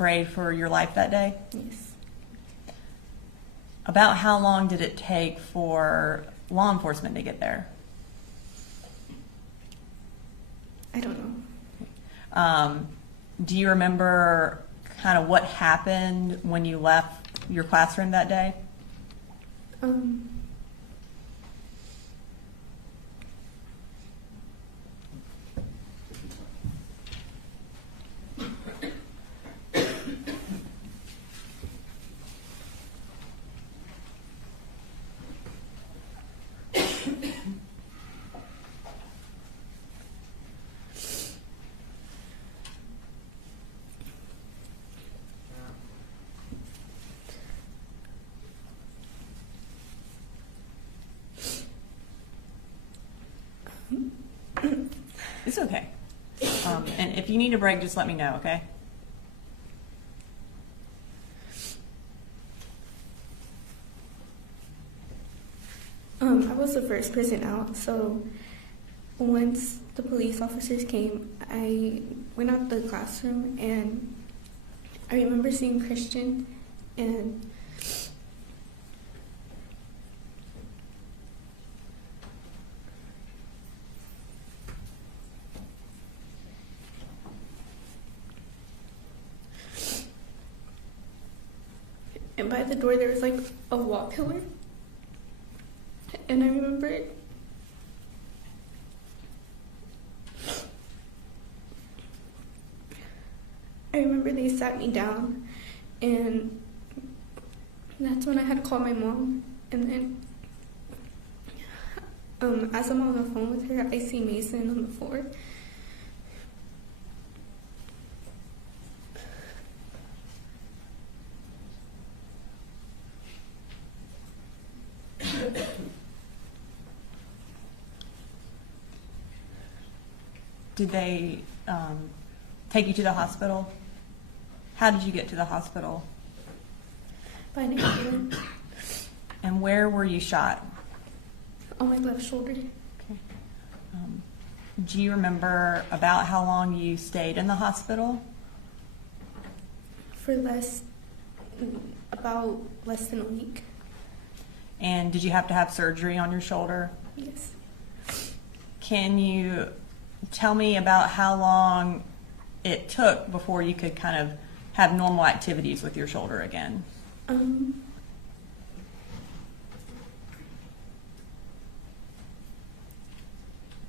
afraid for your life that day? Yes. About how long did it take for law enforcement to get there? I don't know. Do you remember kind of what happened when you left your classroom that day? It's okay. And if you need a break, just let me know, okay? I was the first person out, so once the police officers came, I went out the classroom, and I remember seeing Christian, and by the door there was like a wall pillar, and I remember they sat me down, and that's when I had to call my mom. And then as I'm on the phone with her, I see Mason on the floor. Did they take you to the hospital? How did you get to the hospital? By an ambulance. And where were you shot? On my left shoulder. Okay. Do you remember about how long you stayed in the hospital? For about less than a week. And did you have to have surgery on your shoulder? Yes. Can you tell me about how long it took before you could kind of have normal activities with your shoulder again?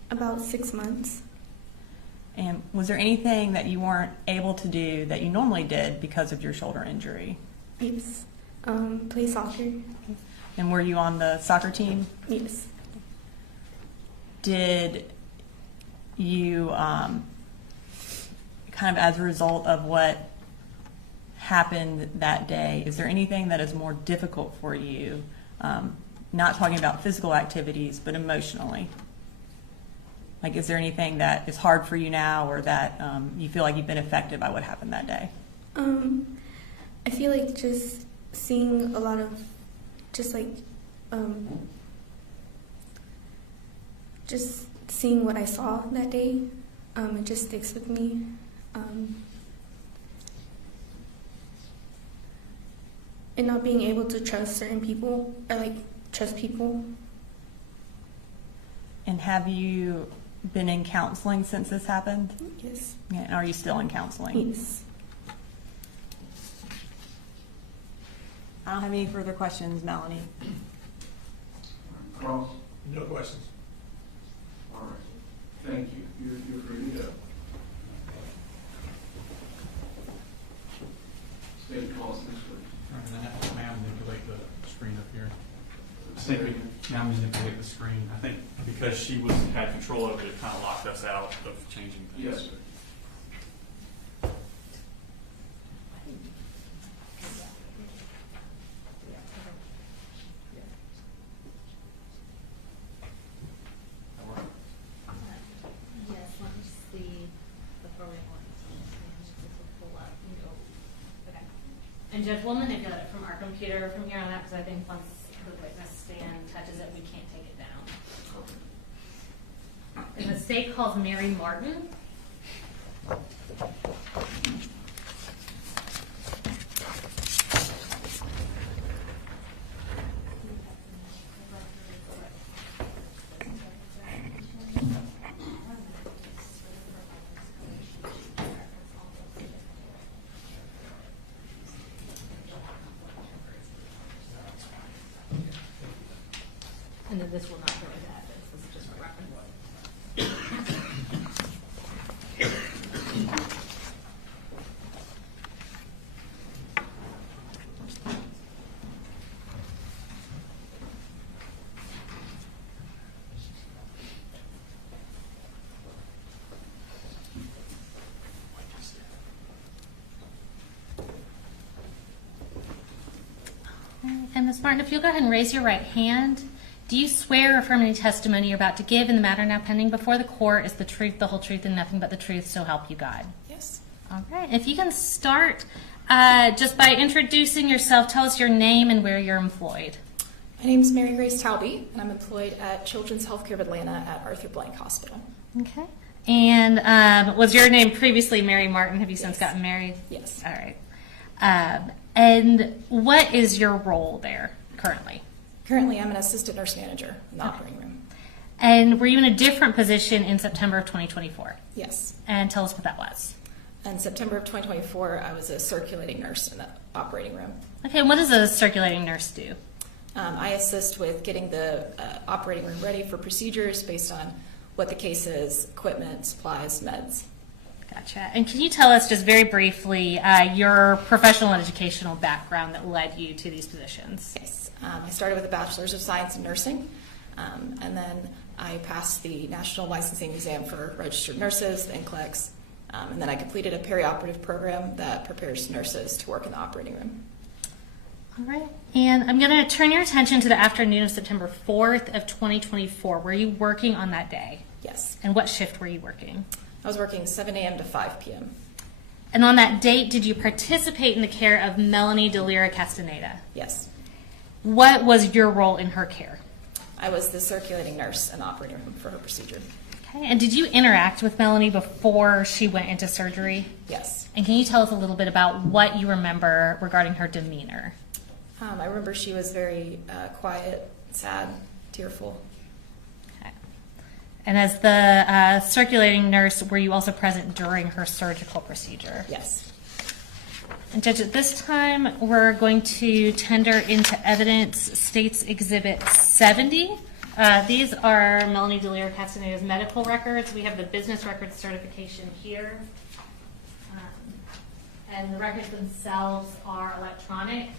About 6 months. And was there anything that you weren't able to do that you normally did because of your shoulder injury? Yes. Play soccer. And were you on the soccer team? Yes. Did you, kind of as a result of what happened that day, is there anything that is more difficult for you, not talking about physical activities, but emotionally? Like, is there anything that is hard for you now, or that you feel like you've been affected by what happened that day? I feel like just seeing a lot of, just seeing what I saw that day, it just sticks with me. And not being able to trust certain people, or trust people. And have you been in counseling since this happened? Yes. Yeah, and are you still in counseling? Yes. I don't have any further questions, Melanie. Cross? No questions. All right. Thank you. You're free to go. State policy, please. May I manipulate the screen up here? State. Now I'm manipulate the screen. I think because she had control of it, it kind of locked us out of changing things. Yes, sir. Yes, let me see the program one. Pull up and go. Okay. And Judge, we'll manipulate it from our computer from here on out, because I think once the witness stand touches it, we can't take it down. And the state calls Mary Martin. then this will not go into evidence. This is just for reference. And Ms. Martin, if you'll go ahead and raise your right hand, do you swear or affirm any testimony you're about to give in the matter now pending before the court is the truth, the whole truth, and nothing but the truth, so help you God? Yes. All right. If you can start just by introducing yourself, tell us your name and where you're employed. My name is Mary Grace Talby, and I'm employed at Children's Healthcare of Atlanta at Arthur Blank Hospital. Okay. And was your name previously Mary Martin? Have you since Yes. gotten married? Yes. All right. And what is your role there currently? Currently, I'm an assistant nurse manager in the operating room. And were you in a different position in September of 2024? Yes. And tell us what that was. In September of 2024, I was a circulating nurse in the operating room. Okay, and what does a circulating nurse do? I assist with getting the operating room ready for procedures based on what the case is, equipment, supplies, meds. Gotcha. And can you tell us just very briefly your professional and educational background that led you to these positions? Yes. I started with a Bachelor's of Science in Nursing, and then I passed the National Licensing Exam for Registered Nurses, the NCLEX, and then I completed a perioperative program that prepares nurses to work in the operating room. All right. And I'm going to turn your attention to the afternoon of September 4th of 2024. Were you working on that day? Yes. And what shift were you working? I was working 7 a.m. to 5 p.m. And on that date, did you participate in the care of Melanie Delira Castaneda? Yes. What was your role in her care? I was the circulating nurse in the operating room for her procedure. Okay. And did you interact with Melanie before she went into surgery? Yes. And can you tell us a little bit about what you remember regarding her demeanor? I remember she was very quiet, sad, tearful. Okay. And as the circulating nurse, were you also present during her surgical procedure? Yes. And Judge, at this time, we're going to tender into evidence State's Exhibit 70. These are Melanie Delira Castaneda's medical records. We have the business records certification here. And the records themselves are electronic.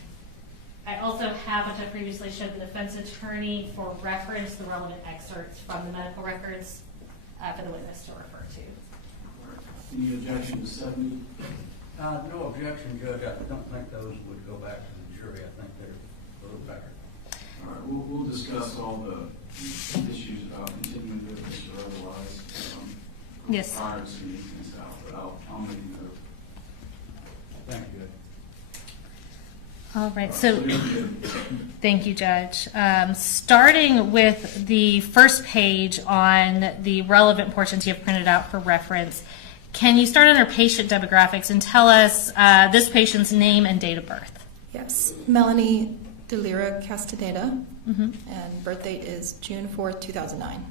I also have, which I previously showed the defense attorney for reference, the relevant excerpts from the medical records for the witness to refer to. Any objection to 70? No objection, Judge. I don't think those would go back to the jury. I think they're a little better. All right, we'll discuss all the issues about continuing business or otherwise. Yes. Prior to seeing things out, but I'll make note. Thank you, Judge. All right, so thank you, Judge. Starting with the first page on the relevant portions you have printed out for reference, can you start under patient demographics and tell us this patient's name and date of birth? Yes. Melanie Delira Castaneda, and birth date is June 4th, 2009.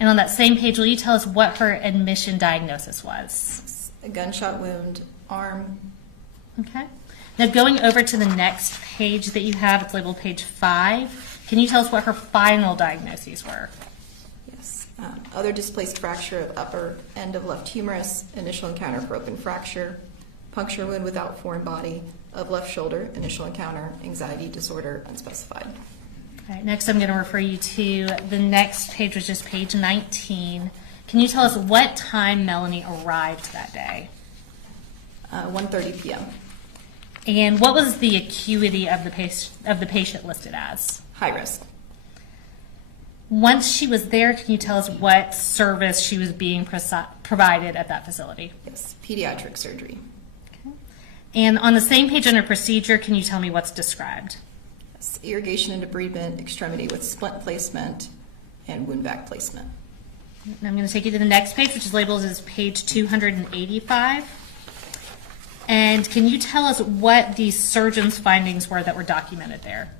And on that same page, will you tell us what her admission diagnosis was? A gunshot wound, arm. Okay. Now going over to the next page that you have, it's labeled page 5. Can you tell us what her final diagnoses were? Yes. Other displaced fracture of upper end of left humerus, initial encounter for open fracture, puncture wound without foreign body of left shoulder, initial encounter, anxiety disorder, unspecified. All right, next I'm going to refer you to the next page, which is page 19. Can you tell us what time Melanie arrived that day? 1:30 p.m. And what was the acuity of the patient listed as? High risk. Once she was there, can you tell us what service she was being provided at that facility? Yes. Pediatric surgery. Okay. And on the same page under procedure, can you tell me what's described? Yes. Irrigation and debridement extremity with splint placement and wound vac placement. And I'm going to take you to the next page, which is labeled as page 285. And can you tell us what the surgeon's findings were that were documented there?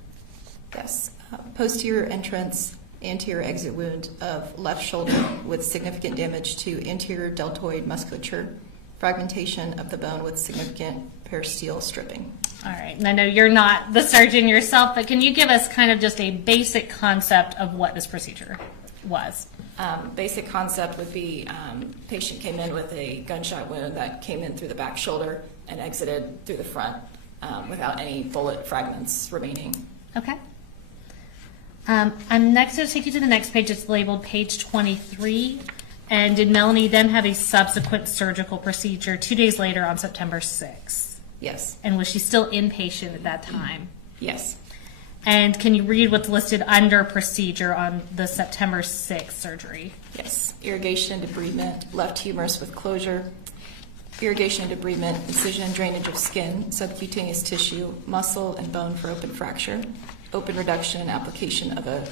Yes. Posterior entrance, anterior exit wound of left shoulder with significant damage to anterior deltoid musculature, fragmentation of the bone with significant peristeel stripping. All right, and I know you're not the surgeon yourself, but can you give us kind of just a basic concept of what this procedure was? Basic concept would be patient came in with a gunshot wound that came in through the back shoulder and exited through the front without any bullet fragments remaining. Okay. I'm next going to take you to the next page. It's labeled page 23. And did Melanie then have a subsequent surgical procedure 2 days later on September 6th? Yes. And was she still inpatient at that time? Yes. And can you read what's listed under procedure on the September 6th surgery? Yes. Irrigation and debridement, left humerus with closure, irrigation and debridement, incision and drainage of skin, subcutaneous tissue, muscle, and bone for open fracture, open reduction and application of a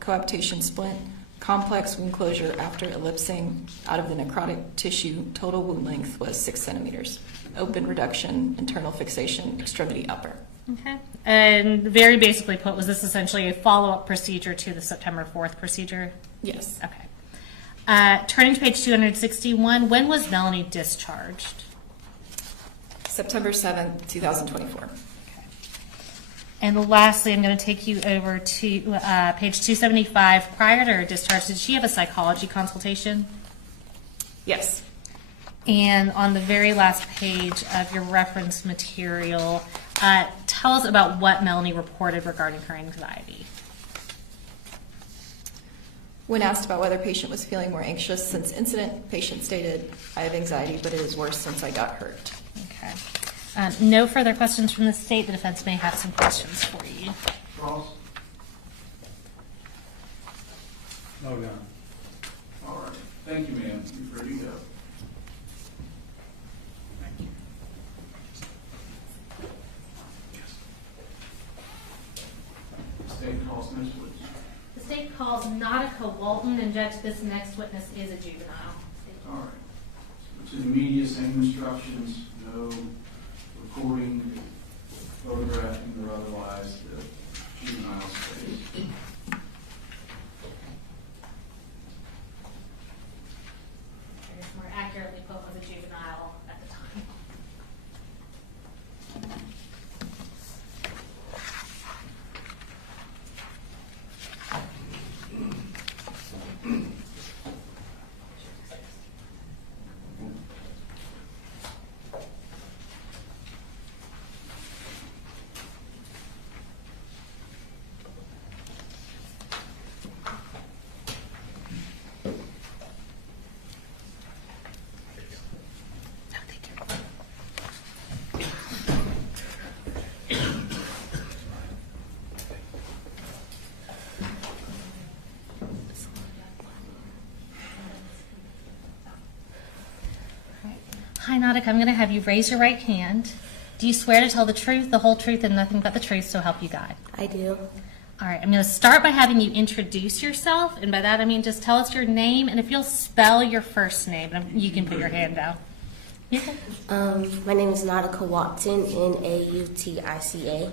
coaptation splint, complex wound closure after ellipsing out of the necrotic tissue. Total wound length was 6 centimeters. Open reduction, internal fixation, extremity upper. Okay. And very basically put, was this essentially a follow-up procedure to the September 4th procedure? Yes. Okay. Turning to page 261, when was Melanie discharged? September 7th, 2024. And lastly, I'm going to take you over to page 275. Prior to her discharge, did she have a psychology consultation? Yes. And on the very last page of your reference material, tell us about what Melanie reported regarding her anxiety. When asked about whether patient was feeling more anxious since incident, patient stated, "I have anxiety, but it is worse since I got hurt." Okay. No further questions from the state. The defense may have some questions for you. Ross? No, John. All right. Thank you, ma'am. You're ready to go. State calls next witness. The state calls Nautica Walton, and Judge, this next witness is a juvenile. All right. So to the media, same instructions, no recording, photographing, or otherwise the juvenile space. I guess more accurately put, was a juvenile at the time. Hi, Nautica. I'm going to have you raise your right hand. Do you swear to tell the truth, the whole truth, and nothing but the truth, so help you God? I do. All right. I'm going to start by having you introduce yourself, and by that I mean just tell us your name, and if you'll spell your first name, you can put your hand down. Yeah. My name is Nautica Watson, Nautica.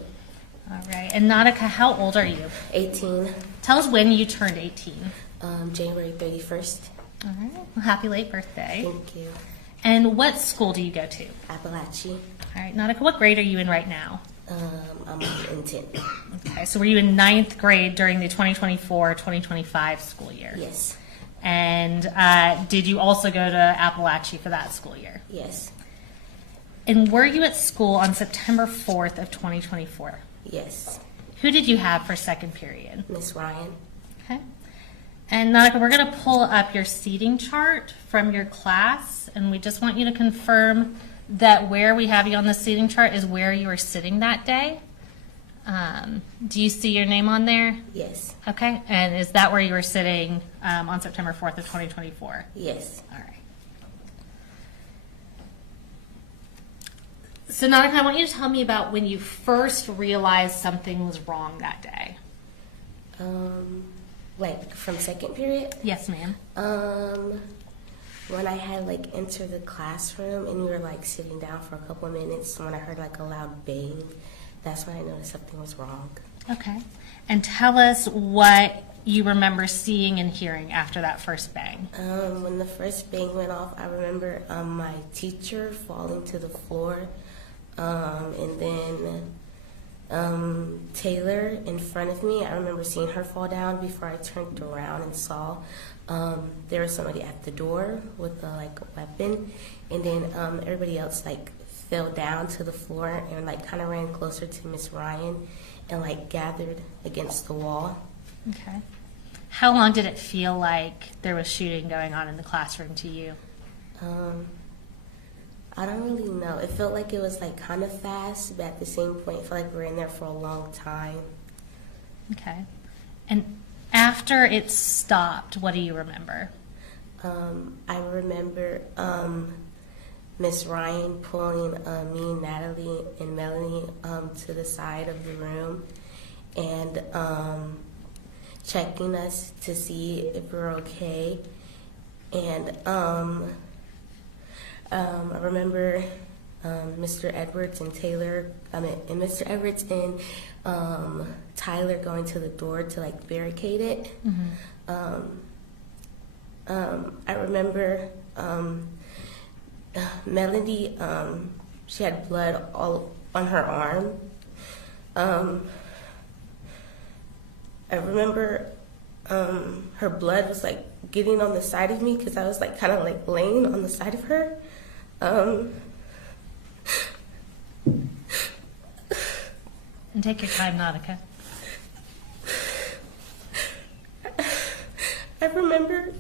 All right. And Nautica, how old are you? 18, Tell us when you turned 18. January 31st. All right. Well, happy late birthday. Thank you. And what school do you go to? Apalachee. All right, Nautica, what grade are you in right now? I'm in 10th. Okay, so were you in 9th grade during the 2024-2025 school year? Yes. And did you also go to Apalachee for that school year? Yes. And were you at school on September 4th of 2024? Yes. Who did you have for second period? Miss Ryan. Okay. And Nautica, we're going to pull up your seating chart from your class, and we just want you to confirm that where we have you on the seating chart is where you were sitting that day. Do you see your name on there? Yes. Okay. And is that where you were sitting on September 4th of 2024? Yes. All right. So Nautica, I want you to tell me about when you first realized something was wrong that day. Like from second period? Yes, ma'am. When I had like entered the classroom and we were like sitting down for a couple of minutes, when I heard like a loud bang, that's when I noticed something was wrong. Okay. And tell us what you remember seeing and hearing after that first bang. When the first bang went off, I remember my teacher falling to the floor And then Taylor in front of me, I remember seeing her fall down before I turned around and saw there was somebody at the door with a weapon. And then everybody else fell down to the floor and kind of ran closer to Miss Ryan and gathered against the wall. Okay. How long did it feel like there was shooting going on in the classroom to you? I don't really know. It felt like it was kind of fast, but at the same point, it felt like we were in there for a long time. Okay. And after it stopped, what do you remember? I remember Miss Ryan pulling me, Natalie, and Melanie to the side of the room and checking us to see if we were okay. And I remember Mr. Edwards and Mr. Edwards and Tyler going to the door to barricade it. Mm-hmm. I remember Melody, she had blood all on her arm. I remember her blood was getting on the side of me because I was kind of laying on the side of her. And take your time, Nautica. I remember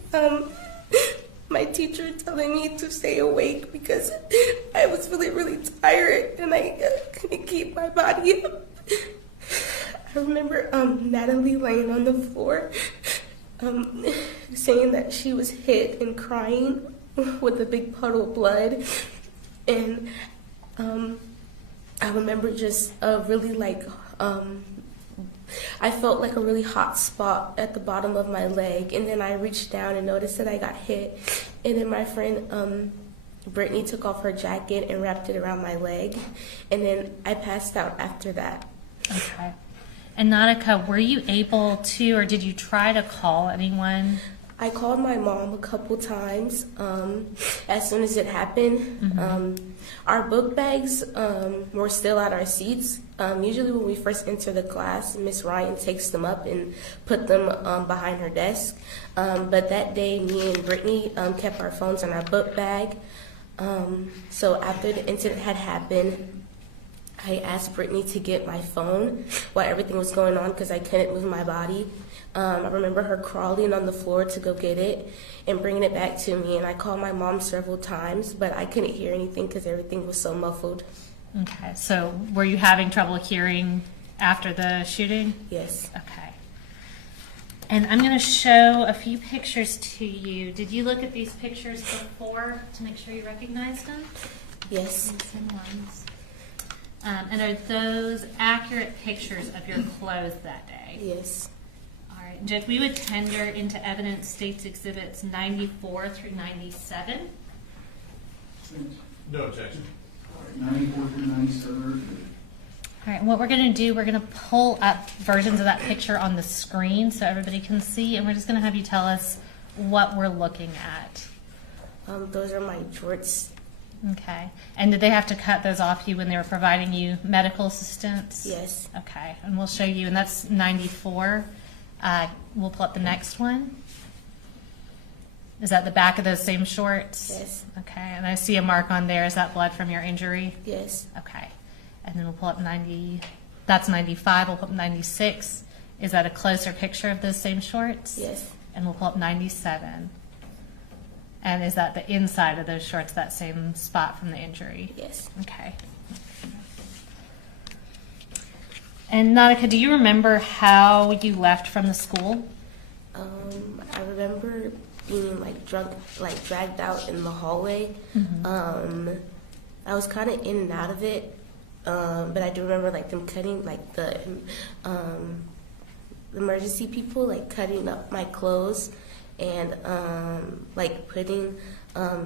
my teacher telling me to stay awake because I was really, really tired and I couldn't keep my body up. I remember Natalie laying on the floor saying that she was hit and crying with a big puddle of blood. And I remember just really I felt a really hot spot at the bottom of my leg, and then I reached down and noticed that I got hit, and then my friend Brittany took off her jacket and wrapped it around my leg, and then I passed out after that. Okay. And Nautica, were you able to, or did you try to call anyone? I called my mom a couple times as soon as it happened. Mm-hmm. Our book bags were still at our seats. Usually when we first enter the class, Miss Ryan takes them up and put them behind her desk. But that day, me and Brittany kept our phones in our book bag. So after the incident had happened, I asked Brittany to get my phone while everything was going on because I couldn't move my body. I remember her crawling on the floor to go get it and bringing it back to me. And I called my mom several times, but I couldn't hear anything because everything was so muffled. Okay, so were you having trouble hearing after the shooting? Yes. Okay. And I'm going to show a few pictures to you. Did you look at these pictures before to make sure you recognized them? Yes. Same ones. And are those accurate pictures of your clothes that day? Yes. All right. Judge, we would tender into evidence States Exhibits 94 through 97. No objection. 94 through 97. All right, what we're going to do, we're going to pull up versions of that picture on the screen so everybody can see, and we're just going to have you tell us what we're looking at. Those are my jorts. Okay. And did they have to cut those off you when they were providing you medical assistance? Yes. Okay, and we'll show you, and that's 94. We'll pull up the next one. Is that the back of those same shorts? Yes. Okay, and I see a mark on there. Is that blood from your injury? Yes. Okay. And then we'll pull up 90, that's 95. We'll pull up 96. Is that a closer picture of those same shorts? Yes. And we'll pull up 97. And is that the inside of those shorts, that same spot from the injury? Yes. Okay. And Nautica, do you remember how you left from the school? I remember being drunk, dragged out in the hallway. Mm-hmm. I was kind of in and out of it, but I do remember them cutting the emergency people cutting up my clothes and putting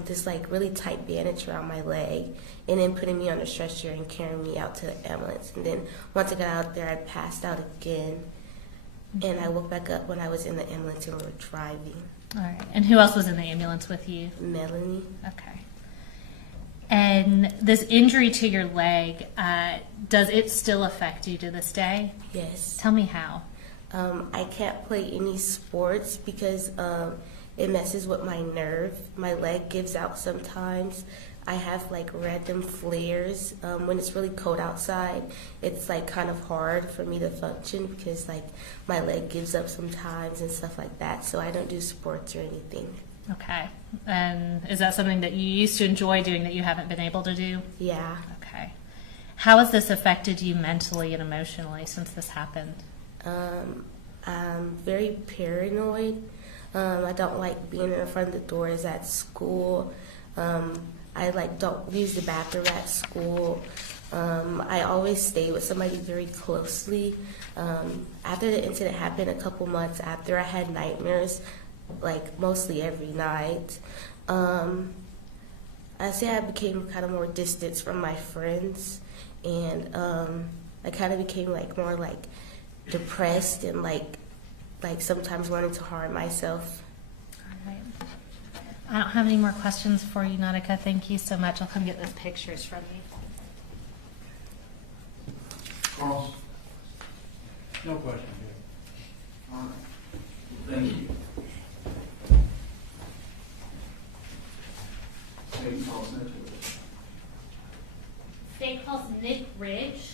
this really tight bandage around my leg and then putting me on a stretcher and carrying me out to the ambulance. And then once I got out there, I passed out again. And I woke back up when I was in the ambulance and we were driving. All right. And who else was in the ambulance with you? Melanie. Okay. And this injury to your leg, does it still affect you to this day? Yes. Tell me how. I can't play any sports because it messes with my nerve. My leg gives out sometimes. I have like random flares. When it's really cold outside, it's like kind of hard for me to function because like my leg gives up sometimes and stuff like that. So I don't do sports or anything. Okay. And is that something that you used to enjoy doing that you haven't been able to do? Yeah. Okay. How has this affected you mentally and emotionally since this happened? I'm very paranoid. I don't like being in front of the doors at school. I like don't use the bathroom at school. I always stay with somebody very closely. After the incident happened, a couple months after, I had nightmares, like mostly every night. I say I became kind of more distant from my friends, and I kind of became like more like depressed and like sometimes wanting to harm myself. All right. I don't have any more questions for you, Nautica. Thank you so much. I'll come get those pictures from you. Carlos? No question, Judge. All right. Thank you. State calls next witness. State calls Nick Ridge.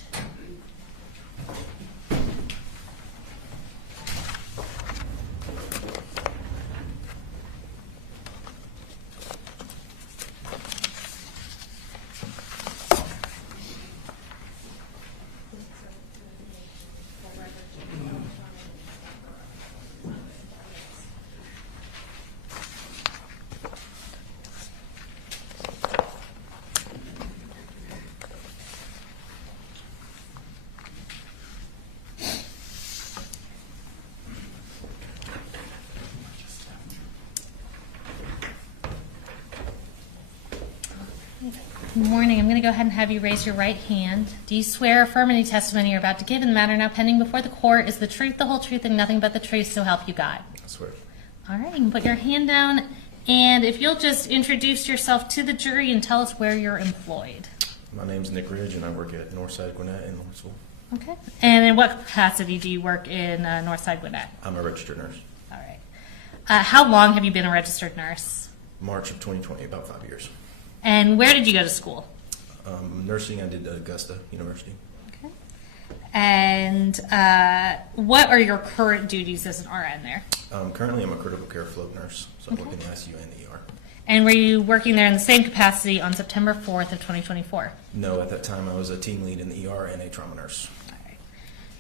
Good morning. I'm going to go ahead and have you raise your right hand. Do you swear or affirm any testimony you're about to give in the matter now pending before the court is the truth, the whole truth, and nothing but the truth, so help you God? I swear. All right, you can put your hand down, and if you'll just introduce yourself to the jury and tell us where you're employed. My name's Nick Ridge, and I work at Northside Gwinnett in Lawrenceville. Okay. And in what capacity do you work in Northside Gwinnett? I'm a registered nurse. All right. How long have you been a registered nurse? March of 2020, about 5 years. And where did you go to school? Nursing, I did at Augusta University. Okay. And what are your current duties as an RN there? Currently, I'm a critical care float nurse, so I work in the ICU and the ER. And were you working there in the same capacity on September 4th of 2024? No, at that time, I was a team lead in the ER and a trauma nurse. All right.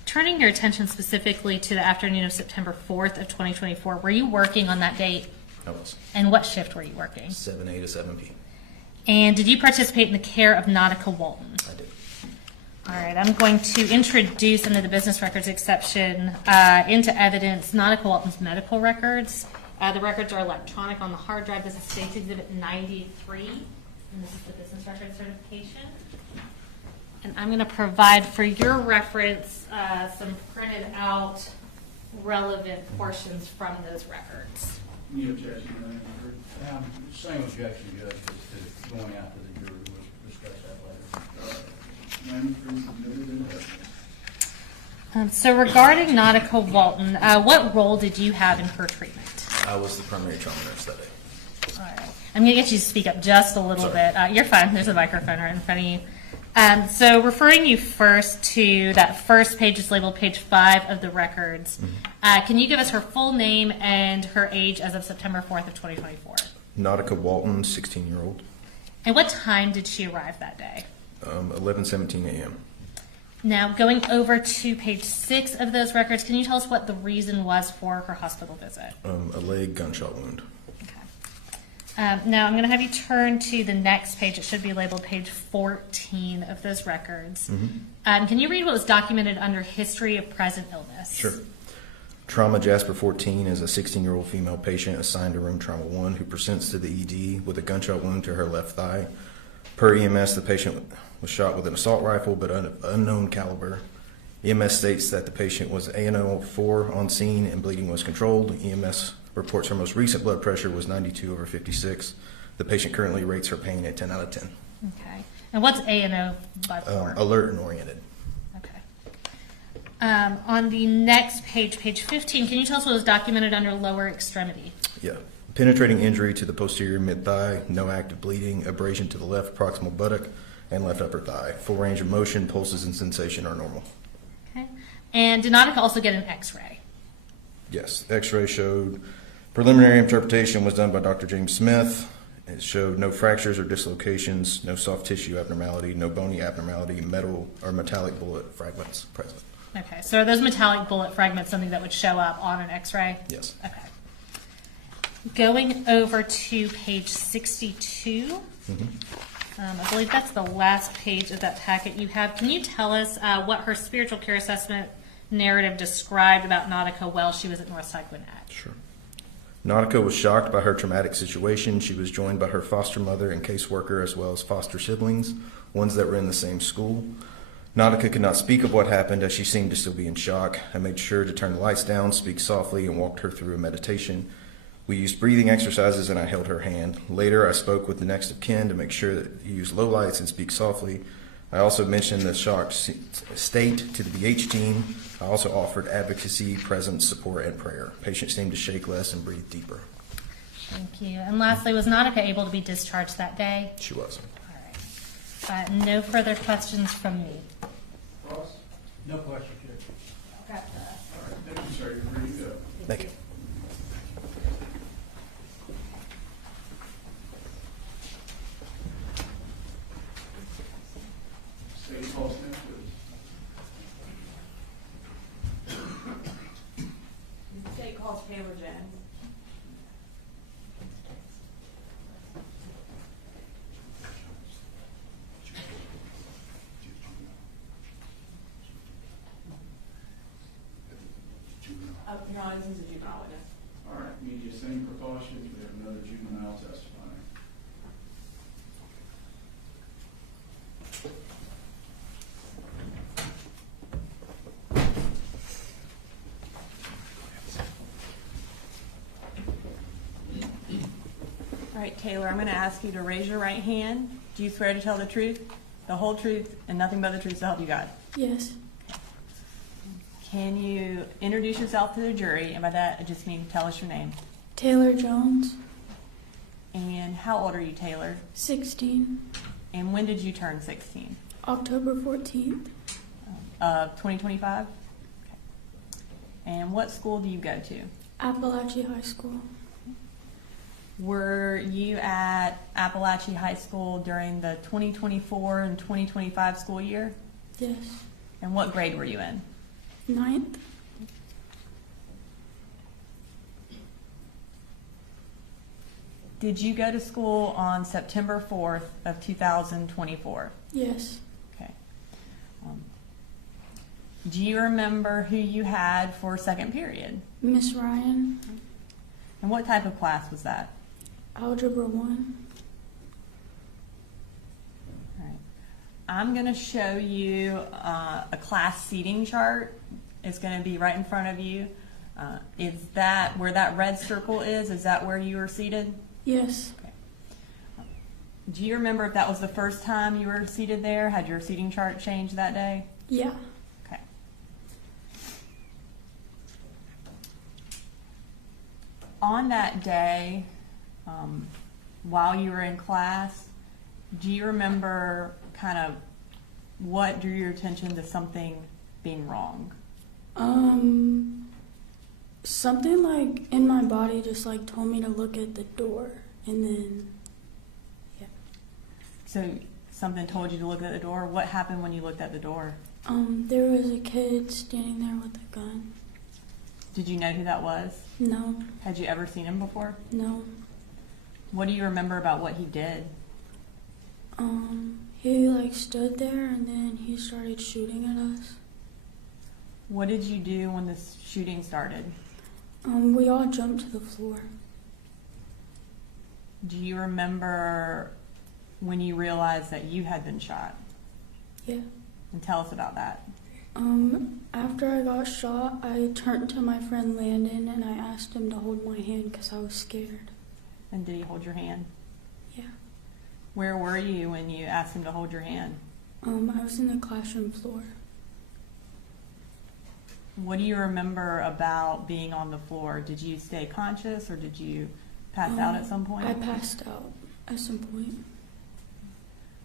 Turning your attention specifically to the afternoon of September 4th of 2024, were you working on that date? I was. And what shift were you working? 7A to 7P. And did you participate in the care of Nautica Walton? I did. All right, I'm going to introduce under the business records exception into evidence Nautica Walton's medical records. The records are electronic on the hard drive. This is State's Exhibit 93, and this is the business record certification. And I'm going to provide for your reference some printed out relevant portions from those records. Any objection to that? Same objection, Judge, as to going out to the jury. We'll discuss that later. 93 submitted in evidence. So regarding Nautica Walton, what role did you have in her treatment? I was the primary trauma nurse that day. All right. I'm going to get you to speak up just a little Sorry. bit. You're fine. There's a microphone right in front of you. So referring you first to that first page, is labeled page 5 of the records. Can you give us her full name and her age as of September 4th of 2024? Nautica Walton, 16-year-old. And what time did she arrive that day? 11:17 a.m. Now, going over to page 6 of those records, can you tell us what the reason was for her hospital visit? A leg gunshot wound. Okay. Now, I'm going to have you turn to the next page. It should be labeled page 14 of those records. Can you read what was documented under history of present illness? Sure. Trauma Jasper 14 is a 16-year-old female patient assigned to room trauma 1 who presents to the ED with a gunshot wound to her left thigh. Per EMS, the patient was shot with an assault rifle but unknown caliber. EMS states that the patient was ANO4 on scene and bleeding was controlled. EMS reports her most recent blood pressure was 92/56. The patient currently rates her pain at 10 out of 10. Okay. And what's A and O by for? Alert and oriented. Okay. On the next page, page 15, can you tell us what was documented under lower extremity? Yeah. Penetrating injury to the posterior mid-thigh, no active bleeding, abrasion to the left proximal buttock and left upper thigh. Full range of motion, pulses, and sensation are normal. Okay. And did Nautica also get an x-ray? Yes. X-ray showed preliminary interpretation was done by Dr. James Smith. It showed no fractures or dislocations, no soft tissue abnormality, no bony abnormality, metal or metallic bullet fragments present. Okay. So are those metallic bullet fragments something that would show up on an x-ray? Yes. Okay. Going over to page 62, I believe that's the last page of that packet you have. Can you tell us what her spiritual care assessment narrative described about Nautica while she was at Northside Gwinnett? Sure. Nautica was shocked by her traumatic situation. She was joined by her foster mother and caseworker as well as foster siblings, ones that were in the same school. Nautica could not speak of what happened as she seemed to still be in shock. I made sure to turn the lights down, speak softly, and walked her through a meditation. We used breathing exercises and I held her hand. Later, I spoke with the next of kin to make sure that you use low lights and speak softly. I also mentioned the shocked state to the BH team. I also offered advocacy, presence, support, and prayer. Patient seemed to shake less and breathe deeper. Thank you. And lastly, was Nautica able to be discharged that day? She was. All right. No further questions from me. Ross? No question, Chair. All right, thank you, sir. You're ready to go. Thank you. State Paul Smith, please. The state calls Taylor Jones. Your Honor, this is a juvenile witness. All right, media, same precautions. We have another juvenile testifying. All right, Taylor, I'm going to ask you to raise your right hand. Do you swear to tell the truth, the whole truth, and nothing but the truth to help you God? Yes. Can you introduce yourself to the jury? And by that, I just mean tell us your name. Taylor Jones, And how old are you, Taylor? 16, And when did you turn 16? October 14th, 2025? Okay. And what school do you go to? Apalachee High School. Were you at Apalachee High School during the 2024 and 2025 school year? Yes. And what grade were you in? 9th. Did you go to school on September 4th of 2024? Yes. Okay. Do you remember who you had for second period? Miss Ryan, And what type of class was that? Algebra 1. All right. I'm going to show you a class seating chart. It's going to be right in front of you. Is that where that red circle is? Is that where you were seated? Yes. Okay. Do you remember if that was the first time you were seated there? Had your seating chart changed that day? Yeah. Okay. On that day, while you were in class, do you remember kind of what drew your attention to something being wrong? Something like in my body just like told me to look at the door, and then, yeah. So something told you to look at the door. What happened when you looked at the door? There was a kid standing there with a gun. Did you know who that was? No, Had you ever seen him before? no. What do you remember about what he did? He like stood there and then he started shooting at us. What did you do when the shooting started? We all jumped to the floor. Do you remember when you realized that you had been shot? Yeah. And tell us about that. After I got shot, I turned to my friend Landon and I asked him to hold my hand because I was scared. And did he hold your hand? Yeah. Where were you when you asked him to hold your hand? I was in the classroom floor. What do you remember about being on the floor? Did you stay conscious or did you pass out at some point? I passed out at some point.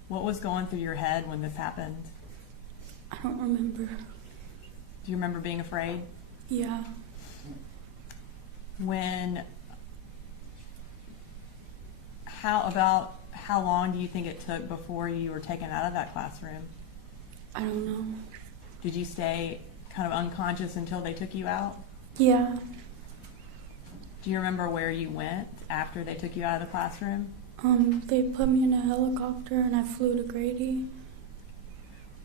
What was going through your head when this happened? I don't remember. Do you remember being afraid? Yeah. How long do you think it took before you were taken out of that classroom? I don't know. Did you stay kind of unconscious until they took you out? Yeah. Do you remember where you went after they took you out of the classroom? They put me in a helicopter and I flew to Grady.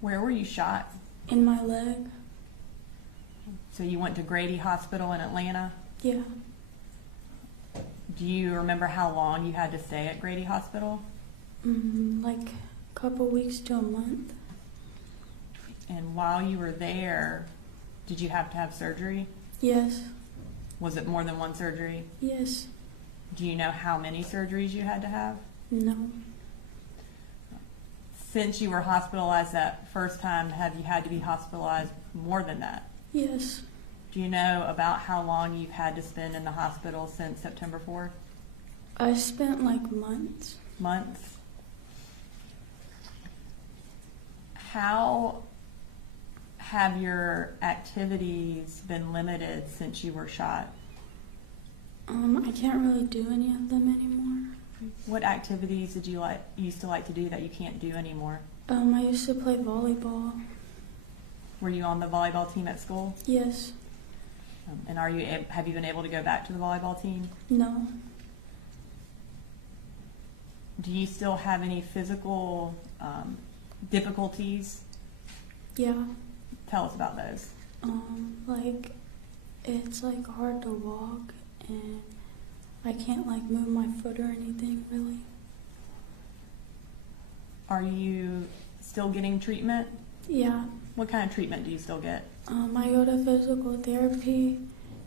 Where were you shot? In my leg. So you went to Grady Hospital in Atlanta? Yeah. Do you remember how long you had to stay at Grady Hospital? Like a couple weeks to a month. And while you were there, did you have to have surgery? Yes. Was it more than one surgery? Yes. Do you know how many surgeries you had to have? No. Since you were hospitalized that first time, have you had to be hospitalized more than that? Yes. Do you know about how long you've had to spend in the hospital since September 4th? I spent like months. Months? How have your activities been limited since you were shot? I can't really do any of them anymore. What activities did you used to like to do that you can't do anymore? I used to play volleyball. Were you on the volleyball team at school? Yes. And have you been able to go back to the volleyball team? No. Do you still have any physical difficulties? Yeah. Tell us about those. Like it's like hard to walk and I can't like move my foot or anything really. Are you still getting treatment? Yeah. What kind of treatment do you still get? I go to physical therapy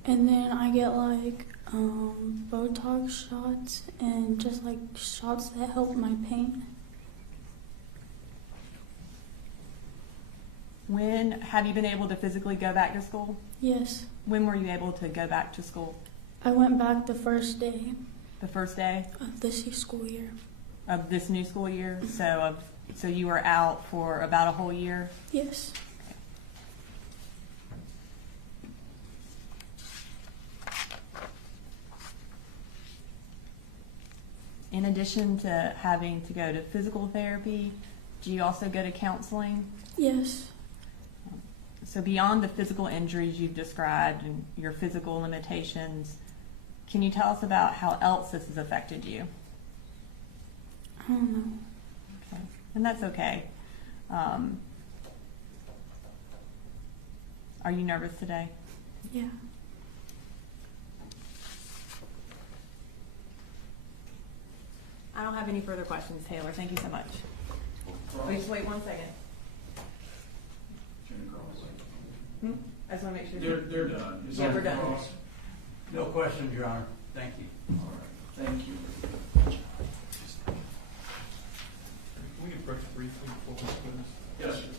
and then I get like Botox shots and just like shots that help my pain. When have you been able to physically go back to school? Yes. When were you able to go back to school? I went back the first day The first day of this school year. of this new school year? So you were out for about a whole year? Yes. In addition to having to go to physical therapy, do you also go to counseling? Yes. So beyond the physical injuries you've described and your physical limitations, can you tell us about how else this has affected you? I don't know. Okay. And that's okay. Are you nervous today? Yeah. I don't have any further questions, Taylor. Thank you so much. Oh, just wait 1 second. I just want to make sure. They're done. It's Yeah, on we're the done. cross. No questions, Your Honor. Thank you. All right, thank you. Can we approach briefly before we do this? Yes, sir.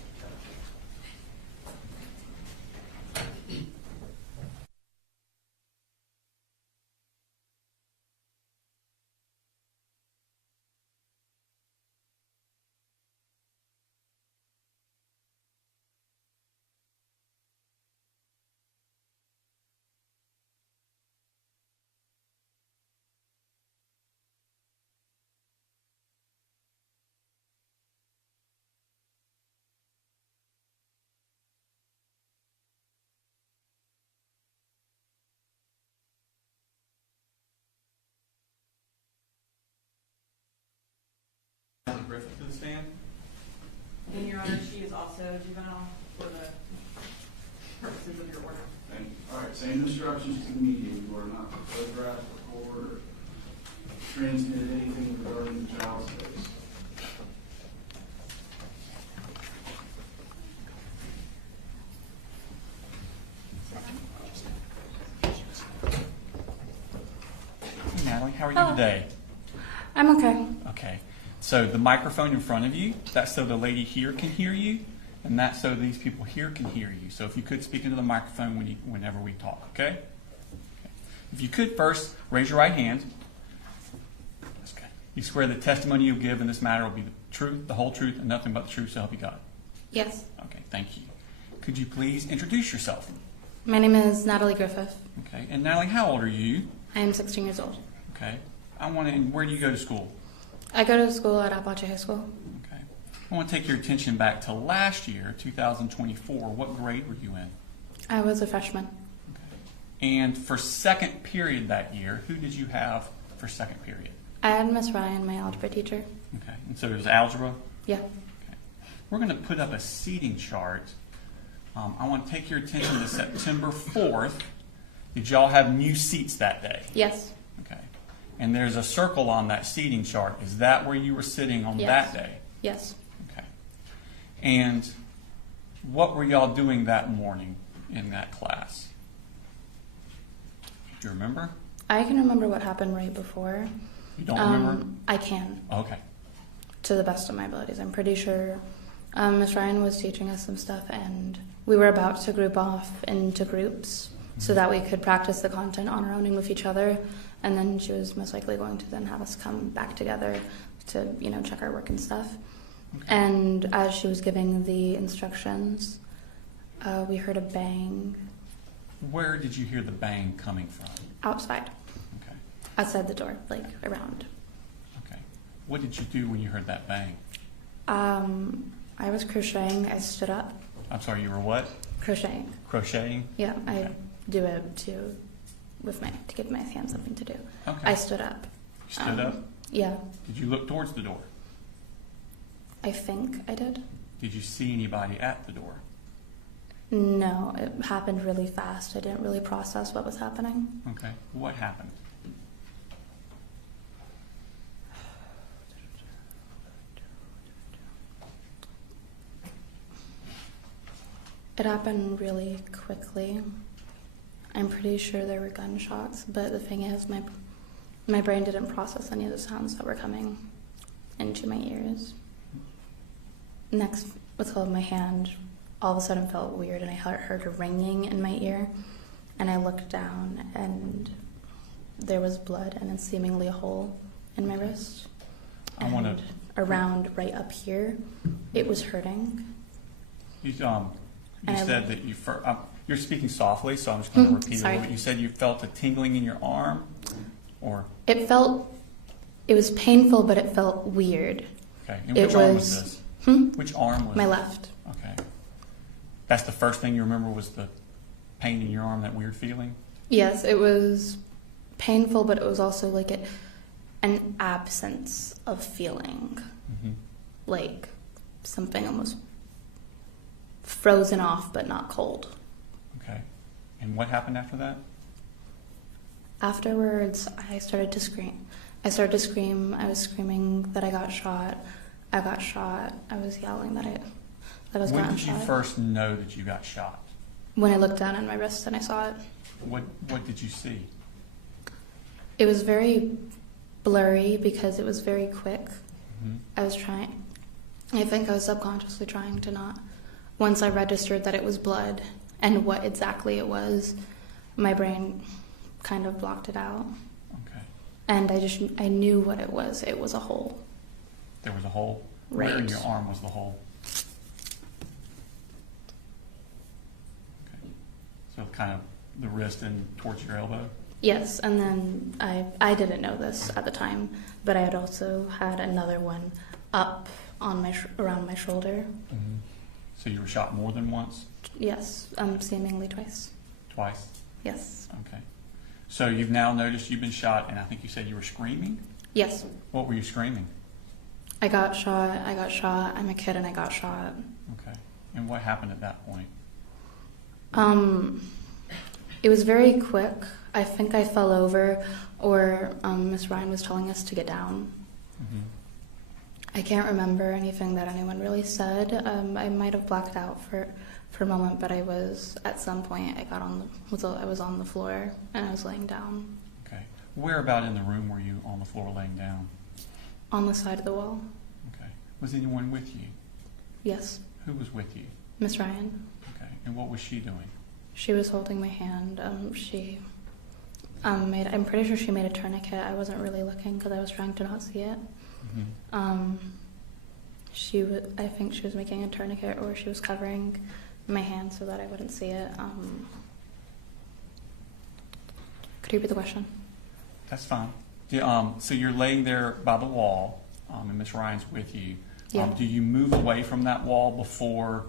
Griffith to the stand. And Your Honor, she is also juvenile for the purposes of your order. Thank you. All right, same instructions to the media. You are not to photograph, record, or transmit anything regarding the child's case. Hey, Natalie, how are you Hello. today? I'm okay. Okay. So the microphone in front of you, that's so the lady here can hear you, and that's so these people here can hear you. So if you could speak into the microphone whenever we talk, okay? If you could first raise your right hand. That's good. You swear the testimony you give in this matter will be the truth, the whole truth, and nothing but the truth, so help you God. Yes. Okay, thank you. Could you please introduce yourself? My name is Natalie Griffith. Okay, and Natalie, how old are you? I am 16 years old. Okay. Where do you go to school? I go to school at Apalachee High School. Okay. I want to take your attention back to last year, 2024. What grade were you in? I was a freshman. Okay. And for second period that year, who did you have for second period? I had Miss Ryan, my algebra teacher. Okay. And so it was algebra? Yeah. Okay. We're going to put up a seating chart. I want to take your attention to September 4th. Did y'all have new seats that day? Yes. Okay. And there's a circle on that seating chart. Is that where you were sitting on Yes. that day? Yes. Okay. And what were y'all doing that morning in that class? Do you remember? I can remember what happened right before. You don't remember? I can, Okay. to the best of my abilities. I'm pretty sure Miss Ryan was teaching us some stuff, and we were about to group off into groups so that we could practice the content on our own and with each other. And then she was most likely going to then have us come back together to, check our work and stuff. Okay. And as she was giving the instructions, we heard a bang Where did you hear the bang coming from? outside, Okay. outside the door, like around. Okay. What did you do when you heard that bang? I was crocheting. I stood up. I'm sorry, you were what? Crocheting. Crocheting? Yeah, I Okay. do it to give my hands something to do. Okay. I stood up. You stood up? Yeah, Did you look towards the door? I think I did. Did you see anybody at the door? No, it happened really fast. I didn't really process what was happening. Okay. What happened? It happened really quickly. I'm pretty sure there were gunshots, but the thing is, my brain didn't process any of the sounds that were coming into my ears. Next, what's called my hand all of a sudden felt weird, and I heard a ringing in my ear, and I looked down, and there was blood and then seemingly a hole in my wrist. I And wanna- around right up here, it was hurting. You And I said looked- that you're speaking softly, so I'm just going to repeat sorry. a little bit. You said you felt a tingling in your arm, or It was painful, but it felt weird. okay. And It which arm was was- this? Hmm? Which arm was My it? left. Okay. That's the first thing you remember was the pain in your arm, that weird feeling. Yes, it was painful, but it was also like an absence of feeling, Mm-hmm. like something almost frozen off but not cold. Okay. And what happened after that? Afterwards, I started to scream. I was screaming that I got shot. I got shot. I was yelling that I was When gotten did you shot. first know that you got shot? When I looked down at my wrist and I saw it. What did you see? It was very blurry because it was very quick. Mm-hmm. I think I was subconsciously trying to not. Once I registered that it was blood and what exactly it was, my brain kind of blocked it out. Okay. And I knew what it was. It was a hole. There was a hole? Right. Where in your arm was the hole? Okay. So kind of the wrist and towards your elbow? Yes, and then I didn't know this at the time, but I had also had another one up on around my shoulder. Mm-hmm. So you were shot more than once? Yes, seemingly twice. Twice? Yes. Okay. So you've now noticed you've been shot, and I think you said you were screaming? Yes. What were you screaming? I got shot. I'm a kid and I got shot. Okay. And what happened at that point? It was very quick. I think I fell over, or Miss Ryan was telling us to get down. Mm-hmm. I can't remember anything that anyone really said. I might have blacked out for a moment, but at some point I was on the floor and I was laying down. Okay. Where about in the room were you on the floor laying down? On the side of the wall. Okay. Was anyone with you? Yes. Who was with you? Miss Ryan. Okay. And what was she doing? She was holding my hand. She made. I'm pretty sure she made a tourniquet. I wasn't really looking because I was trying to not see it. Mm-hmm. I think she was making a tourniquet, or she was covering my hand so that I wouldn't see it. Could you repeat the question? That's fine. So you're laying there by the wall, and Miss Ryan's with you. Yeah. Do you move away from that wall before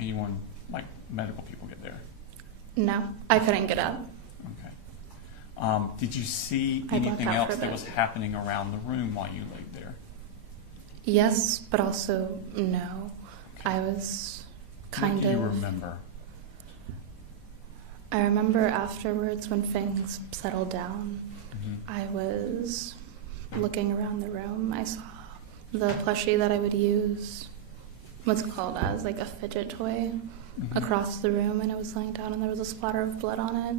anyone, like medical people, get there? No, I couldn't get up. Okay. Did you see I blacked anything out else for a that bit. was happening around the room while you laid there? Yes, but also no. I was kind What do you of. remember? I remember afterwards when things settled down, Mm-hmm. I was looking around the room. I saw the plushie that I would use, what's it called, as like a fidget toy, Mhm. across the room, and it was laying down, and there was a splatter of blood on it.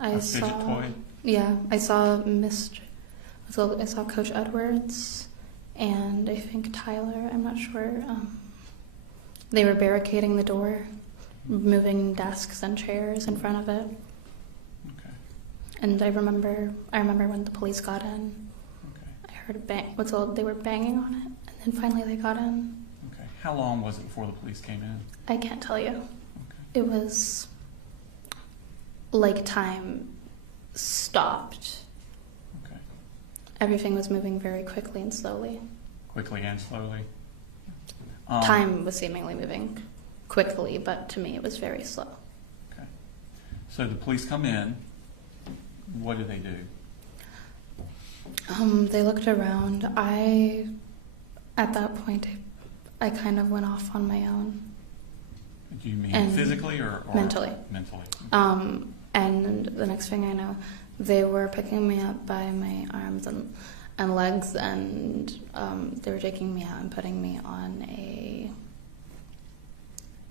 A fidget toy? Yeah, I saw I saw Coach Edwards, and I think Tyler. I'm not sure. They were barricading the door, moving desks and chairs in front of it. Okay. And I remember when the police got in. Okay. I heard they were banging on it, and then finally they got in. Okay. How long was it before the police came in? I can't tell you. Okay. It was like time stopped. Okay. Everything was moving very quickly and slowly. Quickly and slowly? Time was seemingly moving quickly, but to me it was very slow. Okay. So the police come in. What do they do? They looked around. At that point, I kind of went off on my own. Do you mean And physically or mentally. Mentally. And the next thing I know, they were picking me up by my arms and legs, and they were taking me out and putting me on a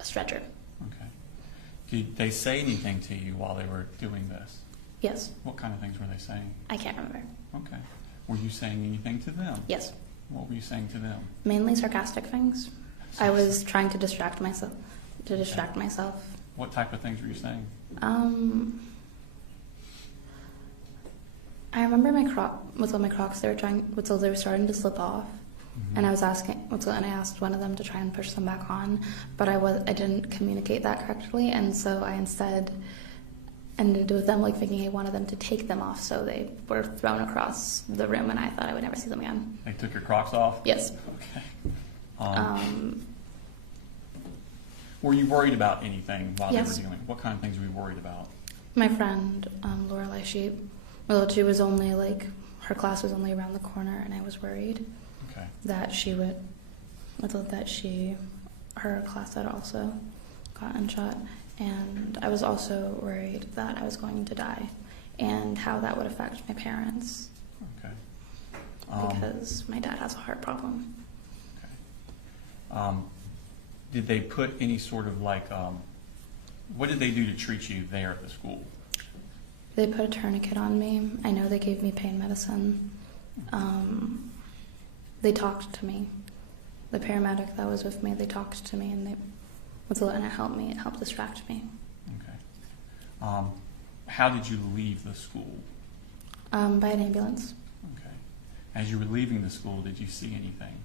stretcher. Okay. Did they say anything to you while they were doing this? Yes. What kind of things were they saying? I can't remember. Okay. Were you saying anything to them? Yes. What were you saying to them? Mainly sarcastic things. I was trying to distract myself. What type of things were you saying? I remember my Crocs. They were starting to slip off, and I was and I asked one of them to try and push them back on, but I didn't communicate that correctly, and so I instead ended with them like thinking I wanted them to take them off, so they were thrown across the room, and I thought I would never see them again. They took your Crocs off? Yes. Okay. Were you worried about anything while Yes. they were dealing? What kind of things were you worried about? My friend Lorelai, she was only her class was only around the corner, and I was worried Okay. that her class had also gotten shot, and I was also worried that I was going to die, and how that would affect my parents, Okay. because my dad has a heart problem. Okay. Did they put any sort of what did they do to treat you there at the school? They put a tourniquet on me. I know they gave me pain medicine. They talked to me. The paramedic that was with me, they talked to me, and it helped me. It helped distract me. Okay. How did you leave the school? By an ambulance. Okay. As you were leaving the school, did you see anything?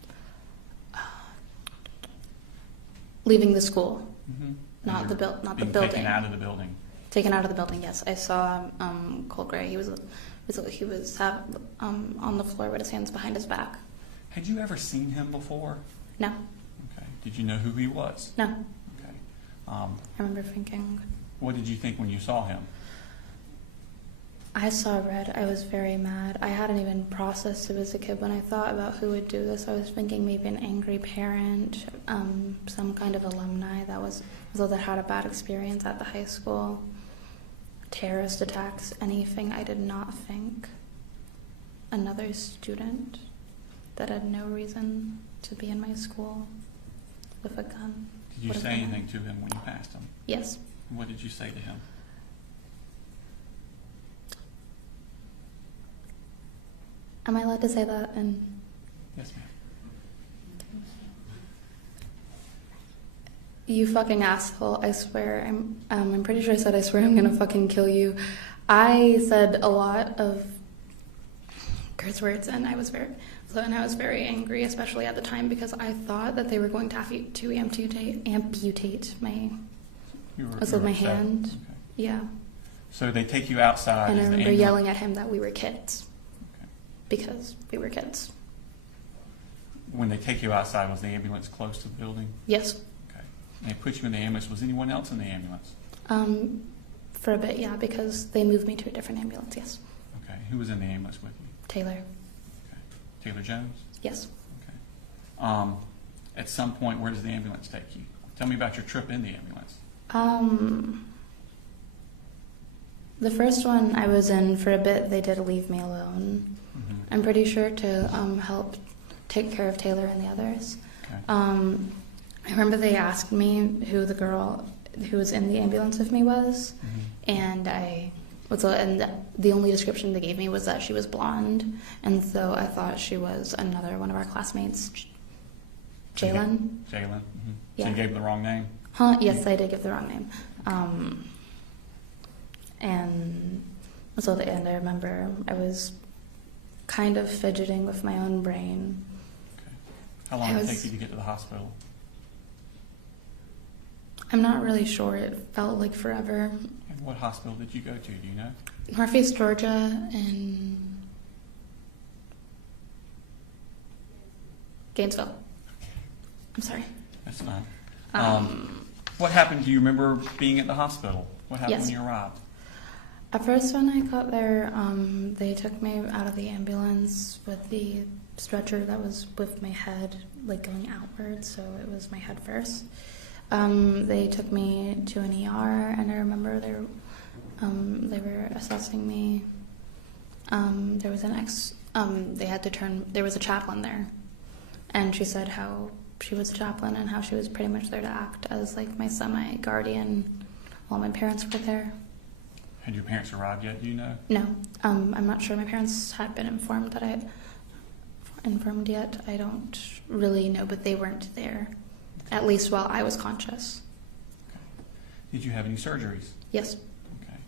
Leaving the school, Mm-hmm. not the Being building. taken out of the building. Taken out of the building. Yes, I saw Colin Gray. He was on the floor with his hands behind his back. Had you ever seen him before? No, Okay. Did you know who he was? no. Okay. I remember thinking. What did you think when you saw him? I saw red. I was very mad. I hadn't even processed it as a kid when I thought about who would do this. I was thinking maybe an angry parent, some kind of alumni that had a bad experience at the high school, terrorist attacks, anything. I did not think another student that had no reason to be in my school with a gun. Did you would have say been anything it. to him when you passed him? Yes. What did you say to him? Am I allowed to say that? And Yes, ma'am. You fucking asshole! I swear, I'm pretty sure I said I swear I'm gonna fucking kill you. I said a lot of curse words, and I was very angry, especially at the time, because I thought that they were going to have to amputate my my upset? hand. Okay. Yeah, So they take you outside. and I Is the remember ambulance- yelling at him that we were kids Okay. because we were kids. When they take you outside, was the ambulance close to the building? Yes, Okay. And they put you in the ambulance. Was anyone else in the ambulance? for a bit, yeah, because they moved me to a different ambulance. Yes, Okay. Who was in the ambulance with you? Taylor. Okay. Taylor Jones? Yes. Okay. At some point, where does the ambulance take you? Tell me about your trip in the ambulance. The first one I was in for a bit, they did leave me alone. Mm-hmm. I'm pretty sure to help take care of Taylor and the others. Okay. I remember they asked me who the girl who was in the ambulance with me was, Mm-hmm. and the only description they gave me was that she was blonde, and so I thought she was another one of our classmates, Jalen. Jalen? Mm-hmm. Yeah. So you gave them the wrong name? Huh? Yes, I did give the wrong name. And so at the end, I remember I was kind of fidgeting with my own brain. Okay. How long did it take you to get to the hospital? I'm not really sure. It felt like forever. And what hospital did you go to? Do you know? Northeast Georgia and Gainesville. I'm sorry. That's fine. What happened? Do you remember being at the hospital? What happened Yes. when you arrived? At first, when I got there, they took me out of the ambulance with the stretcher that was with my head, like going outwards, so it was my head first. They took me to an ER, and I remember they were assessing me. There was there was a chaplain there, and she said how she was a chaplain and how she was pretty much there to act as like my semi-guardian while my parents were there. Had your parents arrived yet? Do you know? No, I'm not sure my parents had been informed yet. I don't really know, but they weren't there, at least while I was conscious. Okay. Did you have any surgeries? Yes, Okay.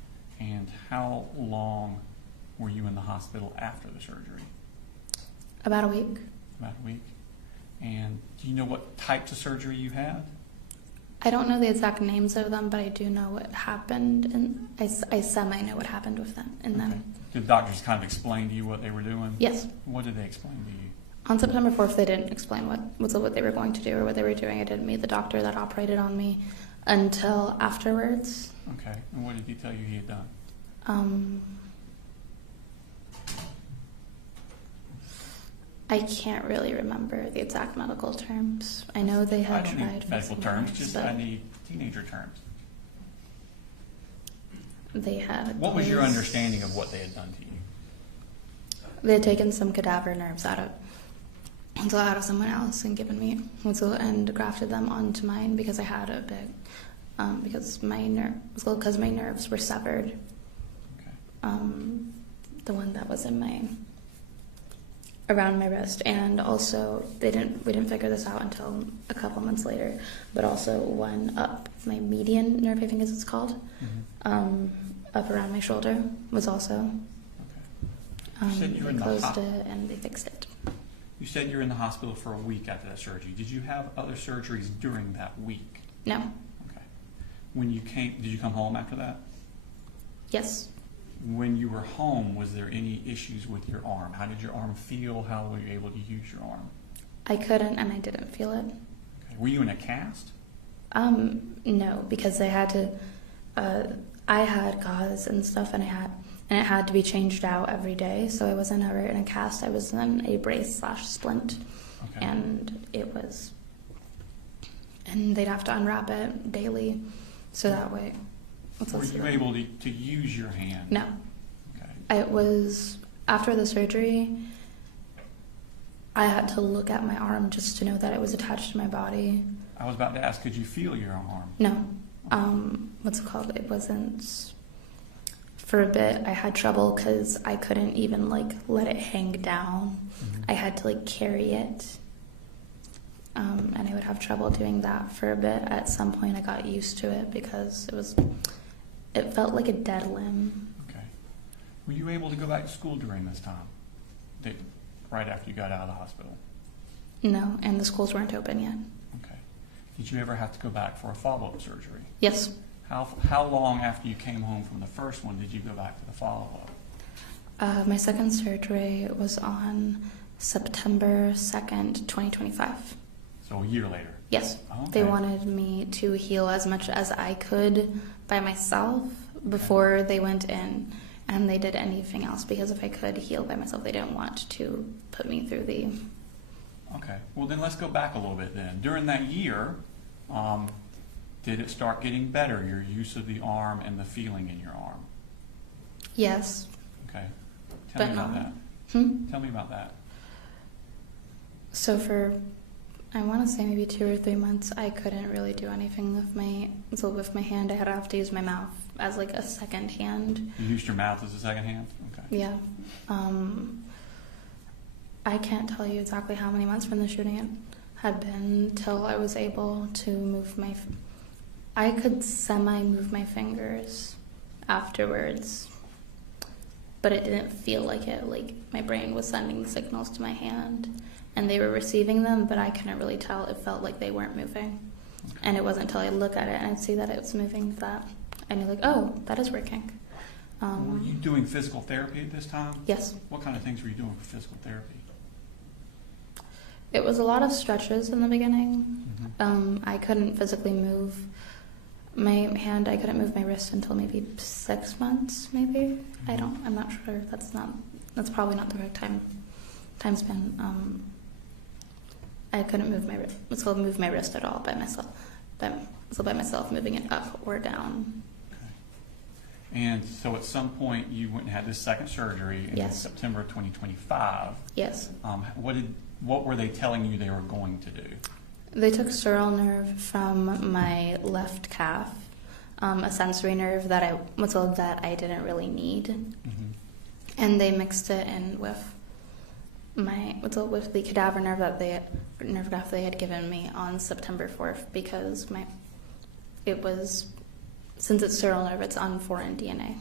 And how long were you in the hospital after the surgery? about a week. About a week. And do you know what types of surgery you had? I don't know the exact names of them, but I do know what happened, and I semi know what happened with them. And Okay. then, Did the doctors kind of explain to you what they were doing? yes, What did they explain to you? on September 4th, they didn't explain what they were going to do or what they were doing. I didn't meet the doctor that operated on me until afterwards. Okay. And what did he tell you he had done? I can't really remember the exact medical terms. I know they I had don't tried need medical some terms, things, just but I need teenager terms. they had. What was your glazed- understanding of what they had done to you? They had taken some cadaver nerves out of someone else and given me and grafted them onto mine because I had a big because my nerves were severed. Okay. The one that was in around my wrist, and also we didn't figure this out until a couple months later, but also one up my median nerve, I think is it's called, up around my shoulder was also. Okay. You said you were They in the closed hospital. it and they fixed it. You said you were in the hospital for a week after that surgery. Did you have other surgeries during that week? No. Okay. When you did you come home after that? Yes. When you were home, was there any issues with your arm? How did your arm feel? How were you able to use your arm? I couldn't, and I didn't feel it. Okay. Were you in a cast? No, because they had to. I had gauze and stuff, and it had to be changed out every day. So I wasn't ever in a cast. I was in a brace/splint, Okay. and they'd have to unwrap it daily, so that way. Were you able to use your hand? No. Okay. It was after the surgery. I had to look at my arm just to know that it was attached to my body. I was about to ask, could you feel your arm? No. What's it called? It wasn't for a bit, I had trouble because I couldn't even like let it hang down. I had to like carry it. And I would have trouble doing that for a bit. At some point, I got used to it because it felt like a dead limb. Okay. Were you able to go back to school during this time? Right after you got out of the hospital? No, and the schools weren't open yet. Okay. Did you ever have to go back for a follow-up surgery? Yes. How long after you came home from the first one did you go back to the follow-up? My second surgery was on September 2nd, 2025. So a year later? Yes. Oh, okay. They wanted me to heal as much as I could by myself before they went in, and they did anything else because if I could heal by myself, they didn't want to put me through the... Okay. Well, then let's go back a little bit then. During that year, did it start getting better, your use of the arm and the feeling in your arm? Yes. Okay. Tell me about that. Tell me about that. So for, I want to say maybe 2 or 3 months, I couldn't really do anything with my hand. I had to have to use my mouth as like a second hand. You used your mouth as a second hand? Okay. Yeah. I can't tell you exactly how many months from the shooting it had been till I was able to move I could semi-move my fingers afterwards, but it didn't feel like it. Like my brain was sending the signals to my hand, and they were receiving them, but I couldn't really tell. It felt like they weren't moving. Okay. And it wasn't until I look at it and I'd see that it was moving that I knew, like, oh, that is working. Were you doing physical therapy at this time? Yes. What kind of things were you doing for physical therapy? It was a lot of stretches in the beginning. I couldn't physically move my hand. I couldn't move my wrist until maybe 6 months, maybe. I'm not sure. That's probably not the right time span. I couldn't move my wrist at all by myself, moving it up or down. Okay. And so at some point you went and had this second surgery in September of 2025. Yes. What were they telling you they were going to do? They took sural nerve from my left calf, a sensory nerve that I didn't really need, and they mixed it in with the cadaver nerve nerve graft they had given me on September 4th because since it's sural nerve, it's on foreign DNA.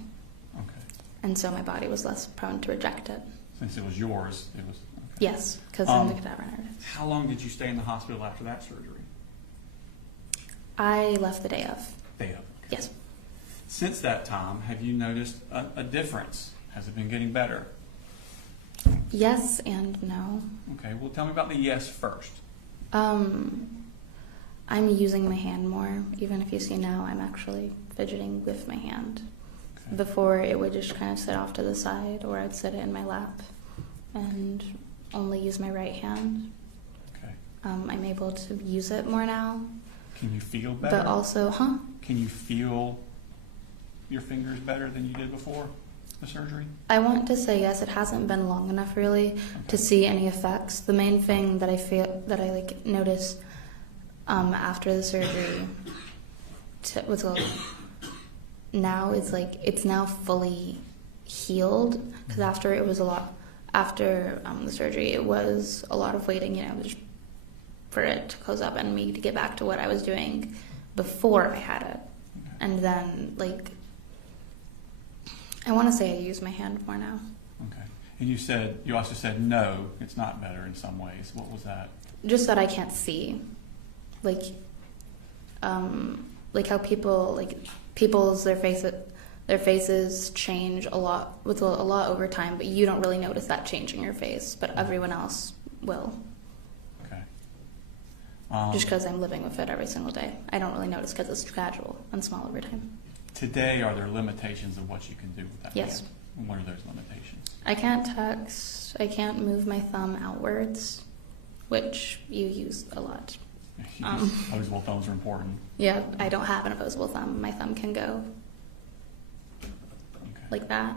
Okay. And so my body was less prone to reject it. Since it was yours, it was. Okay. Yes, because I'm the cadaver nerve. How long did you stay in the hospital after that surgery? I left the day of. Day of. Okay. Yes. Since that time, have you noticed a difference? Has it been getting better? Yes and no. Okay, well tell me about the yes first. I'm using my hand more. Even if you see now, I'm actually fidgeting with my hand. Okay. Before, it would just kind of sit off to the side, or I'd sit it in my lap and only use my right hand. Okay. I'm able to use it more now. Can you feel better? But also, Can you feel your fingers better than you did before the surgery? I want to say yes. It hasn't been long enough really to see any effects. The main thing that I noticed after the surgery now is it's now fully healed, because after the surgery it was a lot of waiting, just for it to close up and me to get back to what I was doing before I had it. Okay. And then I want to say I use my hand more now. Okay. And you also said no, it's not better in some ways. What was that? Just that I can't see. How people's their faces change a lot over time, but you don't really notice that change in your face, but everyone else will. Okay. Just because I'm living with it every single day. I don't really notice because it's gradual and small over time. Today, are there limitations of what you can do with that? Yes. hand? And what are those limitations? I can't text. I can't move my thumb outwards, which you use a lot. Opposable thumbs are important. Yeah, I don't have an opposable thumb. My thumb can go like that.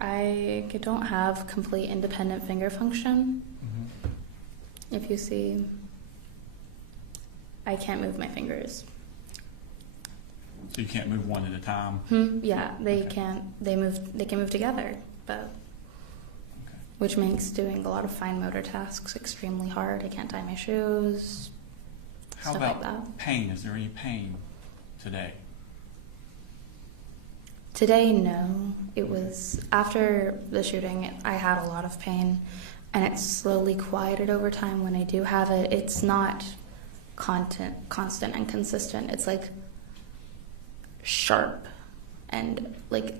I don't have complete independent finger function. If you see, I can't move my fingers. So you can't move one at a time? Yeah, they Okay. can't. They can move together, but Okay. which makes doing a lot of fine motor tasks extremely hard. I can't tie my shoes. How stuff about like that. pain? Is there any pain today? Today, no. It was after the shooting, I had a lot of pain, and it slowly quieted over time. When I do have it, it's not constant and consistent. It's like sharp and like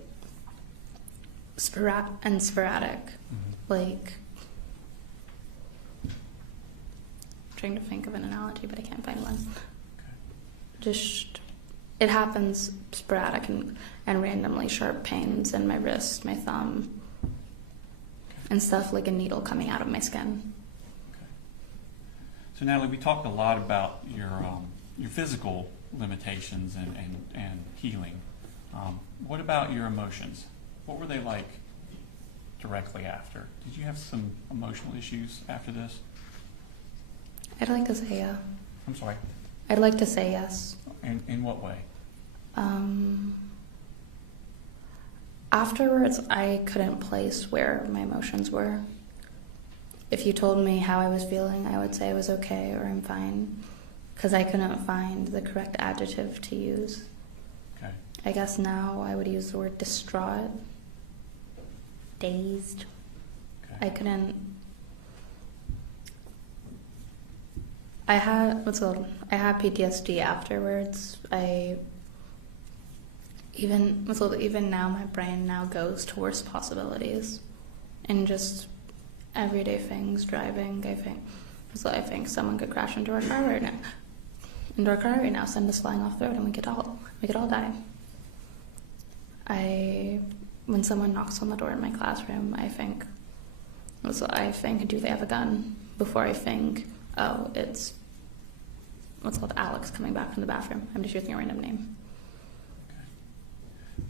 sporadic. Like, I'm trying to think of an analogy, but I can't find one. Just, it happens sporadic and randomly sharp pains in my wrist, my thumb, and stuff like a needle coming out of my skin. Okay. So Natalie, we talked a lot about your physical limitations and healing. What about your emotions? What were they like directly after? Did you have some emotional issues after this? I'd like to say yeah. I'm sorry. I'd like to say yes. In what way? Afterwards, I couldn't place where my emotions were. If you told me how I was feeling, I would say I was okay or I'm fine, because I couldn't find the correct adjective to use. Okay. I guess now I would use the word distraught, dazed. Okay. I couldn't. I had PTSD afterwards. Even now, my brain now goes to worse possibilities, and just everyday things. Driving, I think someone could crash into our car right now, send us flying off the road, and we could all die. When someone knocks on the door in my classroom, I think, do they have a gun? Before I think, oh, it's Alex coming back from the bathroom. I'm just using a random name.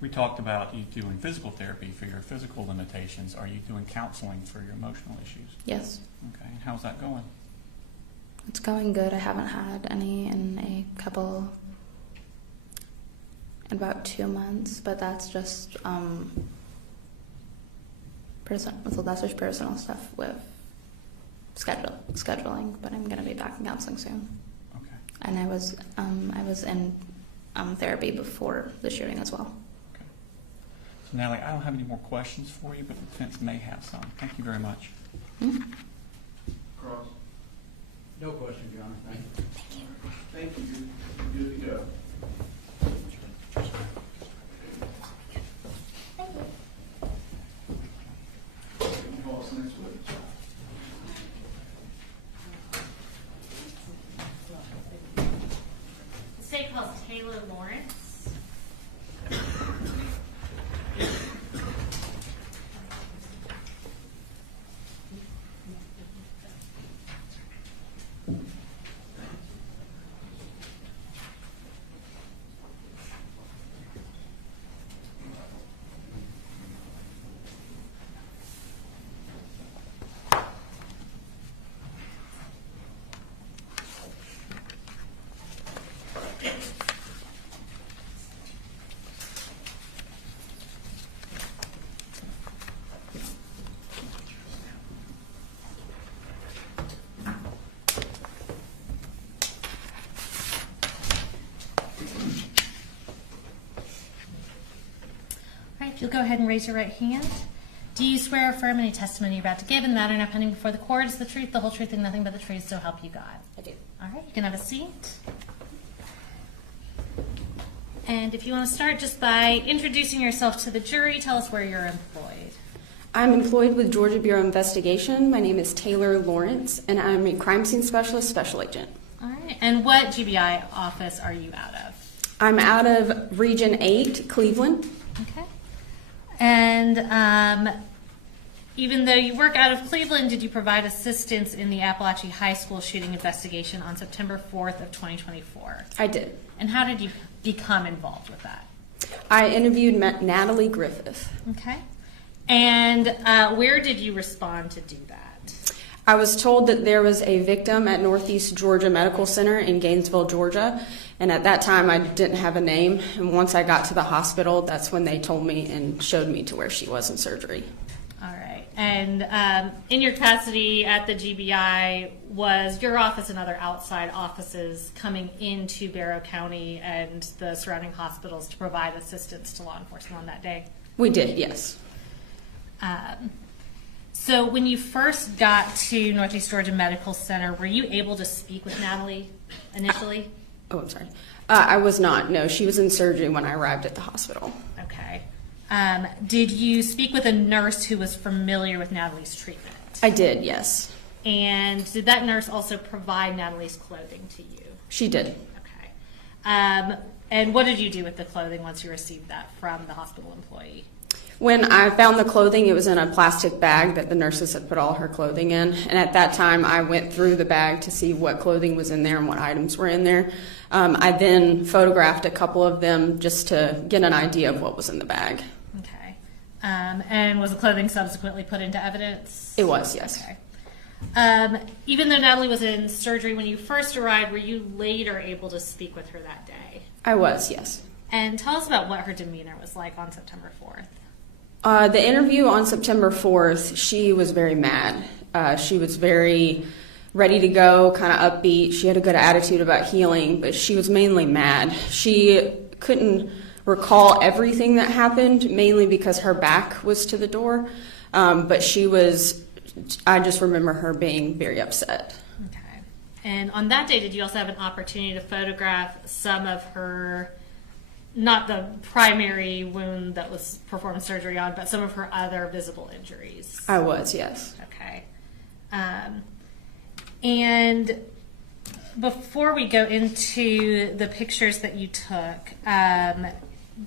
We talked about you doing physical therapy for your physical limitations. Are you doing counseling for your emotional issues? Yes. Okay. And how's that going? It's going good. I haven't had any in about 2 months, but that's just that's just personal stuff with scheduling. But I'm going to be back in counseling soon. Okay. And I was in therapy before the shooting as well. Okay. So Natalie, I don't have any more questions for you, but the defense may have some. Thank you very much. Cross. No question, John. Thank you. Thank you. You're good to go. You can call us next week. The state calls Taylor Lawrence. If you'll go ahead and raise your right hand. Do you swear or affirm any testimony you're about to give in the matter now pending before the court is the truth, the whole truth, and nothing but the truth, so help you God? I do. All right, you can have a seat. And if you want to start just by introducing yourself to the jury, tell us where you're employed. I'm employed with Georgia Bureau of Investigation. My name is Taylor Lawrence, and I'm a crime scene specialist, special agent. All right, and what GBI office are you out of? I'm out of Region 8, Cleveland. Okay. And even though you work out of Cleveland, did you provide assistance in the Apalachee High School shooting investigation on September 4th of 2024? I did. And how did you become involved with that? I interviewed Natalie Griffith. Okay. And where did you respond to do that? I was told that there was a victim at Northeast Georgia Medical Center in Gainesville, Georgia, And at that time, I didn't have a name. And once I got to the hospital, that's when they told me and showed me to where she was in surgery. All right. And in your capacity at the GBI, was your office and other outside offices coming into Barrow County and the surrounding hospitals to provide assistance to law enforcement on that day? We did, yes. So when you first got to Northeast Georgia Medical Center, were you able to speak with Natalie initially? Oh, I'm sorry. I was not. No, she was in surgery when I arrived at the hospital. Okay. Did you speak with a nurse who was familiar with Natalie's treatment? I did, yes. And did that nurse also provide Natalie's clothing to you? She did. Okay. And what did you do with the clothing once you received that from the hospital employee? When I found the clothing, it was in a plastic bag that the nurses had put all her clothing in. And at that time, I went through the bag to see what clothing was in there and what items were in there. I then photographed a couple of them just to get an idea of what was in the bag. Okay. And was the clothing subsequently put into evidence? It was, yes. Okay. Even though Natalie was in surgery when you first arrived, were you later able to speak with her that day? I was, yes. And tell us about what her demeanor was like on September 4th. The interview on September 4th, she was very mad. She was very ready to go, kind of upbeat. She had a good attitude about healing, but she was mainly mad. She couldn't recall everything that happened, mainly because her back was to the door. But I just remember her being very upset. Okay. And on that day, did you also have an opportunity to photograph some of her, not the primary wound that was performed surgery on, but some of her other visible injuries? I was, yes. Okay. And before we go into the pictures that you took,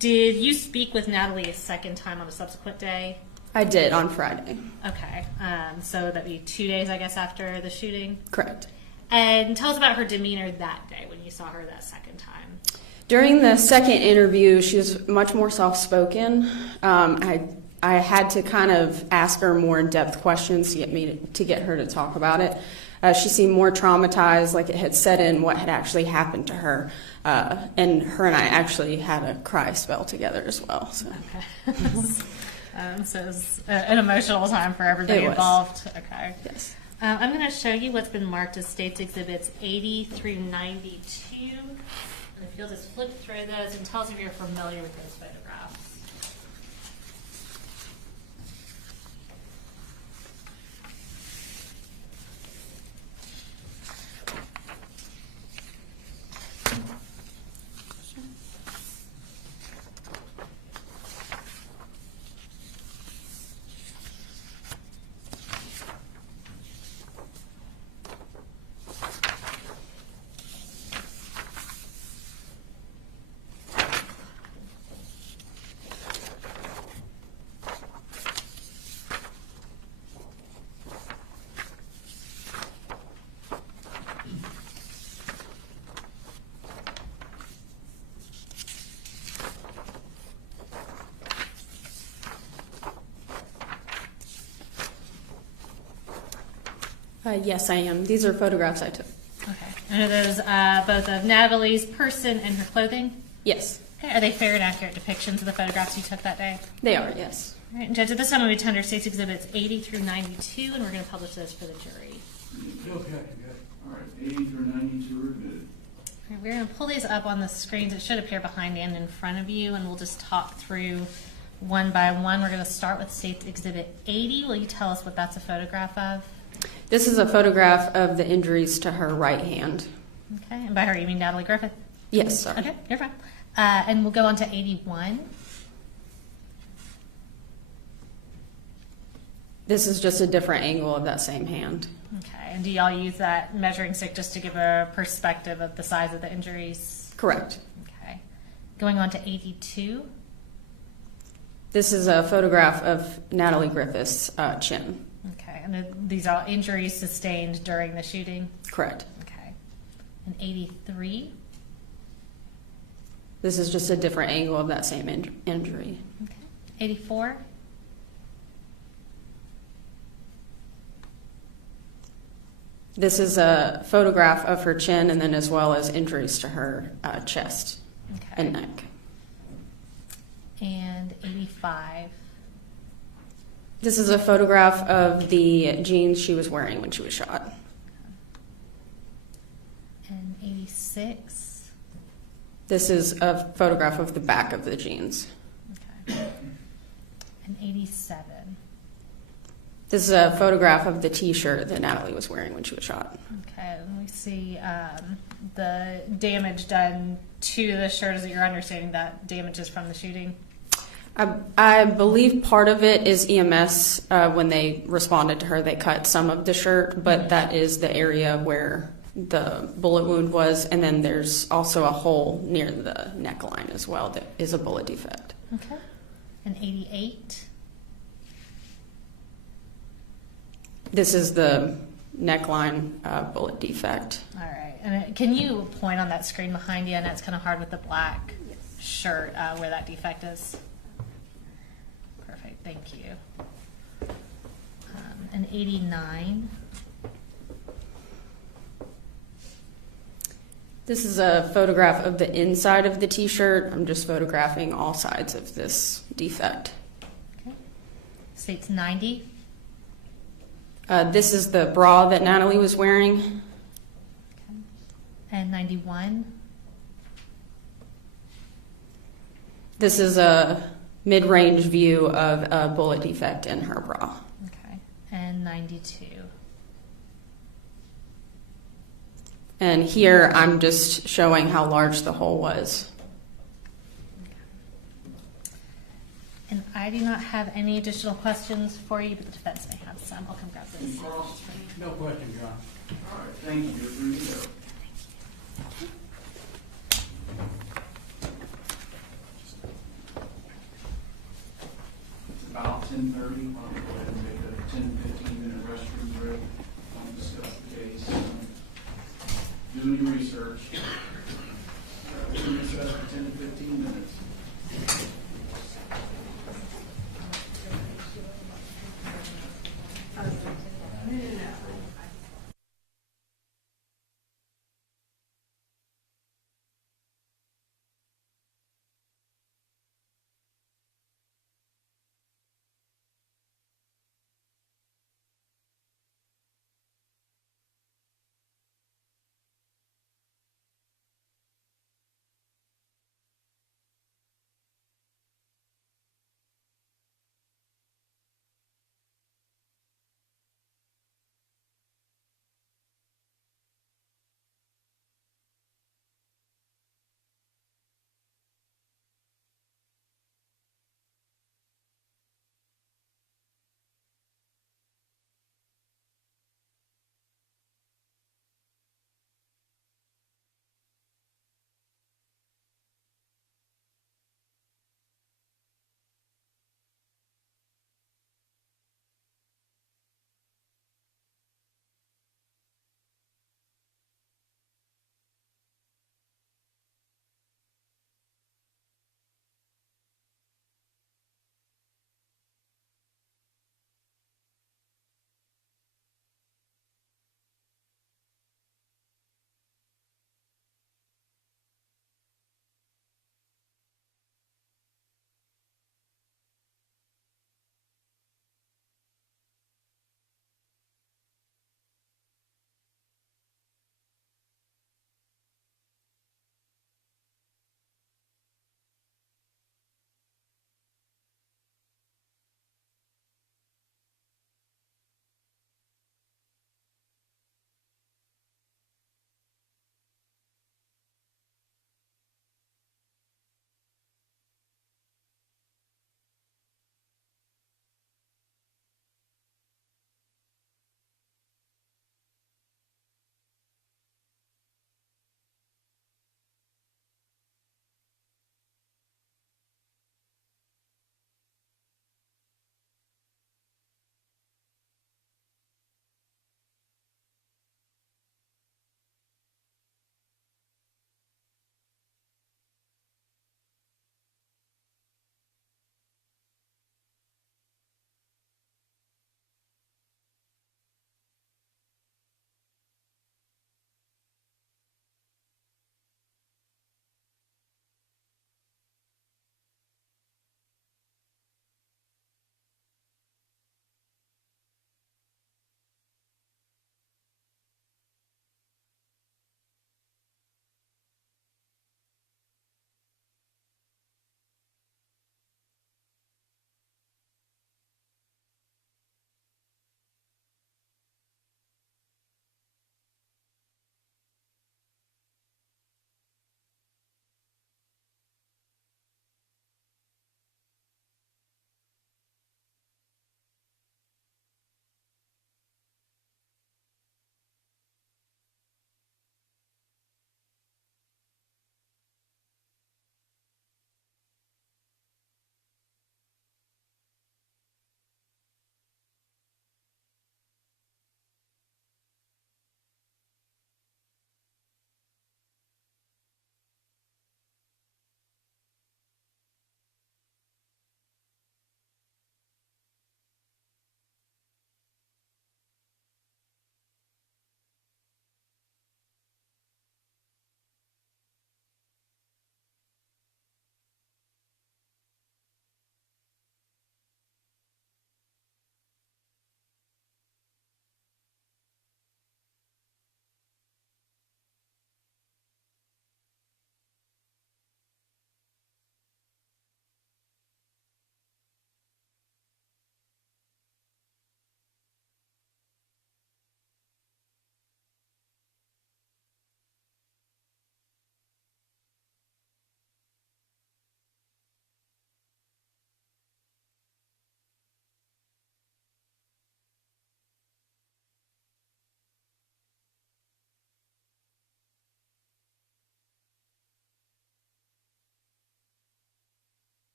did you speak with Natalie a second time on a subsequent day? I did, on Friday. Okay. So that'd be 2 days, I guess, after the shooting? Correct. And tell us about her demeanor that day when you saw her that second time. During the second interview, she was much more soft-spoken. I had to kind of ask her more in-depth questions to get her to talk about it. She seemed more traumatized, like it had set in what had actually happened to her. And her and I actually had a cry spell together as well. So. Okay. So it was an emotional time for everybody involved. Okay. Yes. I'm going to show you what's been marked as States Exhibits 80 through 92. And if you'll just flip through those and tell us if you're familiar with those photographs. Yes, I am. These are photographs I took. Okay. And are those both of Natalie's person and her clothing? Yes. Okay. Are they fair and accurate depictions of the photographs you took that day? They are, yes. All right. And Judge, at this time, we tender States Exhibits 80 through 92, and we're going to publish those for the jury. Okay. All right, 80 through 92 are good. All right, we're going to pull these up on the screens. It should appear behind and in front of you, and we'll just talk through one by one. We're going to start with States Exhibit 80. Will you tell us what that's a photograph of? This is a photograph of the injuries to her right hand. Okay, and by her you mean Natalie Griffith? Yes, sorry. Okay, you're fine. And we'll go on to 81. This is just a different angle of that same hand. Okay, and do y'all use that measuring stick just to give a perspective of the size of the injuries? Correct. Okay. Going on to 82. This is a photograph of Natalie Griffith's chin. Okay, and these are injuries sustained during the shooting? Correct. Okay. And 83. This is just a different angle of that same injury. Okay. 84. This is a photograph of her chin and then as well as injuries to her chest Okay. and neck. And 85. This is a photograph of the jeans she was wearing when she was shot. And 86. This is a photograph of the back of the jeans. Okay. And 87. This is a photograph of the t-shirt that Natalie was wearing when she was shot. Okay, and we see the damage done to the shirt. Is it your understanding that damage is from the shooting? I believe part of it is EMS. When they responded to her, they cut some of the shirt, but that is the area where the bullet wound was. And then there's also a hole near the neckline as well that is a bullet defect. Okay. And 88. This is the neckline bullet defect. All right. And can you point on that screen behind you? And it's kind of hard with the black shirt where that defect is. Perfect. Thank you. And 89. This is a photograph of the inside of the t-shirt. I'm just photographing all sides of this defect. Okay. States 90. This is the bra that Natalie was wearing. Okay. And 91. This is a mid-range view of a bullet defect in her bra. Okay. And 92. And here I'm just showing how large the hole was. And I do not have any additional questions for you, but the defense may have some. I'll come grab this. Carl? No question, John. All right, thank you. You're free to go. It's about 10:30. Why don't we go ahead and make a 10, 15-minute restroom break. Don't discuss the case. Do any research. We can recess for 10 to 15 minutes.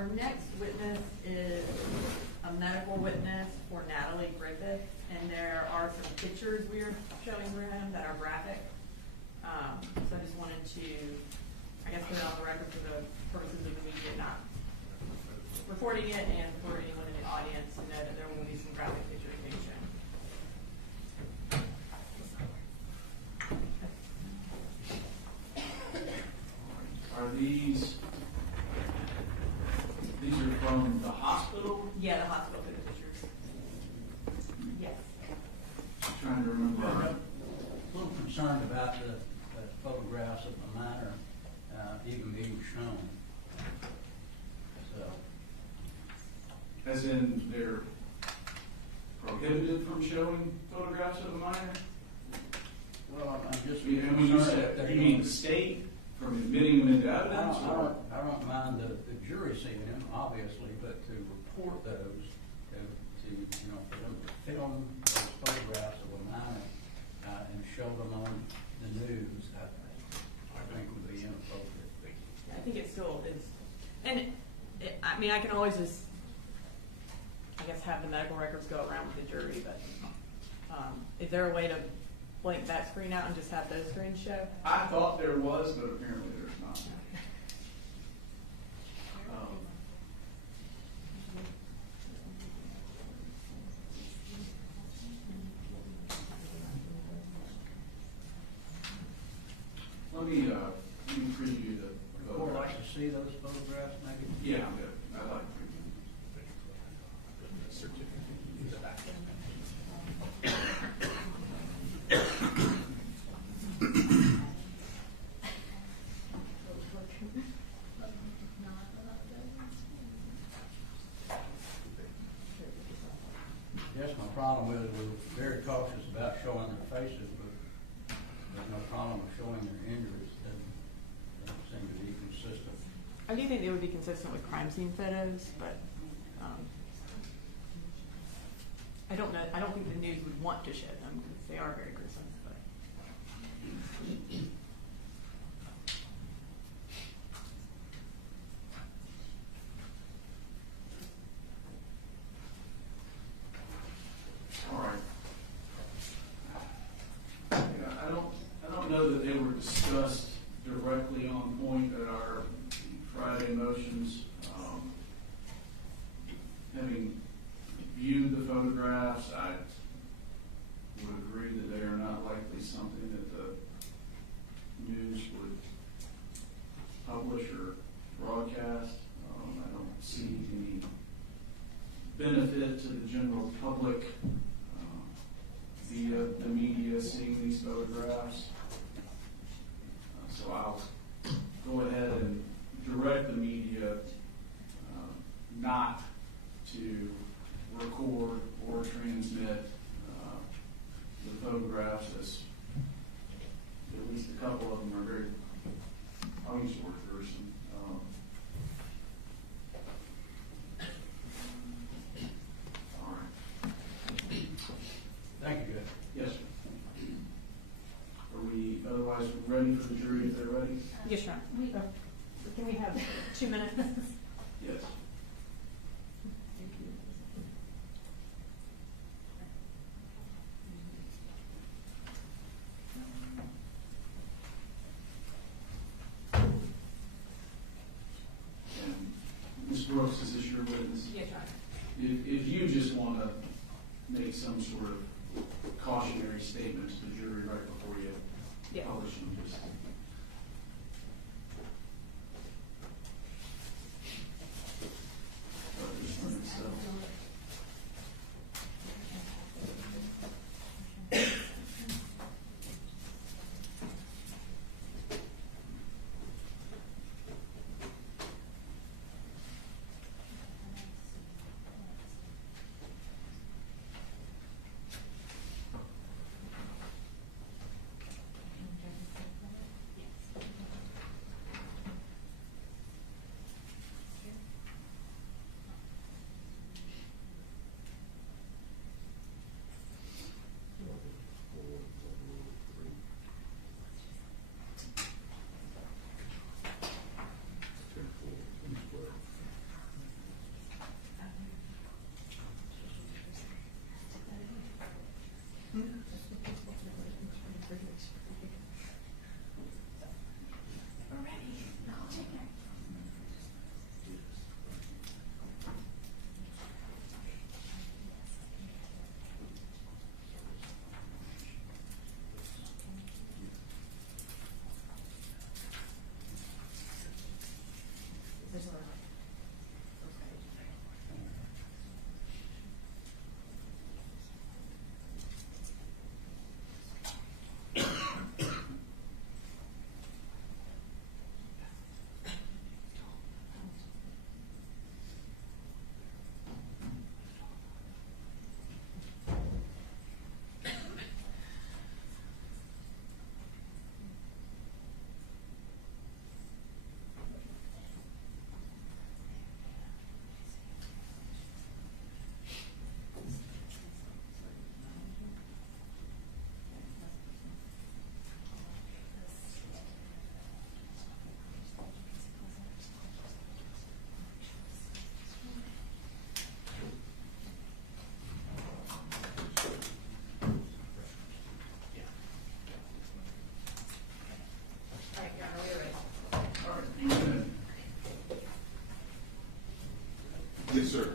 Our next witness is a medical witness for Natalie Griffith, and there are some pictures we are showing for him that are graphic. So I just wanted to, I guess, put it on the record for the purposes of the media, not recording it, and for anyone in the audience to know that there will be some graphic pictures being shown. Are these are from the hospital? Yeah, the hospital took the pictures. Yes. Just trying to remember. I'm a little concerned about the photographs of the minor even being shown. So, As in, they're prohibited from showing photographs of a minor? well, I'm just And when you concerned say, that they're you mean going the state from admitting them into I evidence? or- don't mind the jury seeing them, obviously, but to report those, to you know, for them to film those photographs of a minor and show them on the news, I think would be inappropriate. I think it still is. And I mean, I can always just, I guess, have the medical records go around with the jury, but is there a way to blank that screen out and just have those screens show? I thought there was, but apparently there's not. Let me preview the Would the court like to see those photographs, maybe? Yeah, I'm good. I like preview. Yes, my problem with it, we're very cautious about showing their faces, but there's no problem with showing their injuries. Doesn't seem to be consistent. I do think they would be consistent with crime scene photos, but I don't know. I don't think the news would want to show them because they are very gruesome. But All right. Yeah, I don't know that they were discussed directly on point at our Friday motions. Having viewed the photographs, I would agree that they are not likely something that the news would publish or broadcast. I don't see any benefit to the general public via the media seeing these photographs. So I'll go ahead and direct the media not to record or transmit the photographs, as at least a couple of them are very, I'll use the word gruesome. All right. Thank you, Judge. Yes, sir. Are we otherwise ready for the jury if they're ready? yes, Sean. Can we have 2 minutes? Yes. And Ms. Brooks, is this your witness? Yes, Sean. If you just want to make some sort of cautionary statement to the jury right before you Yeah. publish them, just. Yes, sir.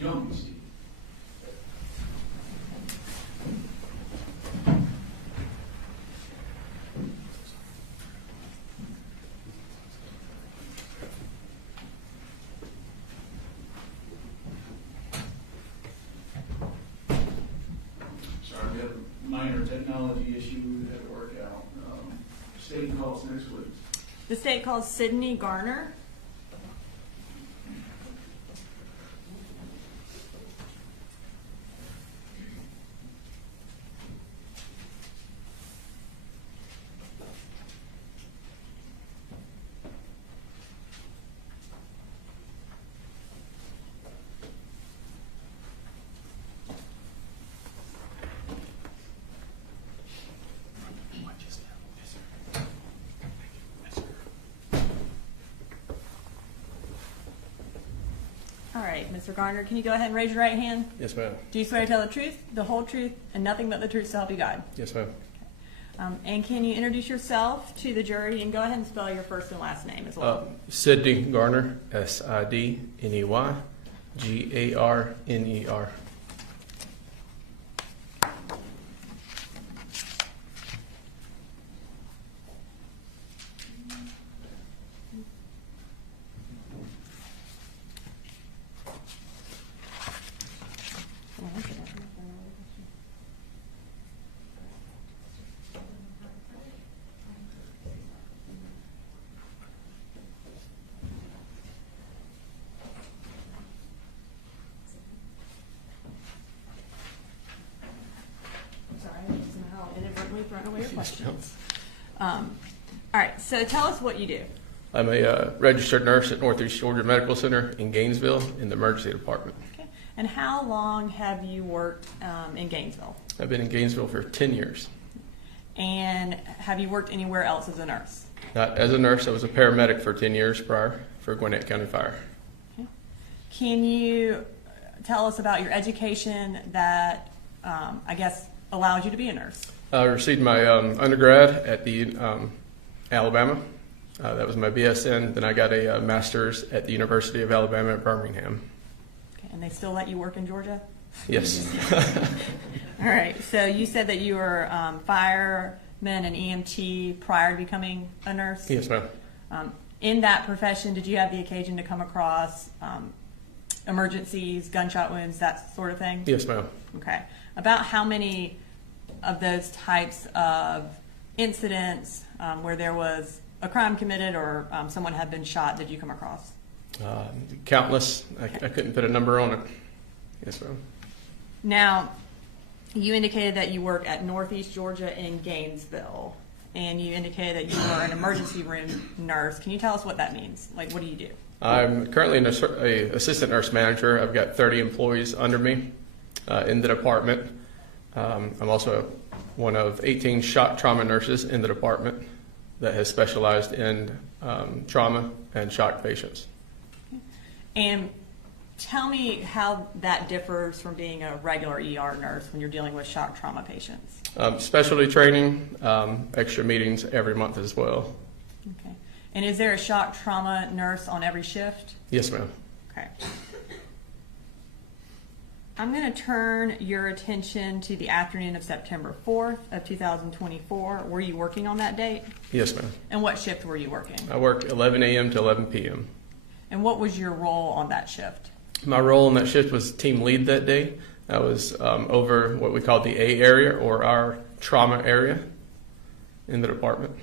Young Steve. Sorry, we had a minor technology issue we had to work out. State calls next week. The state calls Sydney Garner. All right, Mr. Garner, can you go ahead and raise your right hand? Yes, ma'am. Do you swear to tell the truth, the whole truth, and nothing but the truth to help you God? Yes, ma'am. And can you introduce yourself to the jury and go ahead and spell your first and last name as well? Sidney Garner, Sidney, Garner. Thrown away your questions. All right, so tell us what you do. I'm a registered nurse at Northeast Georgia Medical Center in Gainesville in the emergency department. Okay. And how long have you worked in Gainesville? I've been in Gainesville for 10 years. And have you worked anywhere else as a nurse? Not as a nurse, I was a paramedic for 10 years prior for Gwinnett County Fire. Okay. Can you tell us about your education that, I guess, allowed you to be a nurse? I received my undergrad at the Alabama. That was my BSN. Then I got a master's at the University of Alabama at Birmingham. Okay. And they still let you work in Georgia? Yes. All right. So you said that you were fireman and EMT prior to becoming a nurse? Yes, ma'am. In that profession, did you have the occasion to come across emergencies, gunshot wounds, that sort of thing? Yes, ma'am. Okay. About how many of those types of incidents where there was a crime committed or someone had been shot did you come across? Countless. I couldn't put a number on it. Yes, ma'am. Now, you indicated that you work at Northeast Georgia in Gainesville, and you indicated that you are an emergency room nurse. Can you tell us what that means? Like, what do you do? I'm currently an assistant nurse manager. I've got 30 employees under me in the department. I'm also one of 18 shock trauma nurses in the department that has specialized in trauma and shock patients. And tell me how that differs from being a regular ER nurse when you're dealing with shock trauma patients. Specialty training, extra meetings every month as well. Okay. And is there a shock trauma nurse on every shift? Yes, ma'am. Okay. I'm going to turn your attention to the afternoon of September 4th of 2024. Were you working on that date? Yes, ma'am. And what shift were you working? I work 11 a.m. to 11 p.m. And what was your role on that shift? My role in that shift was team lead that day. I was over what we call the A area, or our trauma area in the department.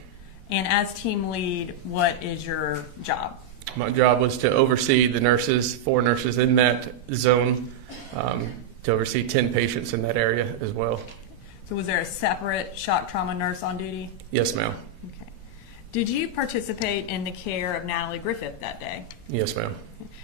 And as team lead, what is your job? My job was to oversee the nurses, 4 nurses in that zone, to oversee 10 patients in that area as well. So was there a separate shock trauma nurse on duty? Yes, ma'am. Okay. Did you participate in the care of Natalie Griffith that day? Yes, ma'am.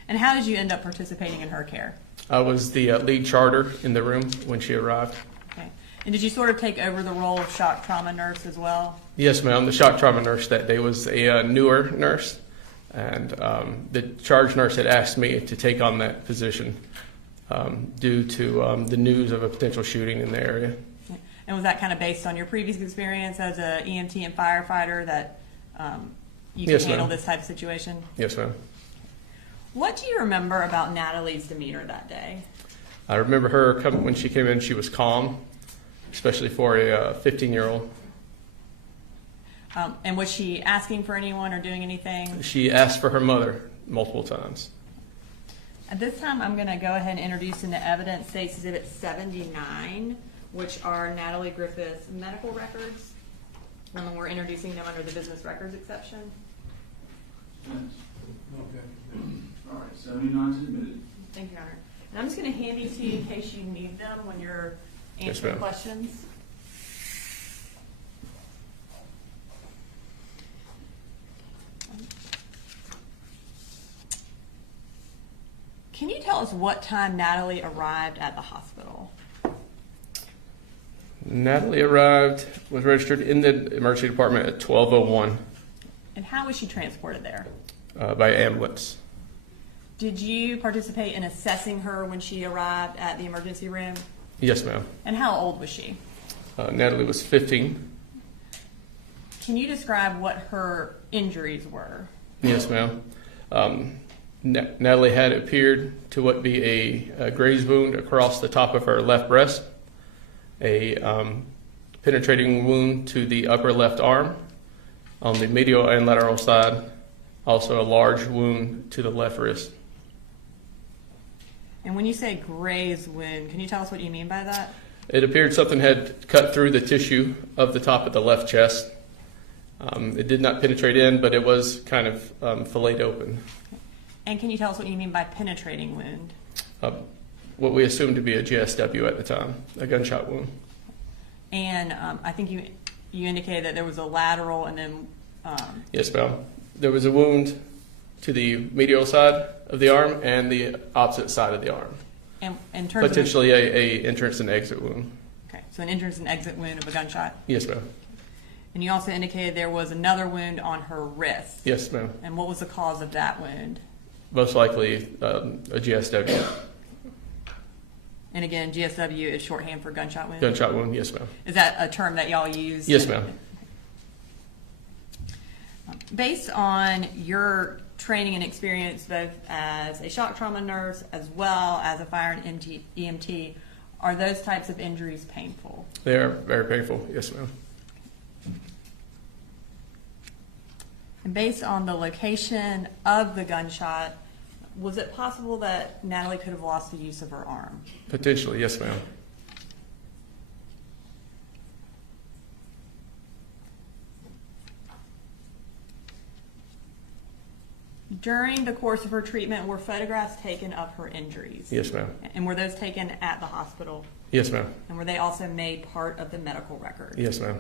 And how did you end up participating in her care? I was the lead charter in the room when she arrived. Okay. And did you sort of take over the role of shock trauma nurse as well? Yes, ma'am. The shock trauma nurse that day was a newer nurse, and the charge nurse had asked me to take on that position due to the news of a potential shooting in the area. And was that kind of based on your previous experience as an EMT and firefighter that you could Yes, handle ma'am. this type of situation? Yes, ma'am. What do you remember about Natalie's demeanor that day? I remember her when she came in, she was calm, especially for a 15-year-old. And was she asking for anyone or doing anything? She asked for her mother multiple times. At this time, I'm going to go ahead and introduce into evidence State's Exhibit 79, which are Natalie Griffith's medical records. And we're introducing them under the business records exception. Yes. Okay. All right, 79's admitted. Thank you, Your Honor. And I'm just going to hand these to you in case you need them when you're Yes, answering ma'am. questions. Can you tell us what time Natalie arrived at the hospital? Natalie arrived, was registered in the emergency department at 12:01 And how was she transported there? by ambulance. Did you participate in assessing her when she arrived at the emergency room? Yes, ma'am. And how old was she? Natalie was 15. Can you describe what her injuries were? Yes, ma'am. Natalie had appeared to what be a graze wound across the top of her left breast, a penetrating wound to the upper left arm on the medial and lateral side, also a large wound to the left wrist. And when you say graze wound, can you tell us what you mean by that? It appeared something had cut through the tissue of the top of the left chest. It did not penetrate in, but it was kind of filleted open. And can you tell us what you mean by penetrating wound? What we assumed to be a GSW at the time, a gunshot wound. And I think you indicated that there was a lateral and then... Yes, ma'am. There was a wound to the medial side of the arm and the opposite side of the arm. And in terms potentially a entrance and exit wound. Okay, so an entrance and exit wound of a gunshot. Yes, ma'am. And you also indicated there was another wound on her wrist. Yes, ma'am. And what was the cause of that wound? Most likely a GSW. And again, GSW is shorthand for gunshot wound? Gunshot wound, yes, ma'am. Is that a term that y'all use? Yes, ma'am. Based on your training and experience both as a shock trauma nurse as well as a fire and EMT, are those types of injuries painful? They are very painful, yes, ma'am. And based on the location of the gunshot, was it possible that Natalie could have lost the use of her arm? Potentially, yes, ma'am. During the course of her treatment, were photographs taken of her injuries? Yes, ma'am. And were those taken at the hospital? Yes, ma'am. And were they also made part of the medical record? Yes, ma'am.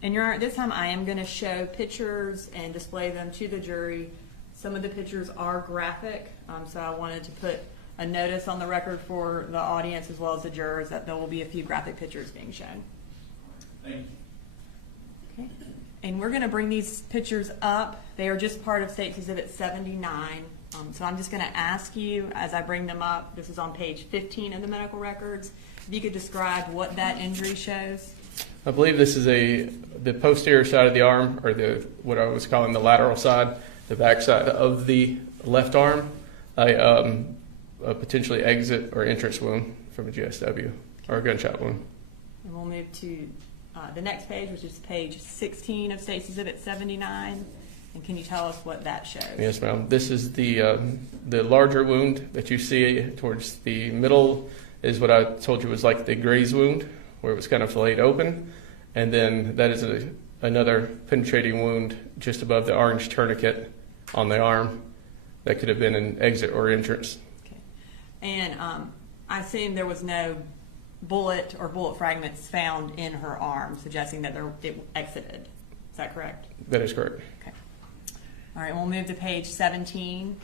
And Your Honor, this time I am going to show pictures and display them to the jury. Some of the pictures are graphic, so I wanted to put a notice on the record for the audience as well as the jurors that there will be a few graphic pictures being shown. Thank you. Okay. And we're going to bring these pictures up. They are just part of State's Exhibit 79. So I'm just going to ask you as I bring them up, this is on page 15 of the medical records, if you could describe what that injury shows. I believe this is the posterior side of the arm, or what I was calling the lateral side, the back side of the left arm. A potentially exit or entrance wound from a GSW or a gunshot wound. And we'll move to the next page, which is page 16 of State's Exhibit 79. And can you tell us what that shows? Yes, ma'am. This is the larger wound that you see towards the middle is what I told you was like the graze wound, where it was kind of laid open. And then that is another penetrating wound just above the orange tourniquet on the arm. That could have been an exit or entrance. Okay. And I assume there was no bullet or bullet fragments found in her arm, suggesting that it exited. Is that correct? That is correct. Okay. All right, we'll move to page 17.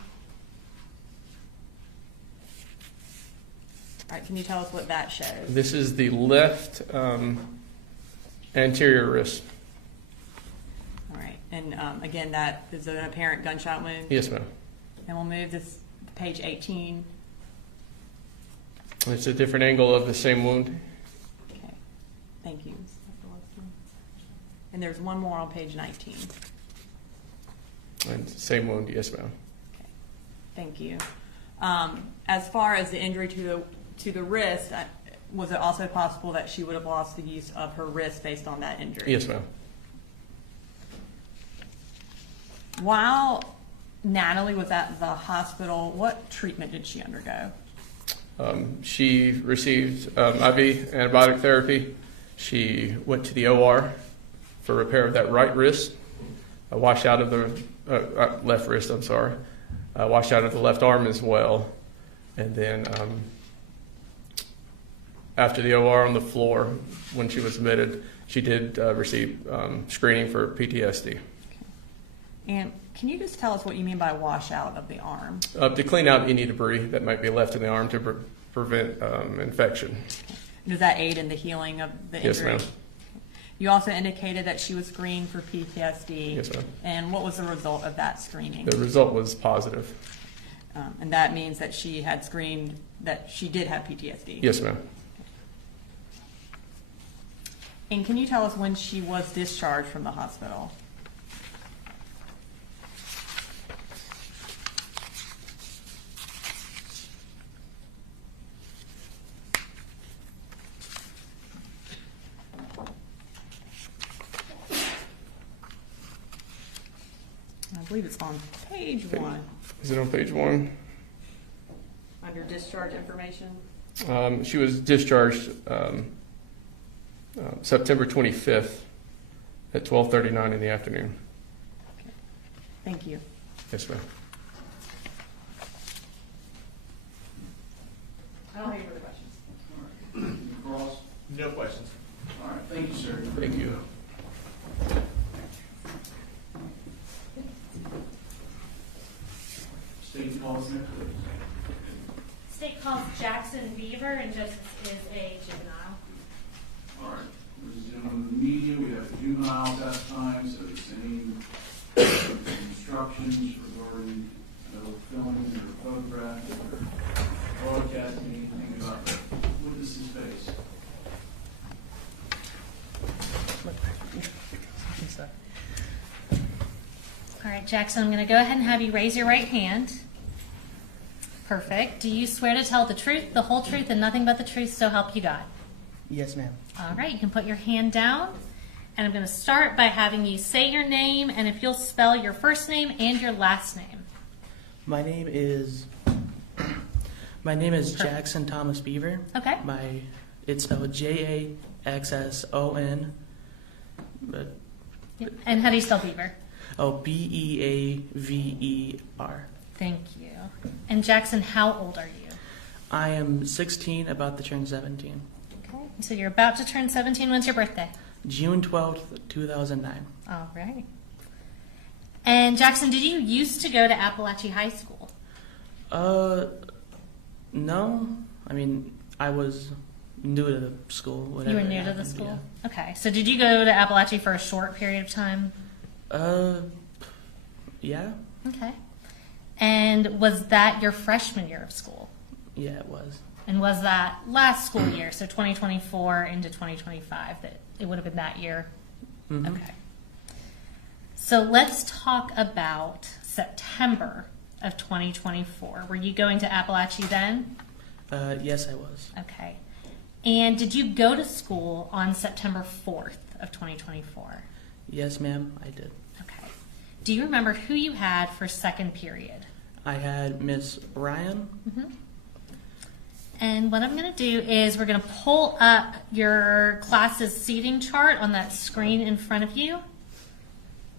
All right, can you tell us what that shows? This is the left anterior wrist. All right, and again, that is an apparent gunshot wound? Yes, ma'am. And we'll move this to page 18. It's a different angle of the same wound. Okay, thank you. And there's one more on page 19. And same wound, yes, ma'am. Okay, thank you. As far as the injury to the wrist, was it also possible that she would have lost the use of her wrist based on that injury? Yes, ma'am. While Natalie was at the hospital, what treatment did she undergo? She received IV antibiotic therapy. She went to the OR for repair of that right wrist, a washout of the left wrist, I'm sorry, washout of the left arm as well. And then after the OR on the floor, when she was admitted, she did receive screening for PTSD. Okay. And can you just tell us what you mean by washout of the arm? To clean out any debris that might be left in the arm to prevent infection. Does that aid in the healing of the injury? Yes, ma'am. You also indicated that she was screened for PTSD. Yes, ma'am. And what was the result of that screening? The result was positive. And that means that she had screened that she did have PTSD? Yes, ma'am. And can you tell us when she was discharged from the hospital? I believe it's on page 1. Is it on page 1? Under discharge information? She was discharged September 25th at 12:39 in the afternoon. Okay. Thank you. Yes, ma'am. I don't have any further questions. All right. Cross? No questions. All right, thank you, sir. Thank you. State calls next, please. State calls Jackson Beaver, and Joseph is a juvenile. All right, resume on the media, we have juveniles that time, so the same instructions regarding no filming or photographing or broadcasting, anything about witnesses' face. All right, Jackson, I'm going to go ahead and have you raise your right hand. Perfect. Do you swear to tell the truth, the whole truth, and nothing but the truth, so help you God? Yes, ma'am. All right, you can put your hand down. And I'm going to start by having you say your name, and if you'll spell your first name and your last name. My name is Jackson Thomas Beaver. Okay. It's spelled Jaxson. Yep. And how do you spell Beaver? Beaver. Thank you. And Jackson, how old are you? I am 16, about to turn 17. Okay. So you're about to turn 17. When's your birthday? June 12th, 2009. All right. And Jackson, did you used to go to Apalachee High School? No, I mean, I was new to the school. You whatever were new to the happened, school? Okay. So did you go to Apalachee for a short period of time? Yeah. Okay. And was that your freshman year of school? Yeah, it was. And was that last school year, so 2024 into 2025, that it would have been that year? Mhm. Okay. So let's talk about September of 2024. Were you going to Apalachee then? Yes, I was. Okay. And did you go to school on September 4th of 2024? Yes, ma'am, I did. Okay. Do you remember who you had for second period? I had Miss Ryan. Mm-hmm. And what I'm going to do is we're going to pull up your class's seating chart on that screen in front of you.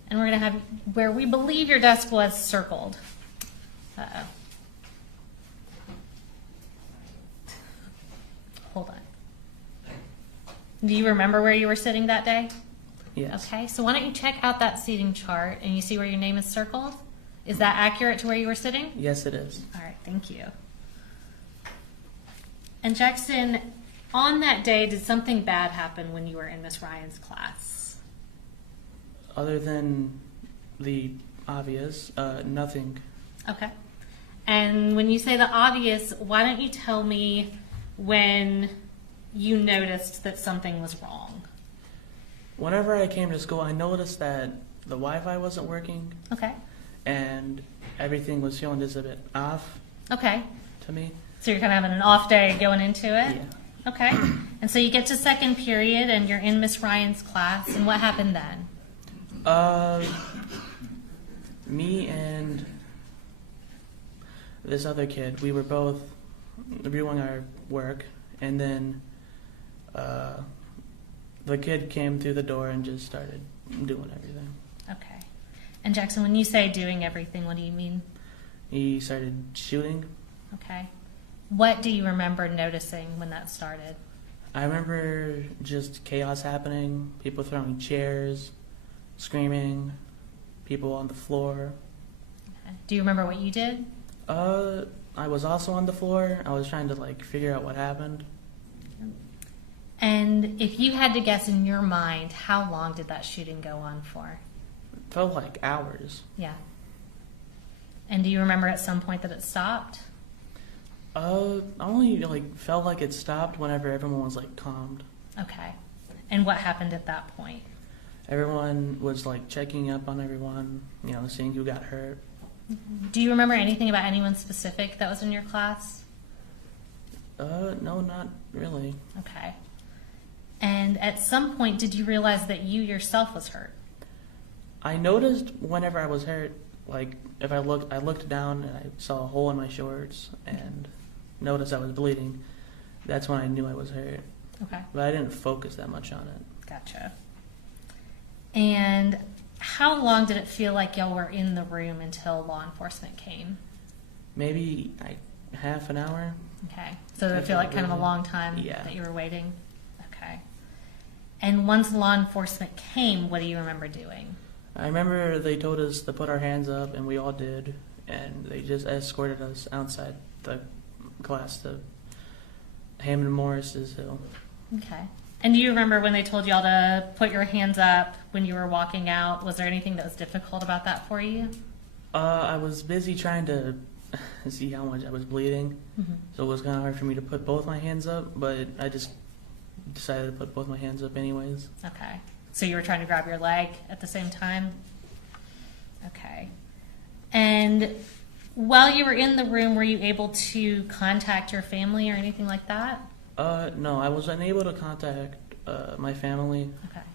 And we're going to have where we believe your desk was circled. Uh-oh. Hold on. Do you remember where you were sitting that day? Yes. Okay, so why don't you check out that seating chart and you see where your name is circled? Is that accurate to where you were sitting? Yes, it is. All right, thank you. And Jackson, on that day, did something bad happen when you were in Miss Ryan's class? Other than the obvious, nothing. Okay. And when you say the obvious, why don't you tell me when you noticed that something was wrong? Whenever I came to school, I noticed that the Wi-Fi wasn't working. Okay. And everything was feeling just a bit off Okay. to me. So you're kind of having an off day going into it? Yeah. Okay. And so you get to second period and you're in Miss Ryan's class, and what happened then? Me and this other kid, we were both reviewing our work, and then the kid came through the door and just started doing everything. Okay. And Jackson, when you say doing everything, what do you mean? He started shooting. Okay. What do you remember noticing when that started? I remember just chaos happening, people throwing chairs, screaming, people on the floor. Okay. Do you remember what you did? I was also on the floor. I was trying to figure out what happened. And if you had to guess in your mind, how long did that shooting go on for? It felt like hours. Yeah. And do you remember at some point that it stopped? I only felt like it stopped whenever everyone was calmed. Okay. And what happened at that point? Everyone was checking up on everyone, seeing who got hurt. Do you remember anything about anyone specific that was in your class? No, not really. Okay. And at some point, did you realize that you yourself was hurt? I noticed whenever I was hurt, if I looked down and I saw a hole in my shorts and noticed I was bleeding. That's when I knew I was hurt. Okay. But I didn't focus that much on it. Gotcha. And how long did it feel like y'all were in the room until law enforcement came? Maybe half an hour. Okay. So did it feel like kind of a long time that you were waiting? Okay. And once law enforcement came, what do you remember doing? I remember they told us to put our hands up, and we all did. And they just escorted us outside the class to Hammond Morris's Hill. Okay. And do you remember when they told y'all to put your hands up when you were walking out? Was there anything that was difficult about that for you? I was busy trying to see how much I was bleeding, so it was kind of hard for me to put both my hands up, but I just decided to put both my hands up anyways. Okay. So you were trying to grab your leg at the same time? Okay. And while you were in the room, were you able to contact your family or anything like that? No, I was unable to contact my family Okay.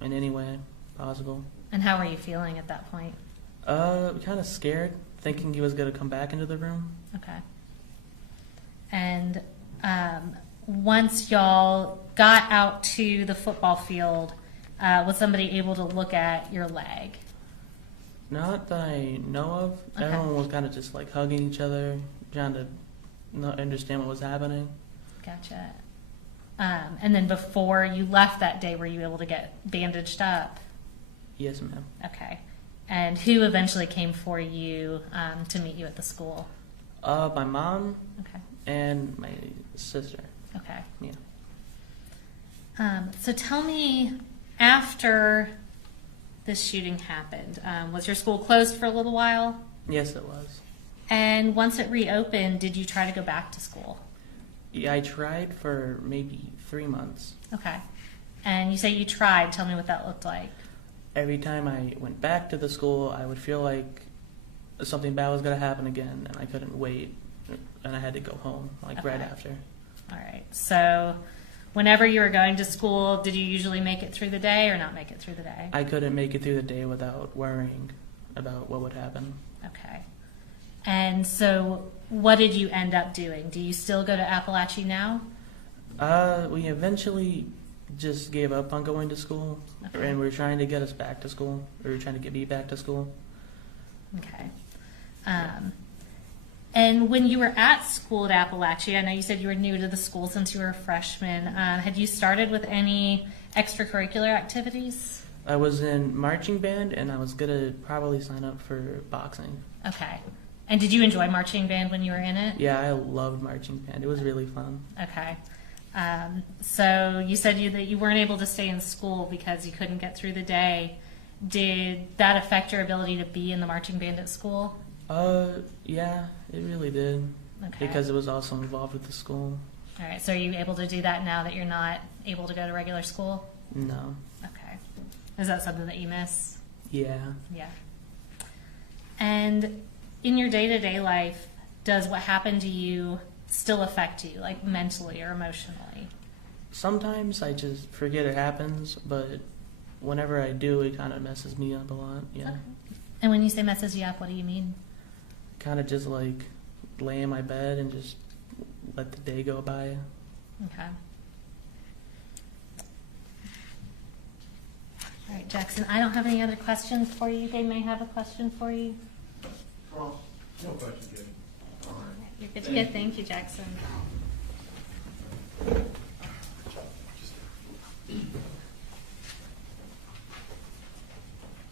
in any way possible. And how were you feeling at that point? Kind of scared, thinking he was going to come back into the room. Okay. And once y'all got out to the football field, was somebody able to look at your leg? Not that I know of. Okay. Everyone was kind of just hugging each other, trying to not understand what was happening. Gotcha. And then before you left that day, were you able to get bandaged up? Yes, ma'am. Okay. And who eventually came for you to meet you at the school? My mom. Okay. and my sister. Okay. Yeah. So tell me, after this shooting happened, was your school closed for a little while? Yes, it was. And once it reopened, did you try to go back to school? Yeah, I tried for maybe 3 months. Okay. And you say you tried. Tell me what that looked like. Every time I went back to the school, I would feel like something bad was going to happen again, and I couldn't wait, and I had to go home, like right Okay. after. All right. So whenever you were going to school, did you usually make it through the day or not make it through the day? I couldn't make it through the day without worrying about what would happen. Okay. And so what did you end up doing? Do you still go to Apalachee now? We eventually just gave up on going to school, Okay. and we were trying to get us back to school. We were trying to get me back to school. Okay. And when you were at school at Apalachee, I know you said you were new to the school since you were a freshman. Had you started with any extracurricular activities? I was in marching band, and I was gonna probably sign up for boxing. Okay. And did you enjoy marching band when you were in it? Yeah, I loved marching band. It was really fun. Okay. So you said that you weren't able to stay in school because you couldn't get through the day. Did that affect your ability to be in the marching band at school? Yeah, it really did. Okay. Because it was also involved with the school. All right. So are you able to do that now that you're not able to go to regular school? No. Okay. Is that something that you miss? Yeah. Yeah. And in your day-to-day life, does what happened to you still affect you, like mentally or emotionally? Sometimes I just forget it happens, but whenever I do, it kind of messes me up a lot. Yeah. Okay. And when you say messes you up, what do you mean? Kind of just like lay in my bed and just let the day go by. Okay. All right, Jackson, I don't have any other questions for you. They may have a question for you. Cross. No question, Kevin. All right. You're good to go. Thank you, Jackson.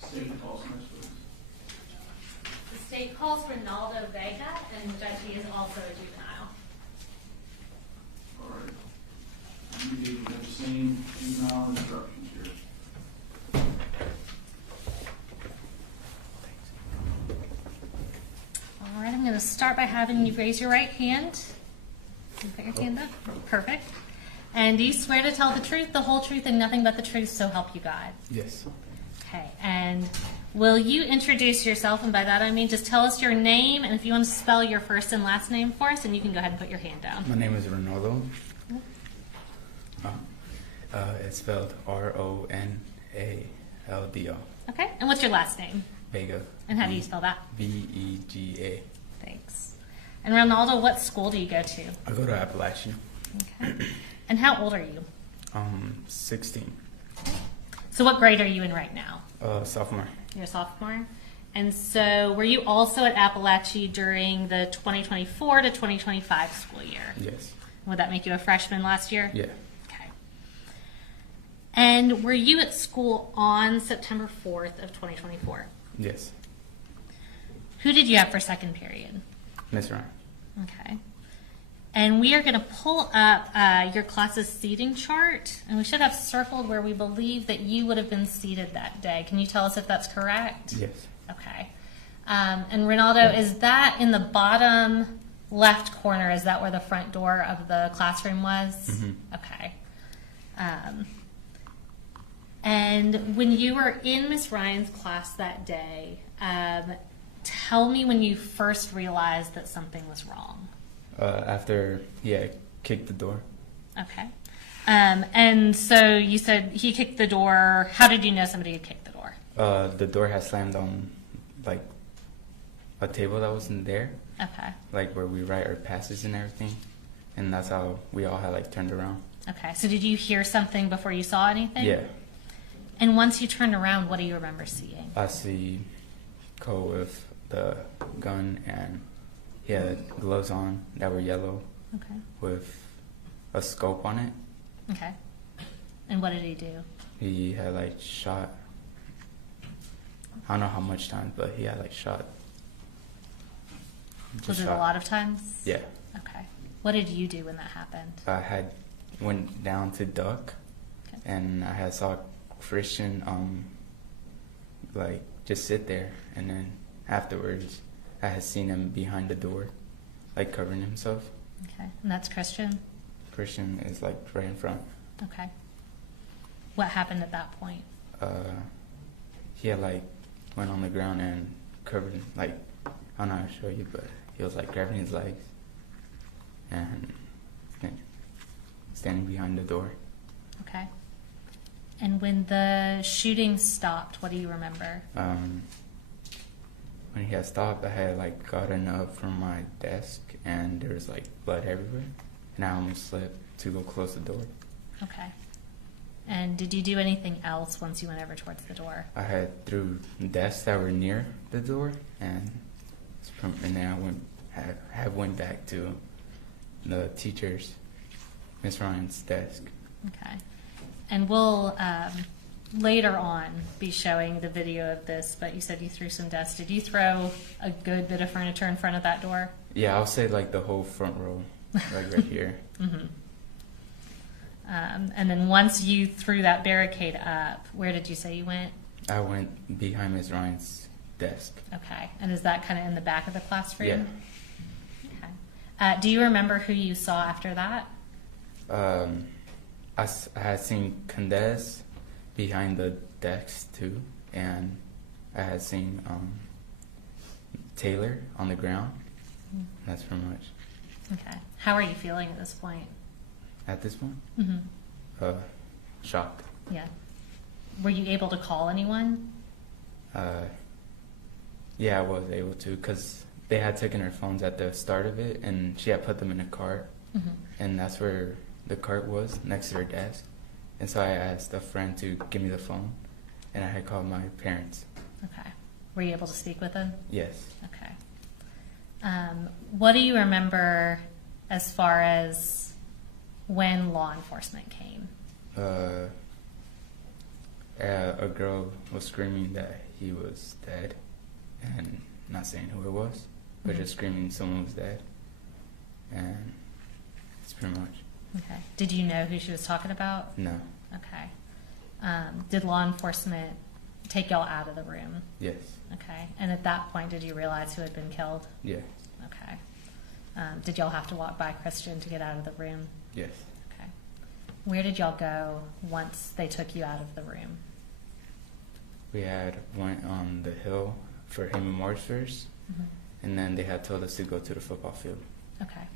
State calls next week. The state calls Ronaldo Vega, and Judge, he is also a juvenile. All right. You need to have the same juvenile instructions here. All right, I'm going to start by having you raise your right hand. You put your hand up. Perfect. And do you swear to tell the truth, the whole truth, and nothing but the truth, so help you God? Yes. Okay, and will you introduce yourself? And by that I mean just tell us your name, and if you want to spell your first and last name for us, and you can go ahead and put your hand down. My name is Ronaldo. It's spelled Ronaldo. Okay, and what's your last name? Vega. And how do you spell that? Vega. Thanks. And Ronaldo, what school do you go to? I go to Apalachee. Okay. And how old are you? 16. So what grade are you in right now? Sophomore. You're a sophomore. And so were you also at Apalachee during the 2024 to 2025 school year? Yes. Would that make you a freshman last year? Yeah. Okay. And were you at school on September 4th of 2024? Yes. Who did you have for second period? Miss Ryan. Okay. And we are going to pull up your class's seating chart, and we should have circled where we believe that you would have been seated that day. Can you tell us if that's correct? Yes. Okay. And Ronaldo, is that in the bottom left corner? Is that where the front door of the classroom was? Mm-hmm. Okay. And when you were in Miss Ryan's class that day, tell me when you first realized that something was wrong. After he had kicked the door. Okay. And so you said he kicked the door. How did you know somebody had kicked the door? The door had slammed on, like, a table that wasn't there. Okay. Like, where we write our passes and everything. And that's how we all had, like, turned around. Okay. So did you hear something before you saw anything? Yeah. And once you turned around, what do you remember seeing? I see Cole with the gun, and he had gloves on that were yellow. Okay. With a scope on it. Okay. And what did he do? He had, like, shot, I don't know how much times, but he had, like, shot. Was it a lot of times? Yeah. Okay. What did you do when that happened? I went down to duck, Okay. and I had saw Christian like just sit there, and then afterwards I had seen him behind the door, like covering himself. Okay, and that's Christian? Christian is like right in front. Okay. What happened at that point? He had like went on the ground and covered, like, I don't know how to show you, but he was like grabbing his legs and standing behind the door. Okay. And when the shooting stopped, what do you remember? When he had stopped, I had like gotten up from my desk and there was like blood everywhere, and I almost slipped to go close the door. Okay. And did you do anything else once you went over towards the door? I had threw desks that were near the door, and then I went back to the teacher's, Miss Ryan's desk. Okay. And we'll later on be showing the video of this, but you said you threw some desks. Did you throw a good bit of furniture in front of that door? Yeah, I'll say like the whole front row, like right here. Mm-hmm. And then once you threw that barricade up, where did you say you went? I went behind Miss Ryan's desk. Okay. And is that kind of in the back of the classroom? Yeah. Okay. Do you remember who you saw after that? I had seen Candace behind the desk too, and I had seen Taylor on the ground. That's pretty much. Okay. How are you feeling at this point? At this point? Mm-hmm. Shocked. Yeah. Were you able to call anyone? Yeah, I was able to, because they had taken her phones at the start of it, and she had put them in a cart, and that's where the cart was, next to her desk. And so I asked a friend to give me the phone, and I had called my parents. Okay. Were you able to speak with them? Yes. Okay. What do you remember as far as when law enforcement came? A girl was screaming that he was dead, and not saying who it was, but just screaming someone was dead. And that's pretty much. Okay. Did you know who she was talking about? No. Okay. Did law enforcement take y'all out of the room? Yes. Okay. And at that point, did you realize who had been killed? Yes. Okay. Did y'all have to walk by Christian to get out of the room? Yes. Okay. Where did y'all go once they took you out of the room? We had went on the hill for him and March first, and then they had told us to go to the football field. Okay.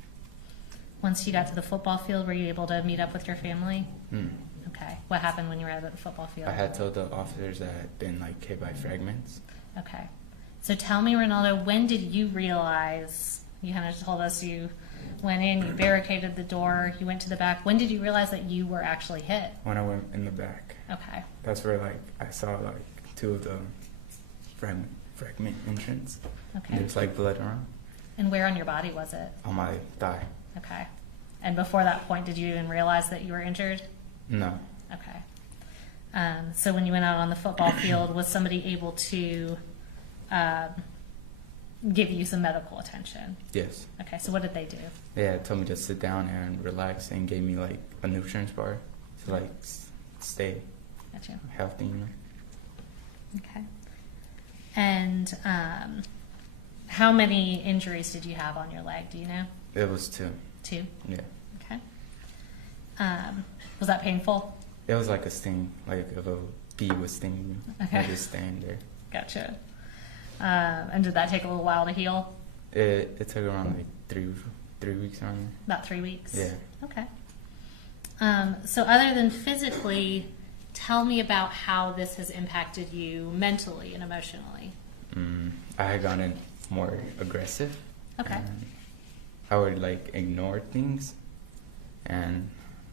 Once you got to the football field, were you able to meet up with your family? Mm. Okay. What happened when you were out at the football field? I had told the officers that I had been like hit by fragments. Okay. So tell me, Ronaldo, when did you realize, you kind of told us you went in, you barricaded the door, you went to the back. When did you realize that you were actually hit? When I went in the back. Okay. That's where like I saw like two of the fragment entrance. Okay. There's like blood around. And where on your body was it? On my thigh. Okay. And before that point, did you even realize that you were injured? No. Okay. So when you went out on the football field, was somebody able to give you some medical attention? Yes. Okay, so what did they do? They had told me to sit down and relax, and gave me like a nutrition bar to like stay Gotcha. healthy. You know? Okay. And how many injuries did you have on your leg? Do you know? It was 2. 2? Yeah. Okay. Was that painful? It was like a sting, like if a bee was stinging me. Okay. I just staying there. Gotcha. And did that take a little while to heal? It took around like three weeks around there. About 3 weeks? Yeah. Okay. So other than physically, tell me about how this has impacted you mentally and emotionally. I had gotten more aggressive. Okay. And I would like ignore things, and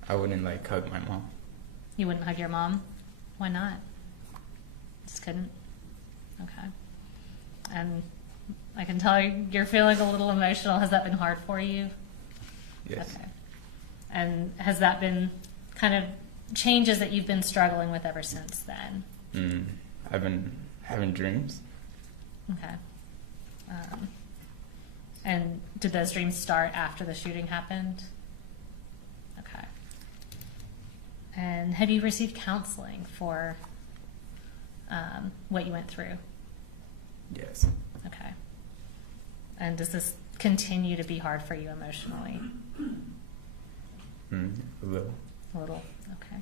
I wouldn't like hug my mom. You wouldn't hug your mom? Why not? Just couldn't? Okay. And I can tell you're feeling a little emotional. Has that been hard for you? Yes. Okay. And has that been kind of changes that you've been struggling with ever since then? I've been having dreams. Okay. And did those dreams start after the shooting happened? Okay. And have you received counseling for what you went through? Yes. Okay. And does this continue to be hard for you emotionally? A little. A little. Okay.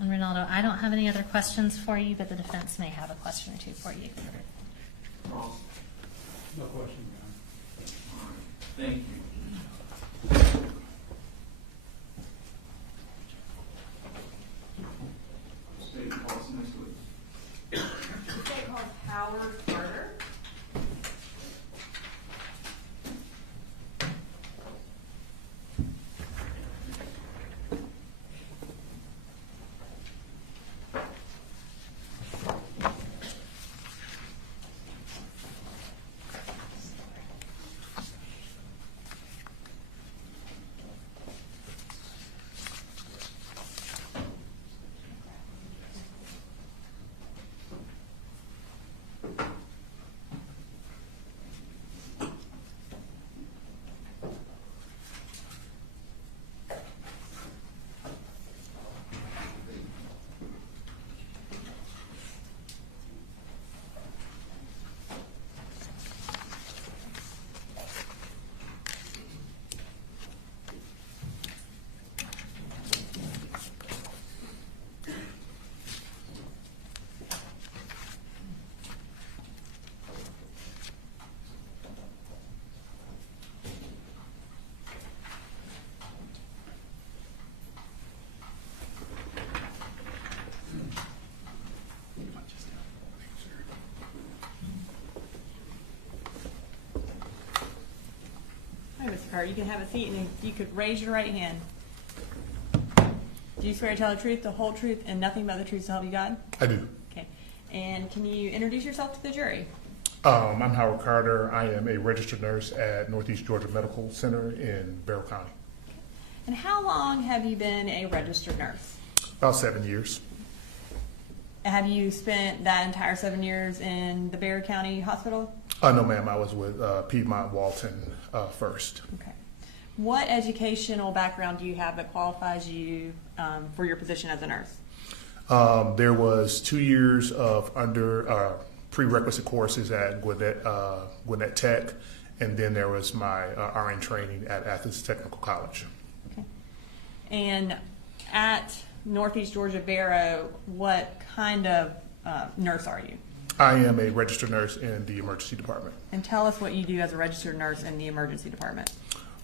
And Ronaldo, I don't have any other questions for you, but the defense may have a question or two for you. Ross? No question, Thank you. State policy next week. The state calls Howard Carter. Hi, Mr. Carter. You can have a seat, and if you could raise your right hand. Do you swear to tell the truth, the whole truth, and nothing but the truth to help you God? I do. Okay. And can you introduce yourself to the jury? I'm Howard Carter. I am a registered nurse at Northeast Georgia Medical Center in Barrow County. And how long have you been a registered nurse? About 7 years. Have you spent that entire 7 years in the Barrow County Hospital? No, ma'am. I was with Piedmont Walton first. Okay. What educational background do you have that qualifies you for your position as a nurse? There was 2 years of prerequisite courses at Gwinnett Tech, and then there was my RN training at Athens Technical College. Okay. And at Northeast Georgia Barrow, what kind of nurse are you? I am a registered nurse in the emergency department. And tell us what you do as a registered nurse in the emergency department.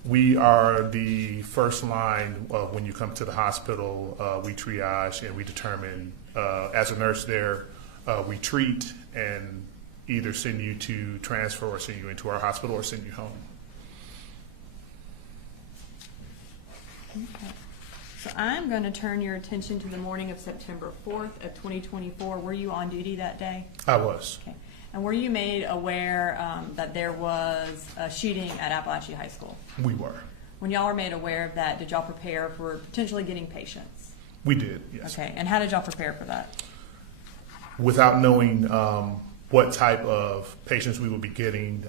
We are the first line when you come to the hospital. We triage and we determine, as a nurse there, we treat and either send you to transfer or send you into our hospital or send you home. Okay. So I'm going to turn your attention to the morning of September 4th of 2024. Were you on duty that day? I was. Okay. And were you made aware that there was a shooting at Apalachee High School? We were. When y'all were made aware of that, did y'all prepare for potentially getting patients? We did, yes. Okay. And how did y'all prepare for that? Without knowing what type of patients we would be getting,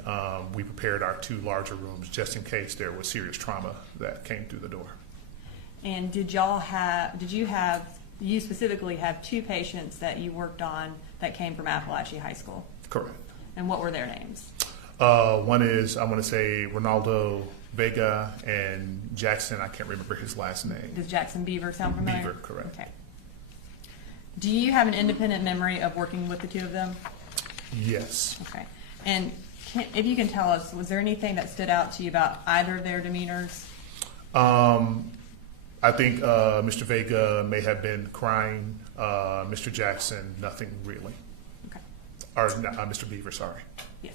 we prepared our 2 larger rooms just in case there was serious trauma that came through the door. And did you specifically have 2 patients that you worked on that came from Apalachee High School? Correct. And what were their names? One is, I want to say, Ronaldo Vega, and Jackson, I can't remember his last name. Does Jackson Beaver sound familiar? Beaver, correct. Okay. Do you have an independent memory of working with the 2 of them? Yes. Okay. And if you can tell us, was there anything that stood out to you about either of their demeanors? I think Mr. Vega may have been crying. Mr. Jackson, nothing really. Okay. Or Mr. Beaver, sorry. Yes.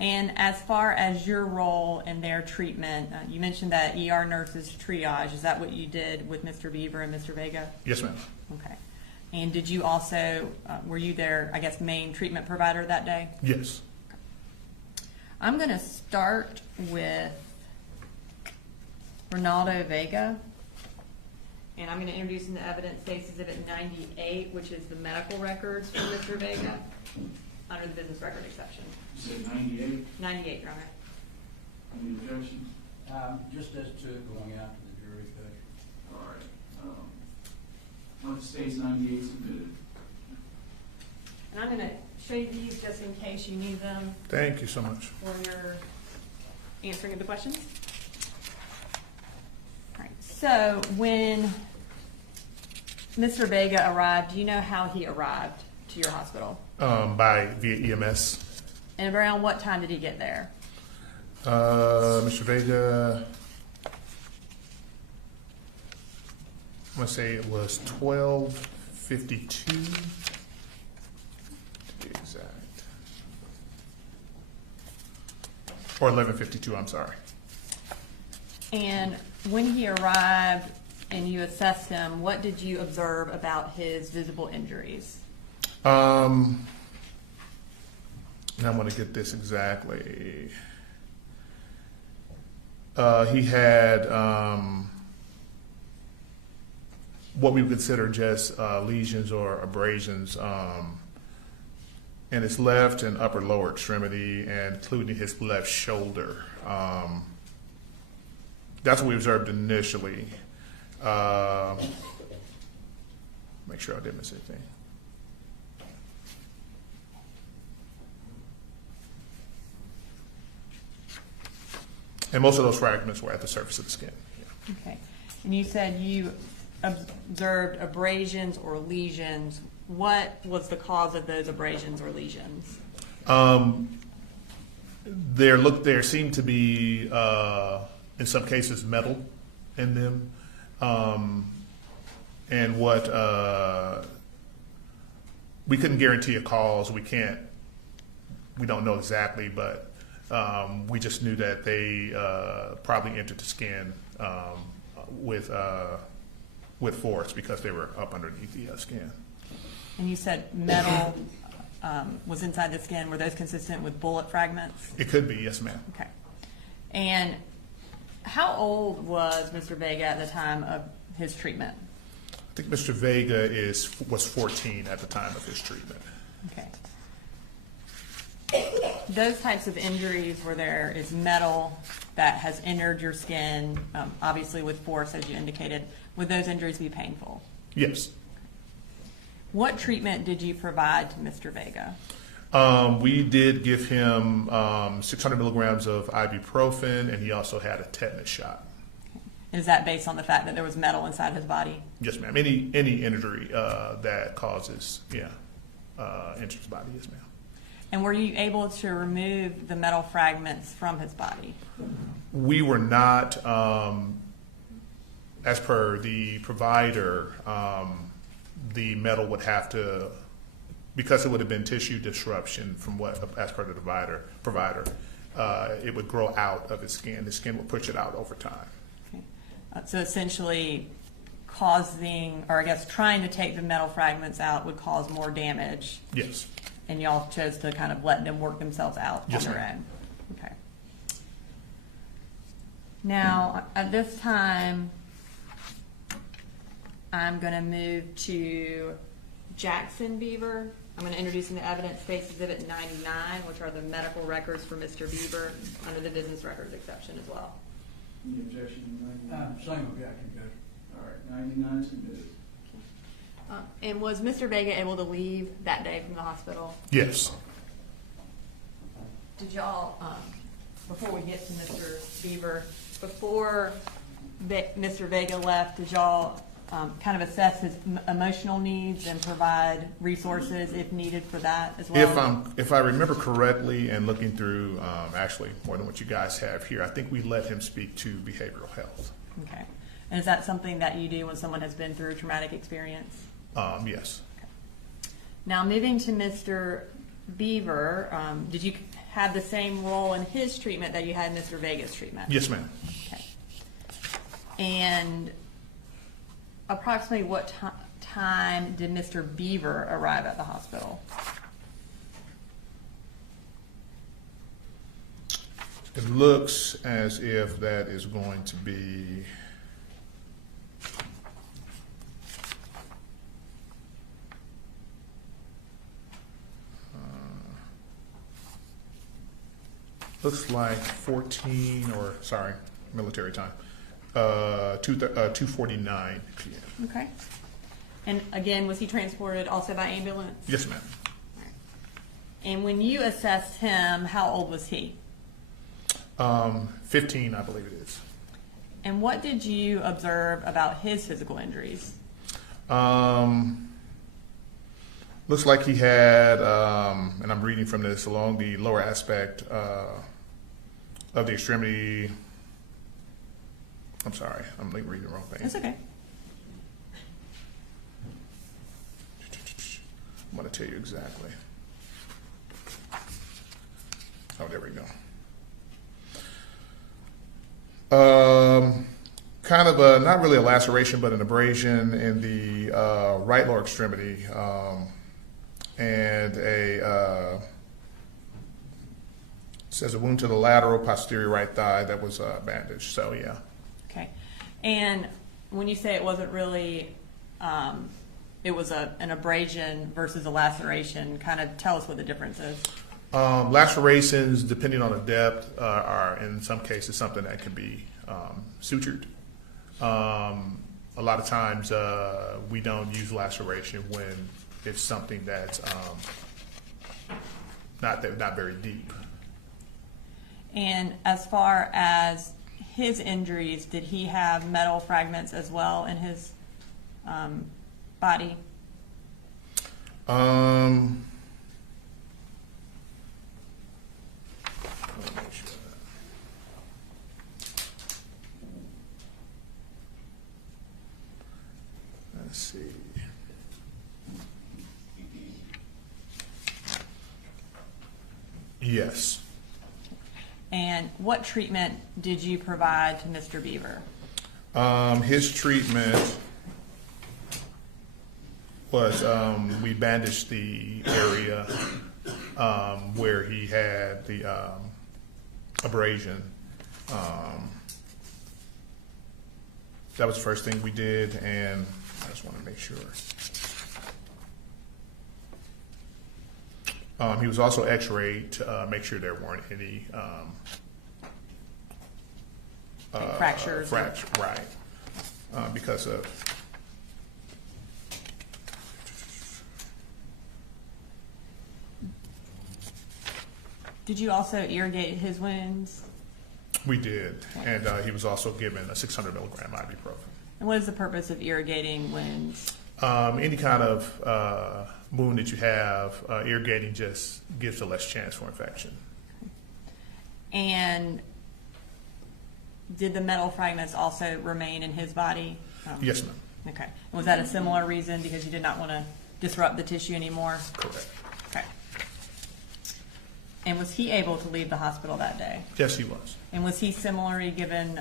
And as far as your role in their treatment, you mentioned that ER nurses triage. Is that what you did with Mr. Beaver and Mr. Vega? Yes, ma'am. Okay. And did you also, were you their, I guess, main treatment provider that day? Yes. I'm going to start with Ronaldo Vega. And I'm going to introduce into evidence case exhibit 98, which is the medical records from Mr. Vega under the business record exception. You said 98? 98, Your Honor. Any objections? Just as to going out to the jury, Judge. All right. Let the state's 98 submitted. And I'm going to show you these just in case you need them Thank you so much. for your answering of the questions. All right. So when Mr. Vega arrived, do you know how he arrived to your hospital? Via EMS. And around what time did he get there? Mr. Vega, I'm gonna say it was 12:52. To be exact, or 11:52. I'm sorry. And when he arrived and you assessed him, what did you observe about his visible injuries? And I'm going to get this exactly. He had what we would consider just lesions or abrasions in his left and upper lower extremity, and including his left shoulder. That's what we observed initially. Make sure I didn't miss anything. And most of those fragments were at the surface of the skin. Yeah. Okay. And you said you observed abrasions or lesions. What was the cause of those abrasions or lesions? There seemed to be, in some cases, metal in them. And what we couldn't guarantee a cause. We don't know exactly, but we just knew that they probably entered the skin with force because they were up underneath the skin. And you said metal was inside the skin. Were those consistent with bullet fragments? It could be, yes, ma'am. Okay. And how old was Mr. Vega at the time of his treatment? I think Mr. Vega was 14 at the time of his treatment. Okay. Those types of injuries where there is metal that has entered your skin, obviously with force, as you indicated, would those injuries be painful? Yes. What treatment did you provide to Mr. Vega? We did give him 600 milligrams of ibuprofen, and he also had a tetanus shot. Is that based on the fact that there was metal inside his body? Yes, ma'am. Any injury that causes, injures his body, yes, ma'am. And were you able to remove the metal fragments from his body? We were not, as per the provider, the metal would have to, because it would have been tissue disruption from as per the provider, it would grow out of his skin. The skin would push it out over time. Okay. So essentially causing, or I guess trying to take the metal fragments out would cause more damage. Yes. And y'all chose to kind of let them work themselves out on their own. Okay. Now, at this time, I'm going to move to Jackson Beaver. I'm going to introduce in the evidence Case Exhibit 99, which are the medical records for Mr. Beaver under the business records exception as well. Any objection to 99? Same objection, Judge. All right, 99 submitted. And was Mr. Vega able to leave that day from the hospital? Yes. Did y'all, before we get to Mr. Beaver, before Mr. Vega left, did y'all kind of assess his emotional needs and provide resources if needed for that as well? If I remember correctly, and looking through actually more than what you guys have here, I think we let him speak to behavioral health. Okay. And is that something that you do when someone has been through a traumatic experience? Yes. Okay. Now, moving to Mr. Beaver, did you have the same role in his treatment that you had in Mr. Vega's treatment? Yes, ma'am. Okay. And approximately what time did Mr. Beaver arrive at the hospital? It looks as if that is going to be looks like 14, or sorry, military time, 2:49 p.m. Okay. And again, was he transported also by ambulance? Yes, ma'am. And when you assessed him, how old was he? 15, I believe it is. And what did you observe about his physical injuries? Looks like he had, and I'm reading from this, along the lower aspect of the extremity. I'm sorry, I'm reading the wrong thing. That's okay. I'm going to tell you exactly. Oh, there we go. Kind of a, not really a laceration, but an abrasion in the right lower extremity, and says a wound to the lateral posterior right thigh that was bandaged. So yeah. Okay. And when you say it wasn't really, it was an abrasion versus a laceration, kind of tell us what the difference is. Lacerations, depending on the depth, are in some cases something that can be sutured. A lot of times we don't use laceration when it's something that's not very deep. And as far as his injuries, did he have metal fragments as well in his body? Let me make sure. Let's see. Yes. And what treatment did you provide to Mr. Beaver? His treatment was we bandaged the area where he had the abrasion. That was the first thing we did, and I just want to make sure. He was also x-rayed to make sure there weren't any fractures. Right. Because of. Did you also irrigate his wounds? We did, and he was also given a 600 milligram ibuprofen. And what is the purpose of irrigating wounds? Any kind of wound that you have, irrigating just gives a less chance for infection. And did the metal fragments also remain in his body? Yes, ma'am. Okay. And was that a similar reason because you did not want to disrupt the tissue anymore? Correct. Okay. And was he able to leave the hospital that day? Yes, he was. And was he similarly given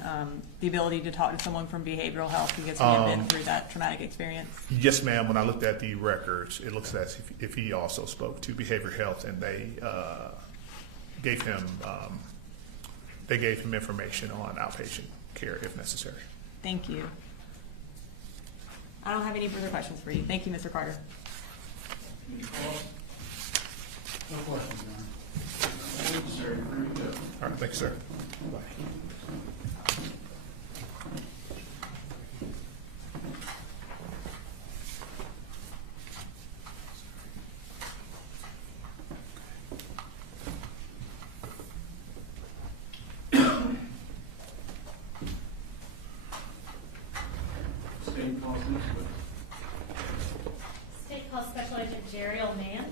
the ability to talk to someone from behavioral health because he had been through that traumatic experience? Yes, ma'am. When I looked at the records, it looks as if he also spoke to behavioral health, and they gave him information on outpatient care if necessary. Thank you. I don't have any further questions for you. Thank you, Mr. Carter. Any follow-up? No questions, Your Honor. Thank you, sir. You're free to go. All right, thank you, sir. Bye. State calls next witness. State calls Special Agent Jerry Oldman.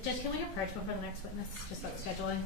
Just can we approach before the next witness, just like scheduling?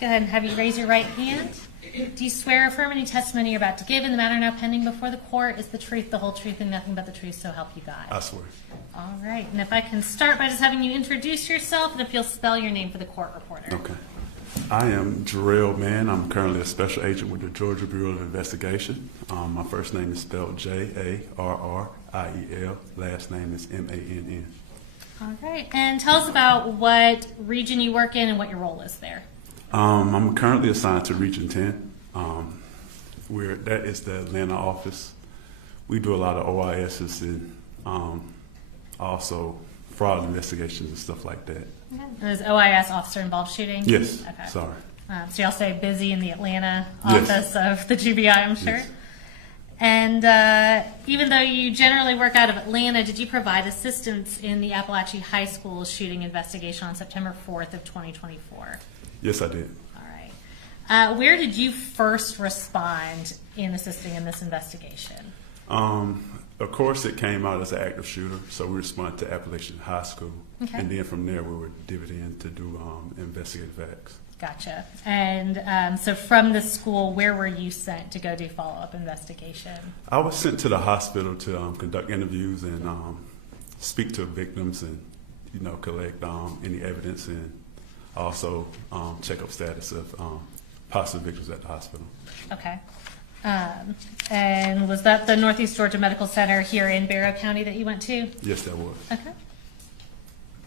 Go ahead and have you raise your right hand. Do you swear or affirm any testimony you're about to give in the matter now pending before the court is the truth, the whole truth, and nothing but the truth, so help you God? I swear. All right. And if I can start by just having you introduce yourself, and if you'll spell your name for the court reporter. Okay. I am Jarrell Mann. I'm currently a special agent with the Georgia Bureau of Investigation. My first name is spelled Jarriel. Last name is Mann. All right. And tell us about what region you work in and what your role is there. I'm currently assigned to Region 10, where that is the Atlanta office. We do a lot of OISs and also fraud investigations and stuff like that. Okay. Is OIS officer involved shooting? Yes. Okay. Sorry. So y'all stay busy in the Atlanta Yes. office of the GBI, I'm sure. Yes. And even though you generally work out of Atlanta, did you provide assistance in the Apalachee High School shooting investigation on September 4th of 2024? Yes, I did. All right. Where did you first respond in assisting in this investigation? Of course, it came out as an active shooter, so we responded to Apalachee High School. Okay. And then from there, we were divvied in to do investigative acts. Gotcha. And so from the school, where were you sent to go do follow-up investigation? I was sent to the hospital to conduct interviews and speak to victims and, collect any evidence and also check up status of possible victims at the hospital. Okay. And was that the Northeast Georgia Medical Center here in Barrow County that you went to? Yes, that was. Okay.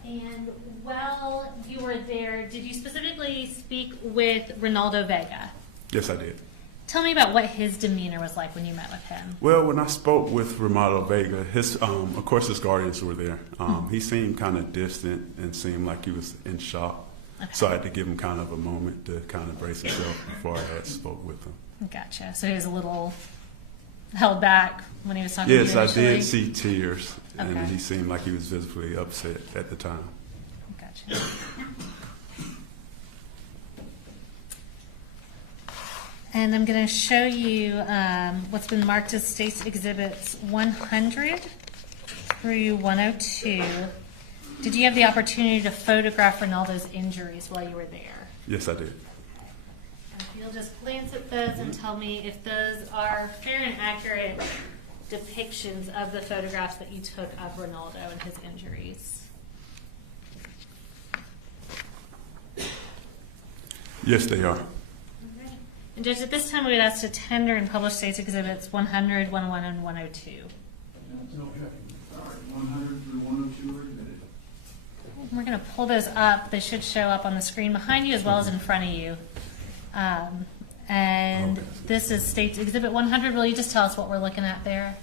And while you were there, did you specifically speak with Ronaldo Vega? Yes, I did. Tell me about what his demeanor was like when you met with him. Well, when I spoke with Ronaldo Vega, of course, his guardians were there. He seemed kind of distant and seemed like he was in shock. Okay. So I had to give him kind of a moment to kind of brace himself before I had spoke with him. Gotcha. So he was a little held back when he was talking to you Yes, I initially? did see tears, and Okay. he seemed like he was visibly upset at the time. Gotcha. And I'm going to show you what's been marked as State's Exhibits 100 through 102. Did you have the opportunity to photograph Ronaldo's injuries while you were there? Yes, I did. If you'll just glance at those and tell me if those are fair and accurate depictions of the photographs that you took of Ronaldo and his injuries. Yes, they are. Okay. And Judge, at this time we would ask to tender and publish State's Exhibits 100, 101, and 102. All right, 100 through 102 are admitted. We're going to pull those up. They should show up on the screen behind you as well as in front of you. And this is State's Exhibit 100. Will you just tell us what we're looking at there?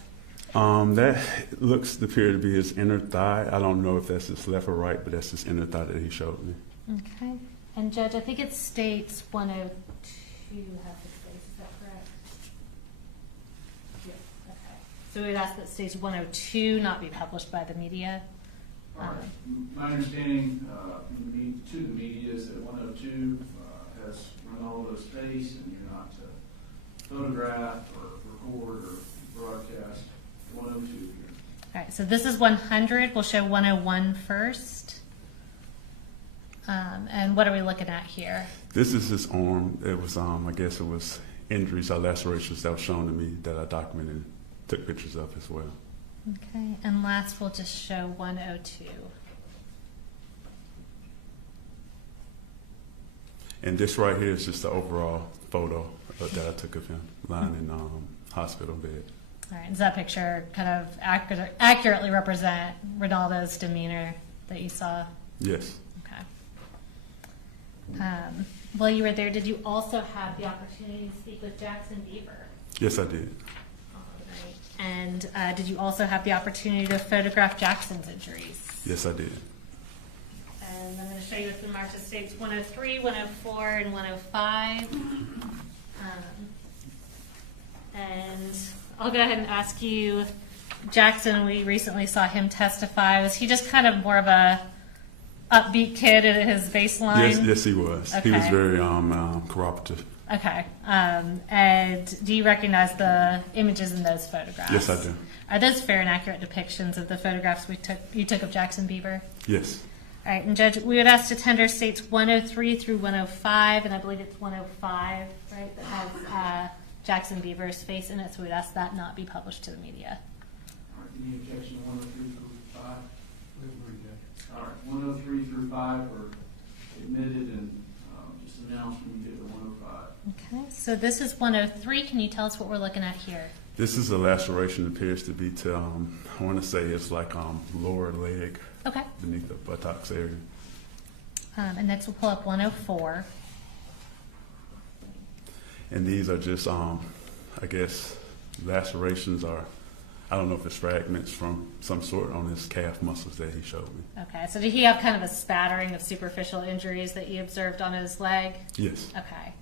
That looks to appear to be his inner thigh. I don't know if that's his left or right, but that's his inner thigh that he showed me. Okay. And Judge, I think it states 102 has the space. Is that correct? Yes. Okay. So we'd ask that states 102 not be published by the media. All right. My understanding to the media is that 102 has Ronaldo's face, and you're not to photograph or record or broadcast 102 here. All right. So this is 100. We'll show 101 first. And what are we looking at here? This is his arm. It was, I guess it was injuries or lacerations that was shown to me that I documented and took pictures of as well. Okay. And last, we'll just show 102. And this right here is just the overall photo that I took of him lying in hospital bed. All right. Does that picture kind of accurately represent Ronaldo's demeanor that you saw? Yes. Okay. While you were there, did you also have the opportunity to speak with Jackson Beaver? Yes, I did. All right. And did you also have the opportunity to photograph Jackson's injuries? Yes, I did. And I'm going to show you what's been marked as states 103, 104, and 105. And I'll go ahead and ask you, Jackson, we recently saw him testify. Was he just kind of more of a upbeat kid at his baseline? Yes, he was. Okay. He was very cooperative. Okay. And do you recognize the images in those photographs? Yes, I do. Are those fair and accurate depictions of the photographs you took of Jackson Beaver? Yes. All right, and Judge, we would ask to tender states 103 through 105, and I believe it's 105, right, that has Jackson Beaver's face in it, so we'd ask that not be published to the media. All right, any objection to 103 through 5? All right, 103 through 5 are admitted and just announced when you get to 105. Okay, so this is 103. Can you tell us what we're looking at here? This is a laceration that appears to be to, I want to say it's like lower leg Okay. beneath the buttocks area. And next we'll pull up 104. And these are just, I guess, lacerations are, I don't know if it's fragments from some sort on his calf muscles that he showed me. Okay, so did he have kind of a spattering of superficial injuries that you observed on his leg? Yes. Okay.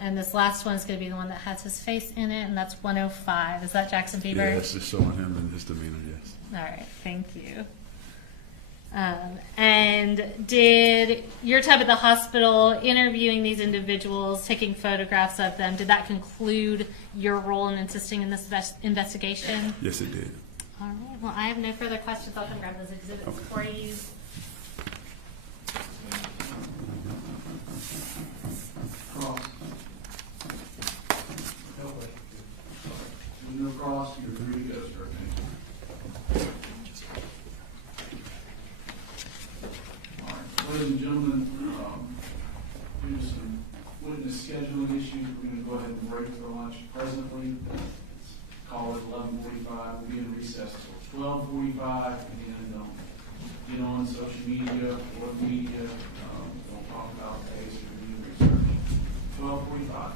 And this last one is going to be the one that has his face in it, and that's 105. Is that Jackson Bieber? Yeah, it's just showing him and his demeanor, yes. All right, thank you. And did your time at the hospital interviewing these individuals, taking photographs of them, did that conclude your role in assisting in this investigation? Yes, it did. All right, well, I have no further questions. I'll come grab those exhibits for you. Cross. When you're across, you're free to go, sir. All right, ladies and gentlemen, due to some witness scheduling issues, we're going to go ahead and break for lunch presently. Call it 11:45. We'll be in recess till 12:45, and get on social media or media. Don't talk about case or do research. 12:45.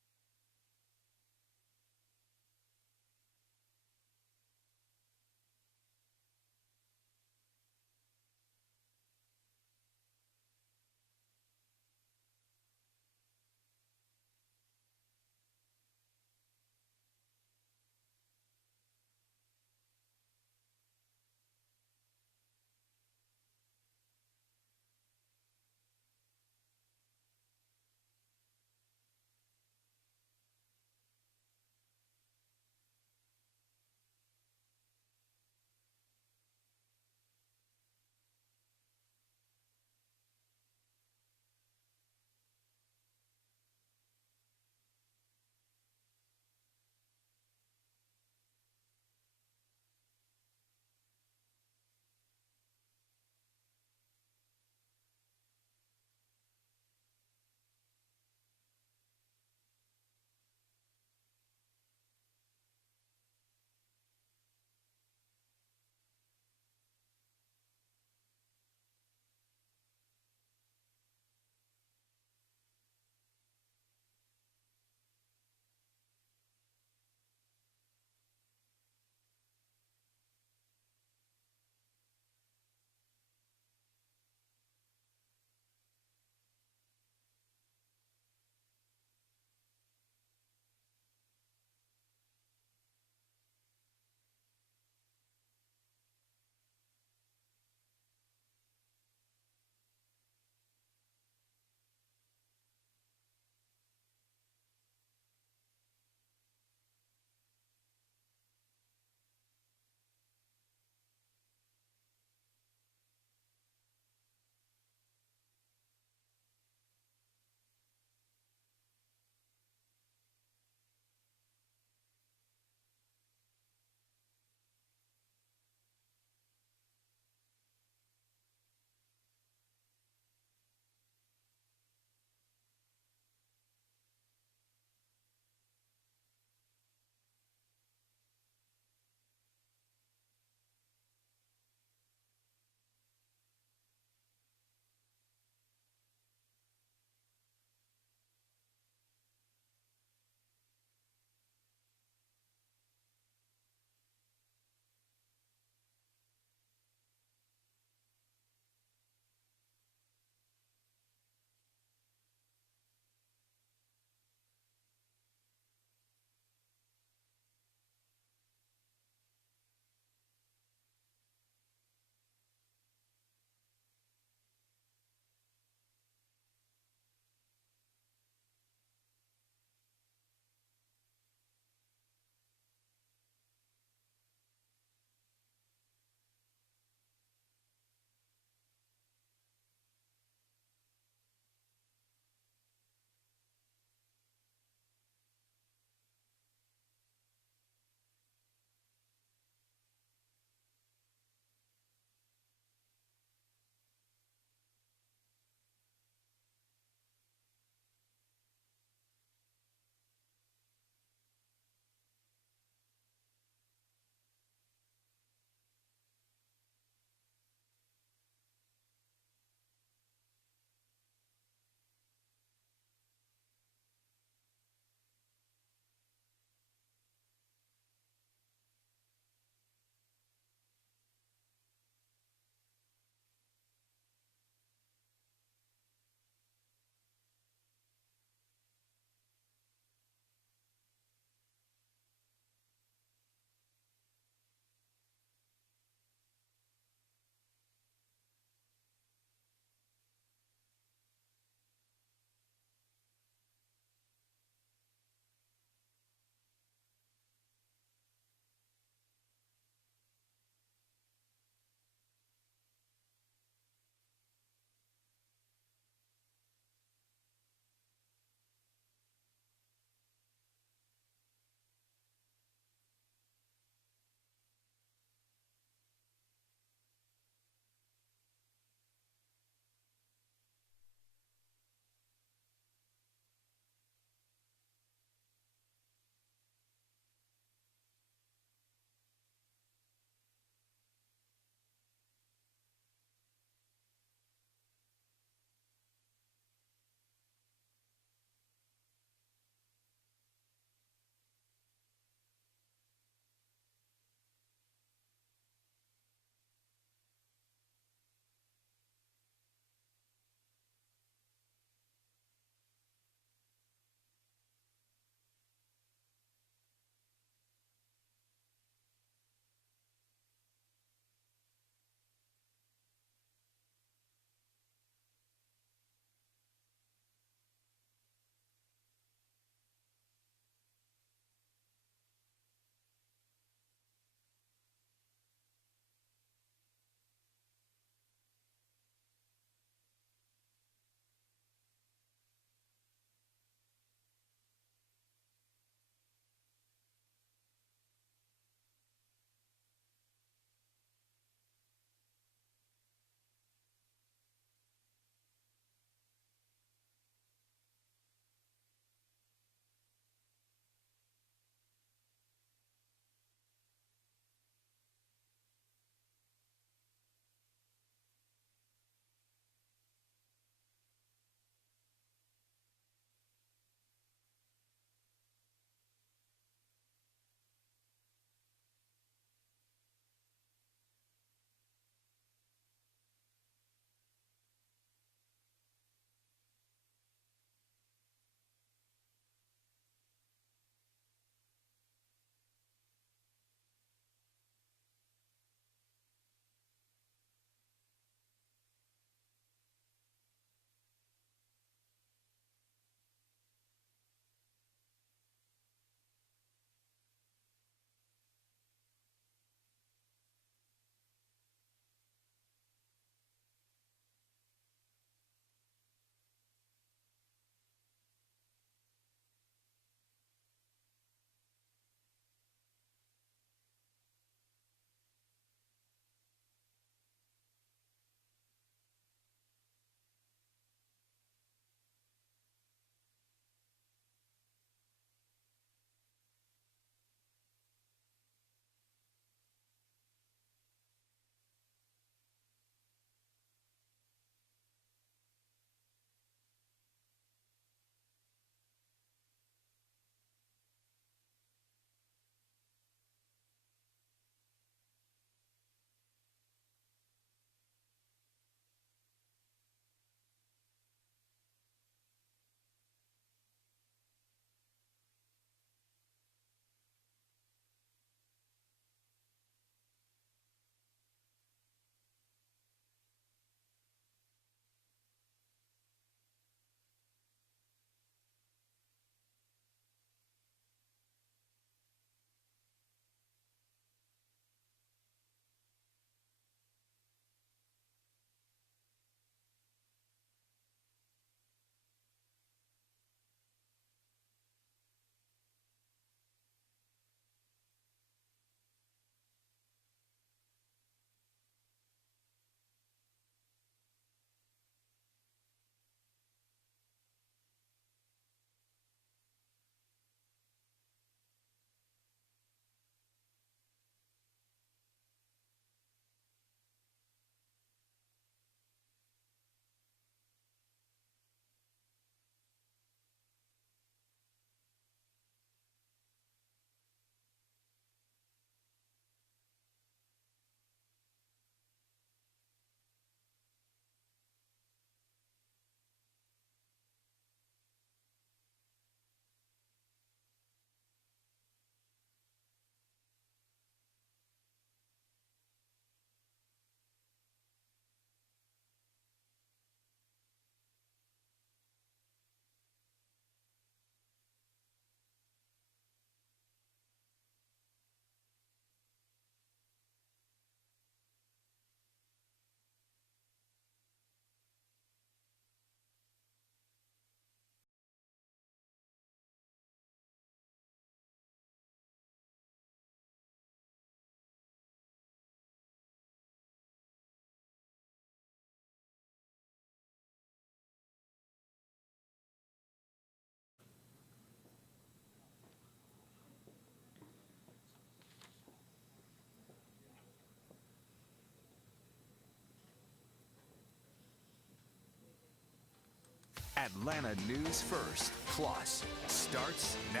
Atlanta News First Plus starts now.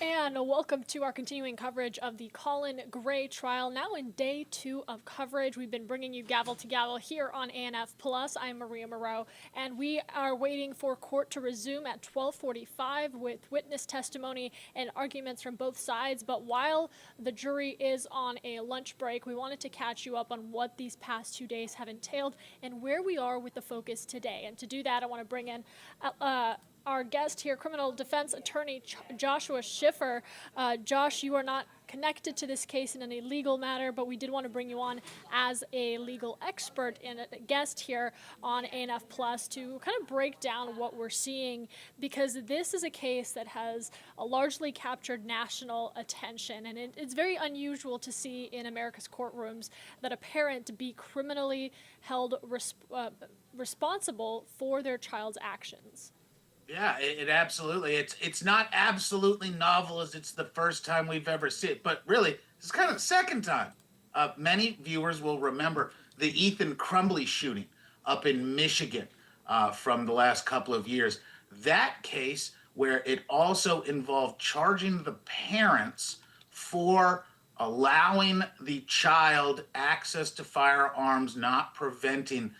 And welcome to our continuing coverage of the Colin Gray trial. Now in day 2 of coverage, we've been bringing you gavel to gavel here on ANF Plus. I'm Maria Moreau, and we are waiting for court to resume at 12:45 with witness testimony and arguments from both sides. But while the jury is on a lunch break, we wanted to catch you up on what these past 2 days have entailed and where we are with the focus today. And to do that, I want to bring in our guest here, criminal defense attorney Joshua Schiffer. Josh, you are not connected to this case in any legal matter, but we did want to bring you on as a legal expert and a guest here on ANF Plus to kind of break down what we're seeing, because this is a case that has largely captured national attention, and it's very unusual to see in America's courtrooms that a parent be criminally held responsible for their child's actions. Yeah, it absolutely. It's not absolutely novel as it's the first time we've ever seen it, but really, it's kind of the second time. Many viewers will remember the Ethan Crumbley shooting up in Michigan from the last couple of years. That case where it also involved charging the parents for allowing the child access to firearms, not preventing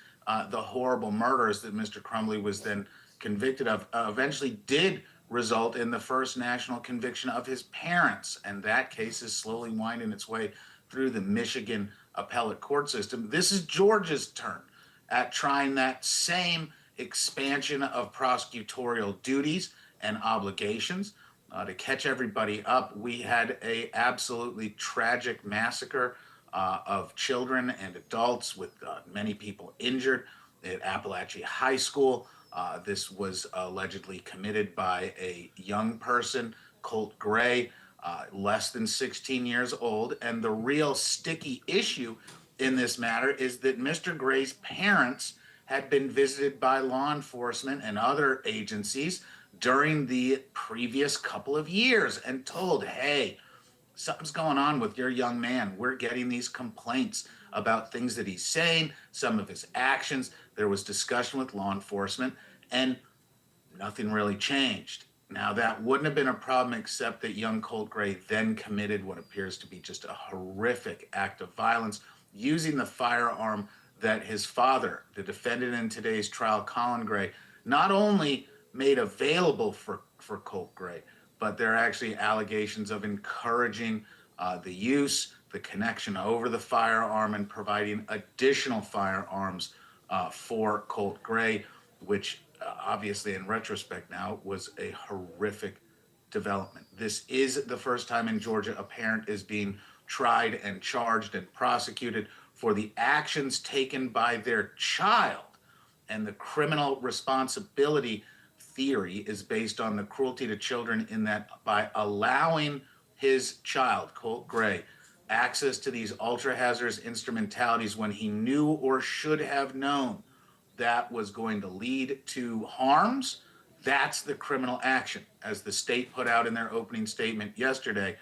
the horrible murders that Mr. Crumbley was then convicted of, eventually did result in the first national conviction of his parents. And that case is slowly winding its way through the Michigan appellate court system. This is Georgia's turn at trying that same expansion of prosecutorial duties and obligations. To catch everybody up, we had a absolutely tragic massacre of children and adults with many people injured at Apalachee High School. This was allegedly committed by a young person, Colt Gray, less than 16 years old. And the real sticky issue in this matter is that Mr. Gray's parents had been visited by law enforcement and other agencies during the previous couple of years and told, hey, something's going on with your young man. We're getting these complaints about things that he's saying, some of his actions. There was discussion with law enforcement, and nothing really changed. Now, that wouldn't have been a problem except that young Colt Gray then committed what appears to be just a horrific act of violence using the firearm that his father, the defendant in today's trial, Colin Gray, not only made available for Colt Gray, but there are actually allegations of encouraging the use, the connection over the firearm, and providing additional firearms for Colt Gray, which obviously in retrospect now was a horrific development. This is the first time in Georgia a parent is being tried and charged and prosecuted for the actions taken by their child. And the criminal responsibility theory is based on the cruelty to children in that by allowing his child, Colt Gray, access to these ultra-hazardous instrumentalities when he knew or should have known that was going to lead to harms, that's the criminal action. As the state put out in their opening statement yesterday,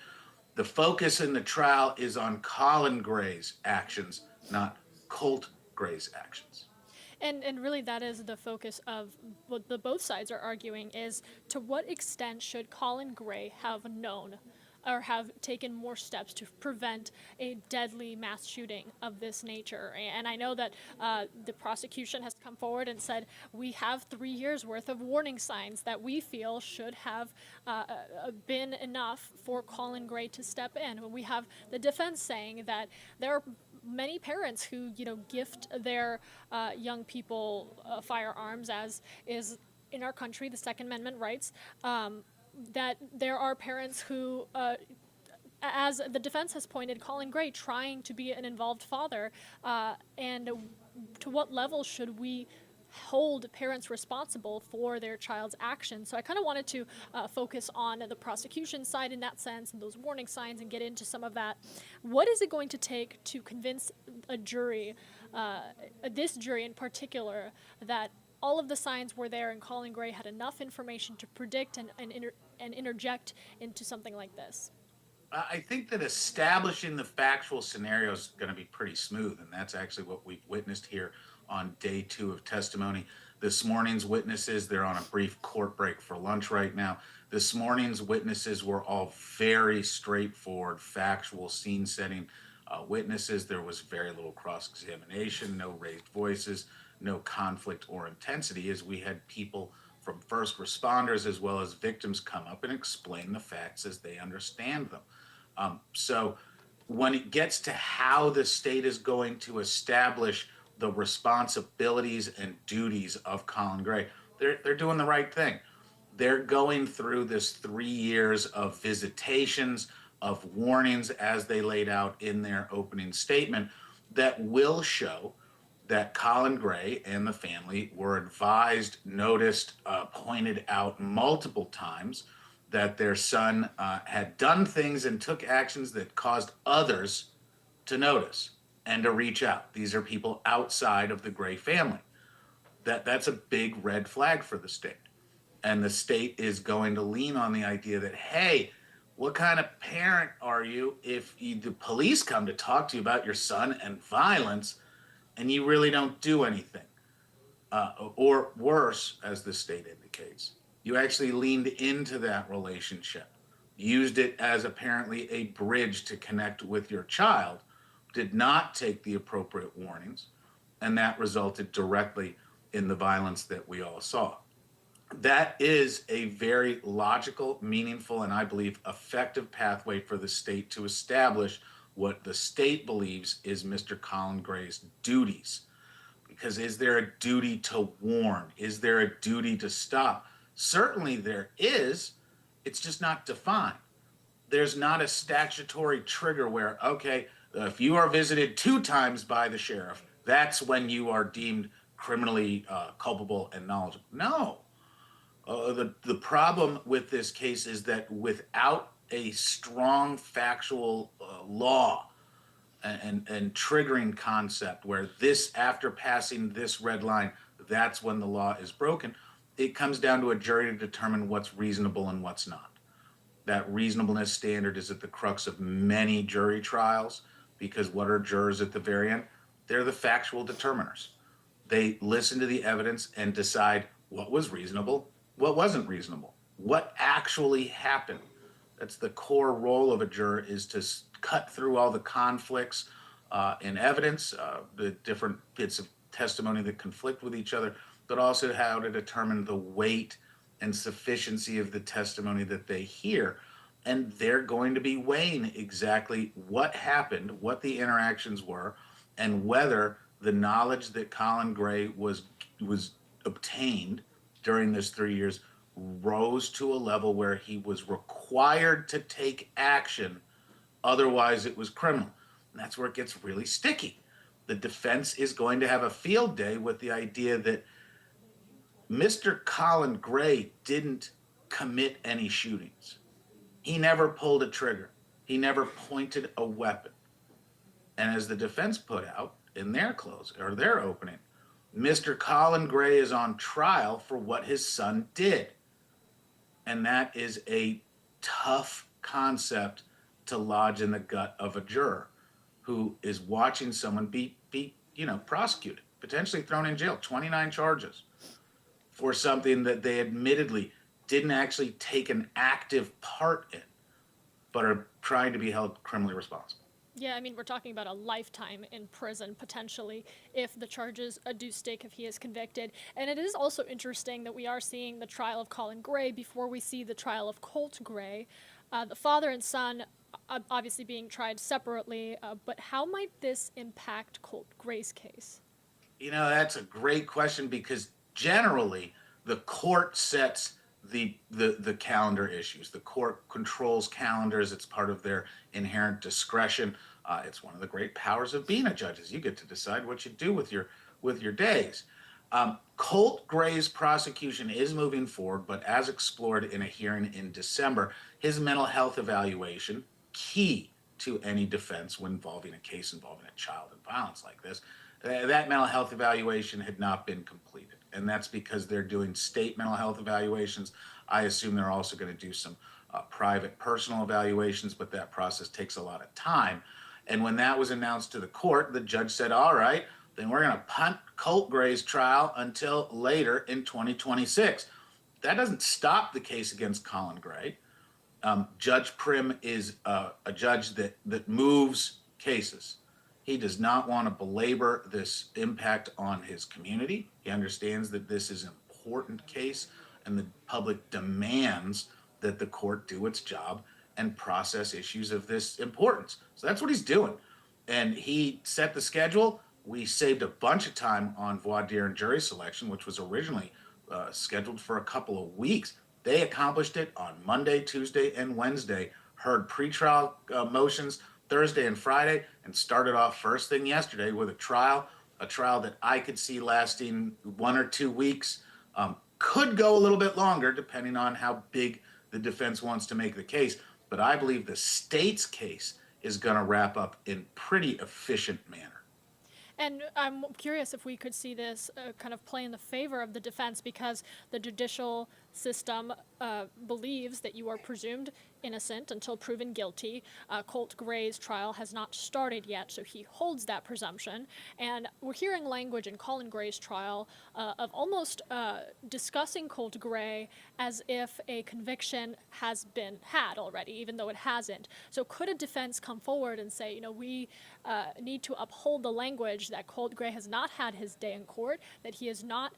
the focus in the trial is on Colin Gray's actions, not Colt Gray's actions. And really that is the focus of what the both sides are arguing is to what extent should Colin Gray have known or have taken more steps to prevent a deadly mass shooting of this nature. And I know that the prosecution has come forward and said we have 3 years worth of warning signs that we feel should have been enough for Colin Gray to step in. We have the defense saying that there are many parents who, gift their young people firearms, as is in our country, the Second Amendment rights, that there are parents who, as the defense has pointed, Colin Gray trying to be an involved father, and to what level should we hold parents responsible for their child's actions? So I kind of wanted to focus on the prosecution side in that sense and those warning signs and get into some of that. What is it going to take to convince a jury, this jury in particular, that all of the signs were there and Colin Gray had enough information to predict and interject into something like this? I think that establishing the factual scenario is going to be pretty smooth, and that's actually what we've witnessed here on day 2 of testimony. This morning's witnesses, they're on a brief court break for lunch right now. This morning's witnesses were all very straightforward, factual, scene-setting witnesses. There was very little cross-examination, no raised voices, no conflict or intensity, as we had people from first responders as well as victims come up and explain the facts as they understand them. So when it gets to how the state is going to establish the responsibilities and duties of Colin Gray, they're doing the right thing. They're going through this 3 years of visitations, of warnings as they laid out in their opening statement that will show that Colin Gray and the family were advised, noticed, pointed out multiple times that their son had done things and took actions that caused others to notice and to reach out. These are people outside of the Gray family. That's a big red flag for the state. And the state is going to lean on the idea that, hey, what kind of parent are you if the police come to talk to you about your son and violence and you really don't do anything? Or worse, as the state indicates, you actually leaned into that relationship, used it as apparently a bridge to connect with your child, did not take the appropriate warnings, and that resulted directly in the violence that we all saw. That is a very logical, meaningful, and I believe effective pathway for the state to establish what the state believes is Mr. Colin Gray's duties. Because is there a duty to warn? Is there a duty to stop? Certainly there is. It's just not defined. There's not a statutory trigger where, okay, if you are visited 2 times by the sheriff, that's when you are deemed criminally culpable and knowledgeable. No. The problem with this case is that without a strong factual law and triggering concept where this, after passing this red line, that's when the law is broken, it comes down to a jury to determine what's reasonable and what's not. That reasonableness standard is at the crux of many jury trials, because what are jurors at the very end? They're the factual determiners. They listen to the evidence and decide what was reasonable, what wasn't reasonable, what actually happened. That's the core role of a juror, is to cut through all the conflicts in evidence, the different bits of testimony that conflict with each other, but also how to determine the weight and sufficiency of the testimony that they hear. And they're going to be weighing exactly what happened, what the interactions were, and whether the knowledge that Colin Gray was obtained during this 3 years rose to a level where he was required to take action, otherwise it was criminal. And that's where it gets really sticky. The defense is going to have a field day with the idea that Mr. Colin Gray didn't commit any shootings. He never pulled a trigger. He never pointed a weapon. And as the defense put out in their their opening, Mr. Colin Gray is on trial for what his son did. And that is a tough concept to lodge in the gut of a juror who is watching someone be prosecuted, potentially thrown in jail, 29 charges for something that they admittedly didn't actually take an active part in, but are trying to be held criminally responsible. Yeah, I mean, we're talking about a lifetime in prison, potentially, if the charges do stick, if he is convicted. And it is also interesting that we are seeing the trial of Colin Gray before we see the trial of Colt Gray. The father and son obviously being tried separately, but how might this impact Colt Gray's case? That's a great question, because generally the court sets the calendar issues. The court controls calendars. It's part of their inherent discretion. It's one of the great powers of being a judge, is you get to decide what you do with your days. Colt Gray's prosecution is moving forward, but as explored in a hearing in December, his mental health evaluation, key to any defense when involving a case involving a child in violence like this, that mental health evaluation had not been completed. And that's because they're doing state mental health evaluations. I assume they're also going to do some private personal evaluations, but that process takes a lot of time. And when that was announced to the court, the judge said, all right, then we're going to punt Colt Gray's trial until later in 2026. That doesn't stop the case against Colin Gray. Judge Prim is a judge that moves cases. He does not want to belabor this impact on his community. He understands that this is an important case and the public demands that the court do its job and process issues of this importance. So that's what he's doing. And he set the schedule. We saved a bunch of time on voir dire and jury selection, which was originally scheduled for a couple of weeks. They accomplished it on Monday, Tuesday, and Wednesday, heard pretrial motions Thursday and Friday, and started off first thing yesterday with a trial that I could see lasting 1 or 2 weeks. Could go a little bit longer depending on how big the defense wants to make the case. But I believe the state's case is going to wrap up in pretty efficient manner. And I'm curious if we could see this kind of play in the favor of the defense, because the judicial system believes that you are presumed innocent until proven guilty. Colt Gray's trial has not started yet, so he holds that presumption. And we're hearing language in Colin Gray's trial of almost discussing Colt Gray as if a conviction has been had already, even though it hasn't. So could a defense come forward and say, you know, we need to uphold the language that Colt Gray has not had his day in court, that he is not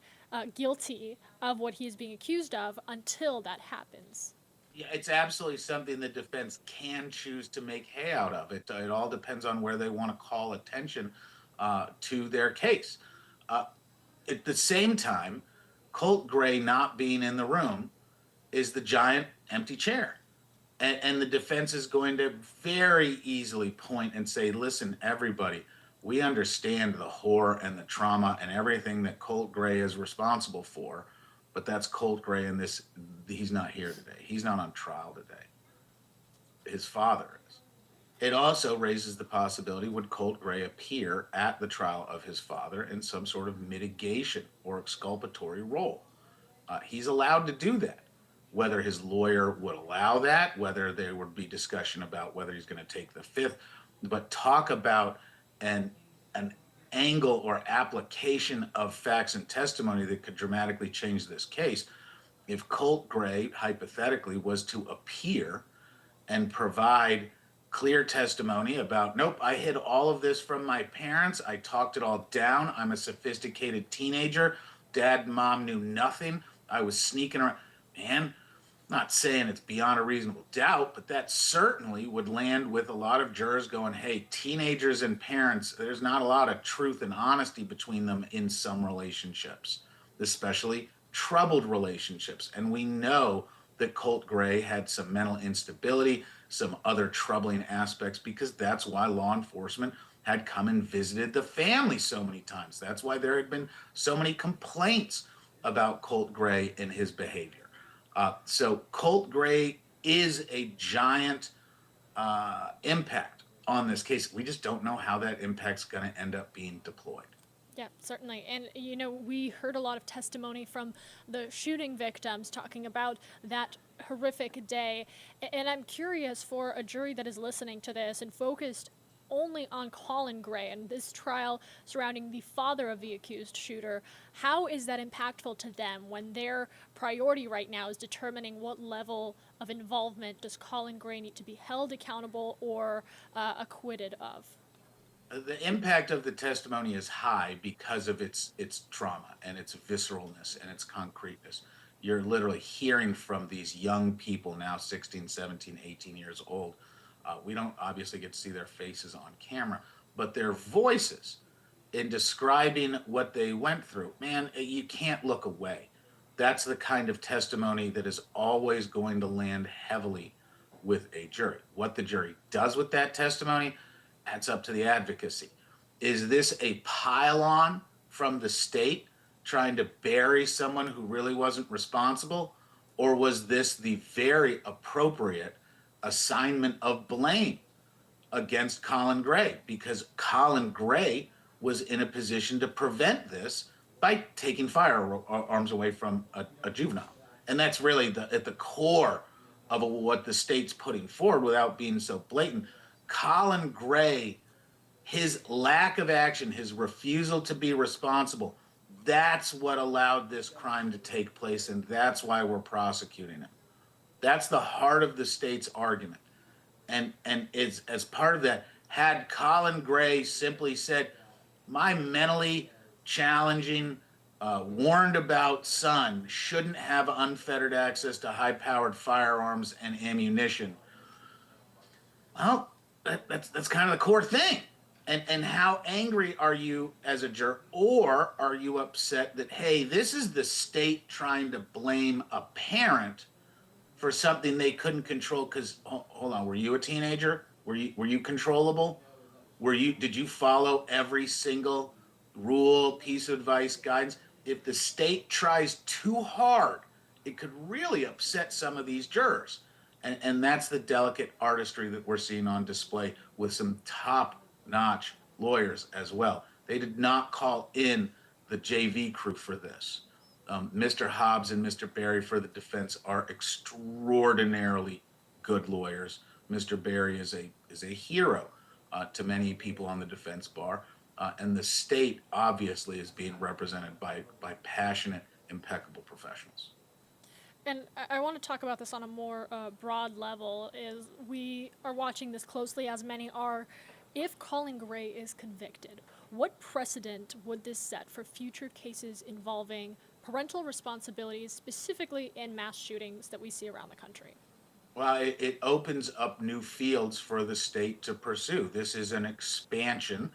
guilty of what he is being accused of until that happens? Yeah, it's absolutely something the defense can choose to make hay out of. It all depends on where they want to call attention to their case. At the same time, Colt Gray not being in the room is the giant empty chair. And the defense is going to very easily point and say, listen, everybody, we understand the horror and the trauma and everything that Colt Gray is responsible for, but that's Colt Gray, and he's not here today. He's not on trial today. His father is. It also raises the possibility, would Colt Gray appear at the trial of his father in some sort of mitigation or exculpatory role? He's allowed to do that. Whether his lawyer would allow that, whether there would be discussion about whether he's going to take the fifth, but talk about an angle or application of facts and testimony that could dramatically change this case. If Colt Gray, hypothetically, was to appear and provide clear testimony about, nope, I hid all of this from my parents, I talked it all down, I'm a sophisticated teenager, dad and mom knew nothing, I was sneaking around. Man, not saying it's beyond a reasonable doubt, but that certainly would land with a lot of jurors going, hey, teenagers and parents, there's not a lot of truth and honesty between them in some relationships, especially troubled relationships. And we know that Colt Gray had some mental instability, some other troubling aspects, because that's why law enforcement had come and visited the family so many times. That's why there had been so many complaints about Colt Gray and his behavior. So Colt Gray is a giant impact on this case. We just don't know how that impact's going to end up being deployed. Yeah, certainly. And, you know, we heard a lot of testimony from the shooting victims talking about that horrific day. And I'm curious, for a jury that is listening to this and focused only on Colin Gray and this trial surrounding the father of the accused shooter, how is that impactful to them when their priority right now is determining what level of involvement does Colin Gray need to be held accountable or acquitted of? The impact of the testimony is high because of its trauma and its visceralness and its concreteness. You're literally hearing from these young people now, 16, 17, 18 years old. We don't obviously get to see their faces on camera, but their voices in describing what they went through, man, you can't look away. That's the kind of testimony that is always going to land heavily with a jury. What the jury does with that testimony, that's up to the advocacy. Is this a pile-on from the state trying to bury someone who really wasn't responsible? Or was this the very appropriate assignment of blame against Colin Gray? Because Colin Gray was in a position to prevent this by taking firearms away from a juvenile. And that's really at the core of what the state's putting forward without being so blatant. Colin Gray His lack of action, his refusal to be responsible, that's what allowed this crime to take place, and that's why we're prosecuting him. That's the heart of the state's argument. And as part of that, had Colin Gray simply said, my mentally challenging, warned about son shouldn't have unfettered access to high-powered firearms and ammunition, well, that's kind of the core thing. And how angry are you as a juror? Or are you upset that, hey, this is the state trying to blame a parent for something they couldn't control? Because, hold on, were you a teenager? Were you controllable? Did you follow every single rule, piece of advice, guidance? If the state tries too hard, it could really upset some of these jurors. And that's the delicate artistry that we're seeing on display with some top-notch lawyers as well. They did not call in the JV crew for this. Mr. Hobbs and Mr. Berry for the defense are extraordinarily good lawyers. Mr. Berry is a hero to many people on the defense bar, and the state obviously is being represented by passionate, impeccable professionals. And I want to talk about this on a more broad level, is we are watching this closely, as many are. If Colin Gray is convicted, what precedent would this set for future cases involving parental responsibilities, specifically in mass shootings that we see around the country? Well, it opens up new fields for the state to pursue. This is an expansion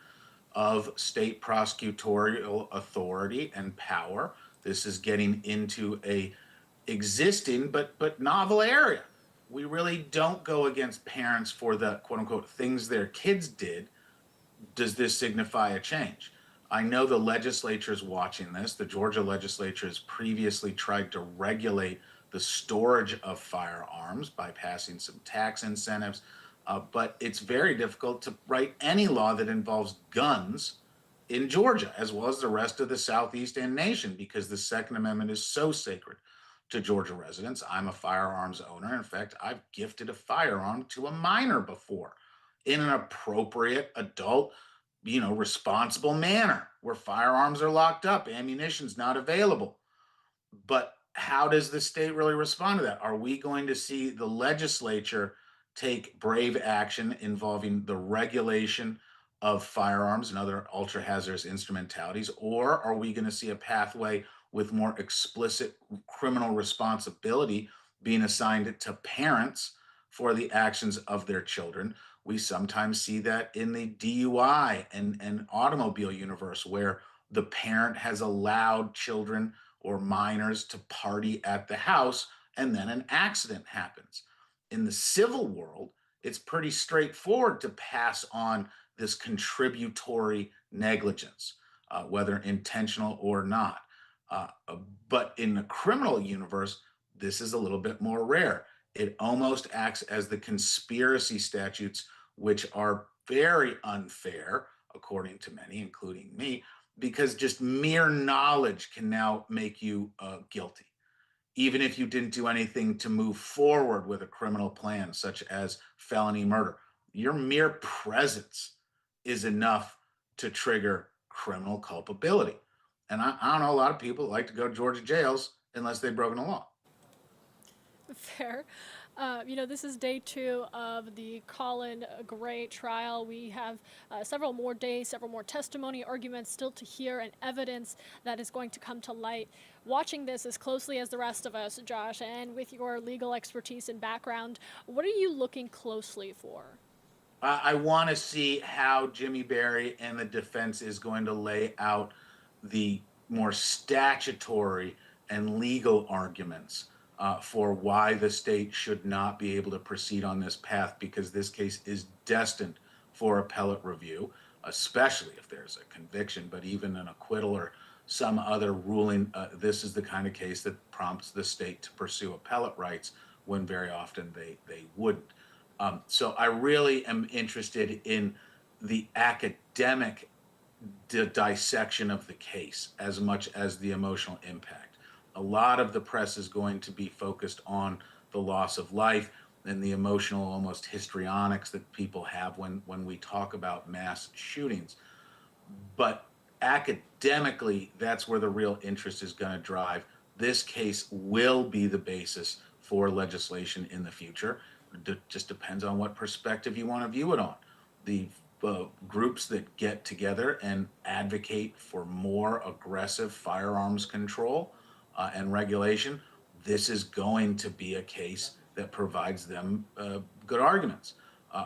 of state prosecutorial authority and power. This is getting into a existing but novel area. We really don't go against parents for the quote unquote things their kids did. Does this signify a change? I know the legislature is watching this. The Georgia legislature has previously tried to regulate the storage of firearms by passing some tax incentives, but it's very difficult to write any law that involves guns in Georgia, as well as the rest of the Southeast and nation, because the Second Amendment is so sacred to Georgia residents. I'm a firearms owner. In fact, I've gifted a firearm to a minor before in an appropriate adult, responsible manner where firearms are locked up, ammunition's not available. But how does the state really respond to that? Are we going to see the legislature take brave action involving the regulation of firearms and other ultra hazardous instrumentalities? Or are we going to see a pathway with more explicit criminal responsibility being assigned to parents for the actions of their children? We sometimes see that in the DUI and automobile universe, where the parent has allowed children or minors to party at the house and then an accident happens. In the civil world, it's pretty straightforward to pass on this contributory negligence, whether intentional or not. But in the criminal universe, this is a little bit more rare. It almost acts as the conspiracy statutes, which are very unfair, according to many, including me, because just mere knowledge can now make you guilty, even if you didn't do anything to move forward with a criminal plan, such as felony murder. Your mere presence is enough to trigger criminal culpability. And I don't know a lot of people that like to go to Georgia jails unless they've broken the law. Fair. This is day 2 of the Colin Gray trial. We have several more days, several more testimony, arguments still to hear, and evidence that is going to come to light. Watching this as closely as the rest of us, Josh, and with your legal expertise and background, what are you looking closely for? I want to see how Jimmy Berry and the defense is going to lay out the more statutory and legal arguments for why the state should not be able to proceed on this path, because this case is destined for appellate review, especially if there's a conviction, but even an acquittal or some other ruling. This is the kind of case that prompts the state to pursue appellate rights when very often they wouldn't. So I really am interested in the academic dissection of the case as much as the emotional impact. A lot of the press is going to be focused on the loss of life. and the emotional, almost histrionics that people have when we talk about mass shootings. But academically, that's where the real interest is going to drive. This case will be the basis for legislation in the future. It just depends on what perspective you want to view it on. The groups that get together and advocate for more aggressive firearms control and regulation, this is going to be a case that provides them good arguments.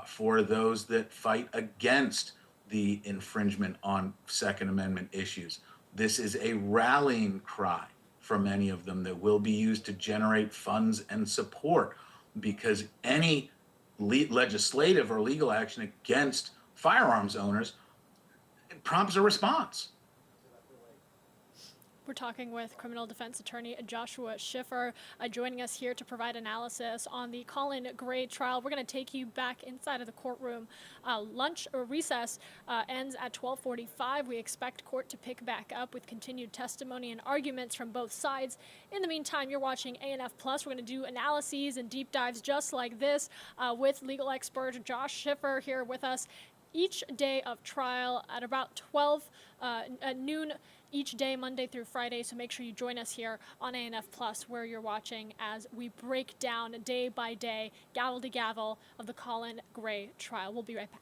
For those that fight against the infringement on Second Amendment issues, this is a rallying cry for many of them that will be used to generate funds and support, because any legislative or legal action against firearms owners, it prompts a response. We're talking with criminal defense attorney Joshua Schiffer, joining us here to provide analysis on the Colin Gray trial. We're going to take you back inside of the courtroom. Lunch or recess ends at 12:45. We expect court to pick back up with continued testimony and arguments from both sides. In the meantime, you're watching ANF Plus. We're going to do analyses and deep dives just like this with legal expert Josh Schiffer here with us each day of trial at about 12 at noon each day, Monday through Friday. So make sure you join us here on ANF Plus, where you're watching as we break down day by day, gavel to gavel, of the Colin Gray trial. We'll be right back.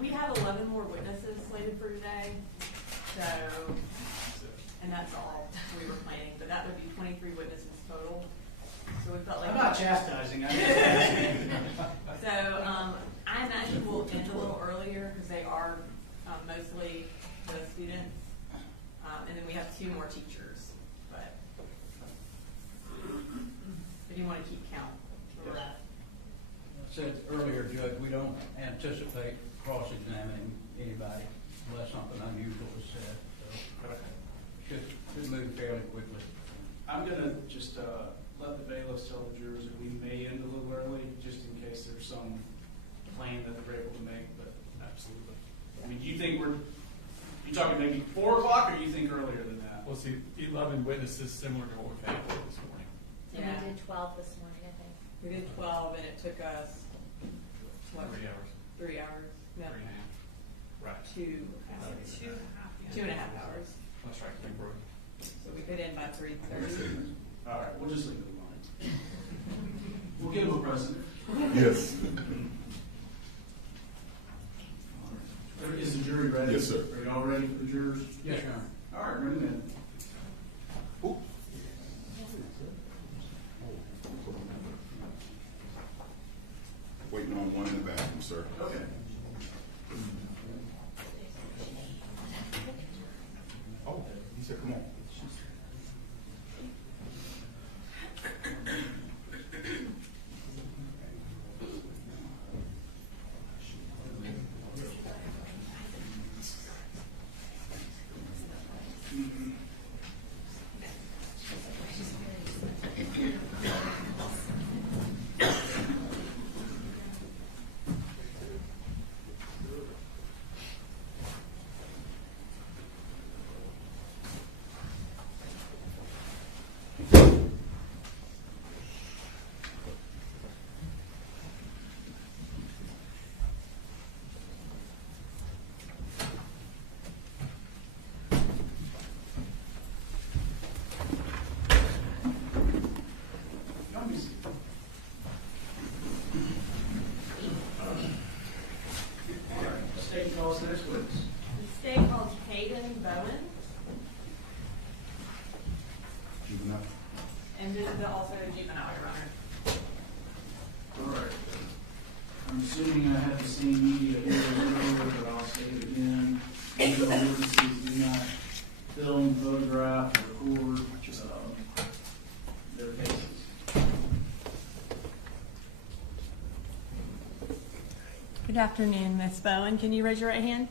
We have 11 more witnesses slated for today, so, and that's all we were planning, but that would be 23 witnesses total. So we felt like. I'm not chastising, I'm just asking. So, I imagine we'll end a little earlier because they are mostly the students, and then we have 2 more teachers, but if you want to keep count. I said earlier, Judge, we don't anticipate cross-examining anybody unless something unusual is said. So should move fairly quickly. I'm gonna just let the bailiffs tell the jurors that we may end a little early, just in case there's some plan that they're able to make, but absolutely. I mean, do you think you talking maybe 4 o'clock, or you think earlier than that? Well, see, 11 witnesses similar to what we've had this morning. And Yeah. we did 12 this morning, I think. We did 12, and it took us, what? 3 hours. 3 hours? No. 3.5. Right. 2.5 hours. That's right, keep working. So we could end by 3:30. All right, we'll just leave it alone. We'll give them a present. Yes. All right. Is the jury ready? Yes, sir. Are you all ready for the jurors? Yes, Your Honor. All right, bring them in. Waiting on one in the bathroom, sir. Okay. Oh, he said, come on. State calls next witness. The state calls Hayden Bowen, Juvenile. and this is also a juvenile, Your Honor. All right. I'm assuming I had the same media here earlier, but I'll say it again. Legal witnesses do not film, photograph, or record their cases. Good afternoon, Ms. Bowen. Can you raise your right hand?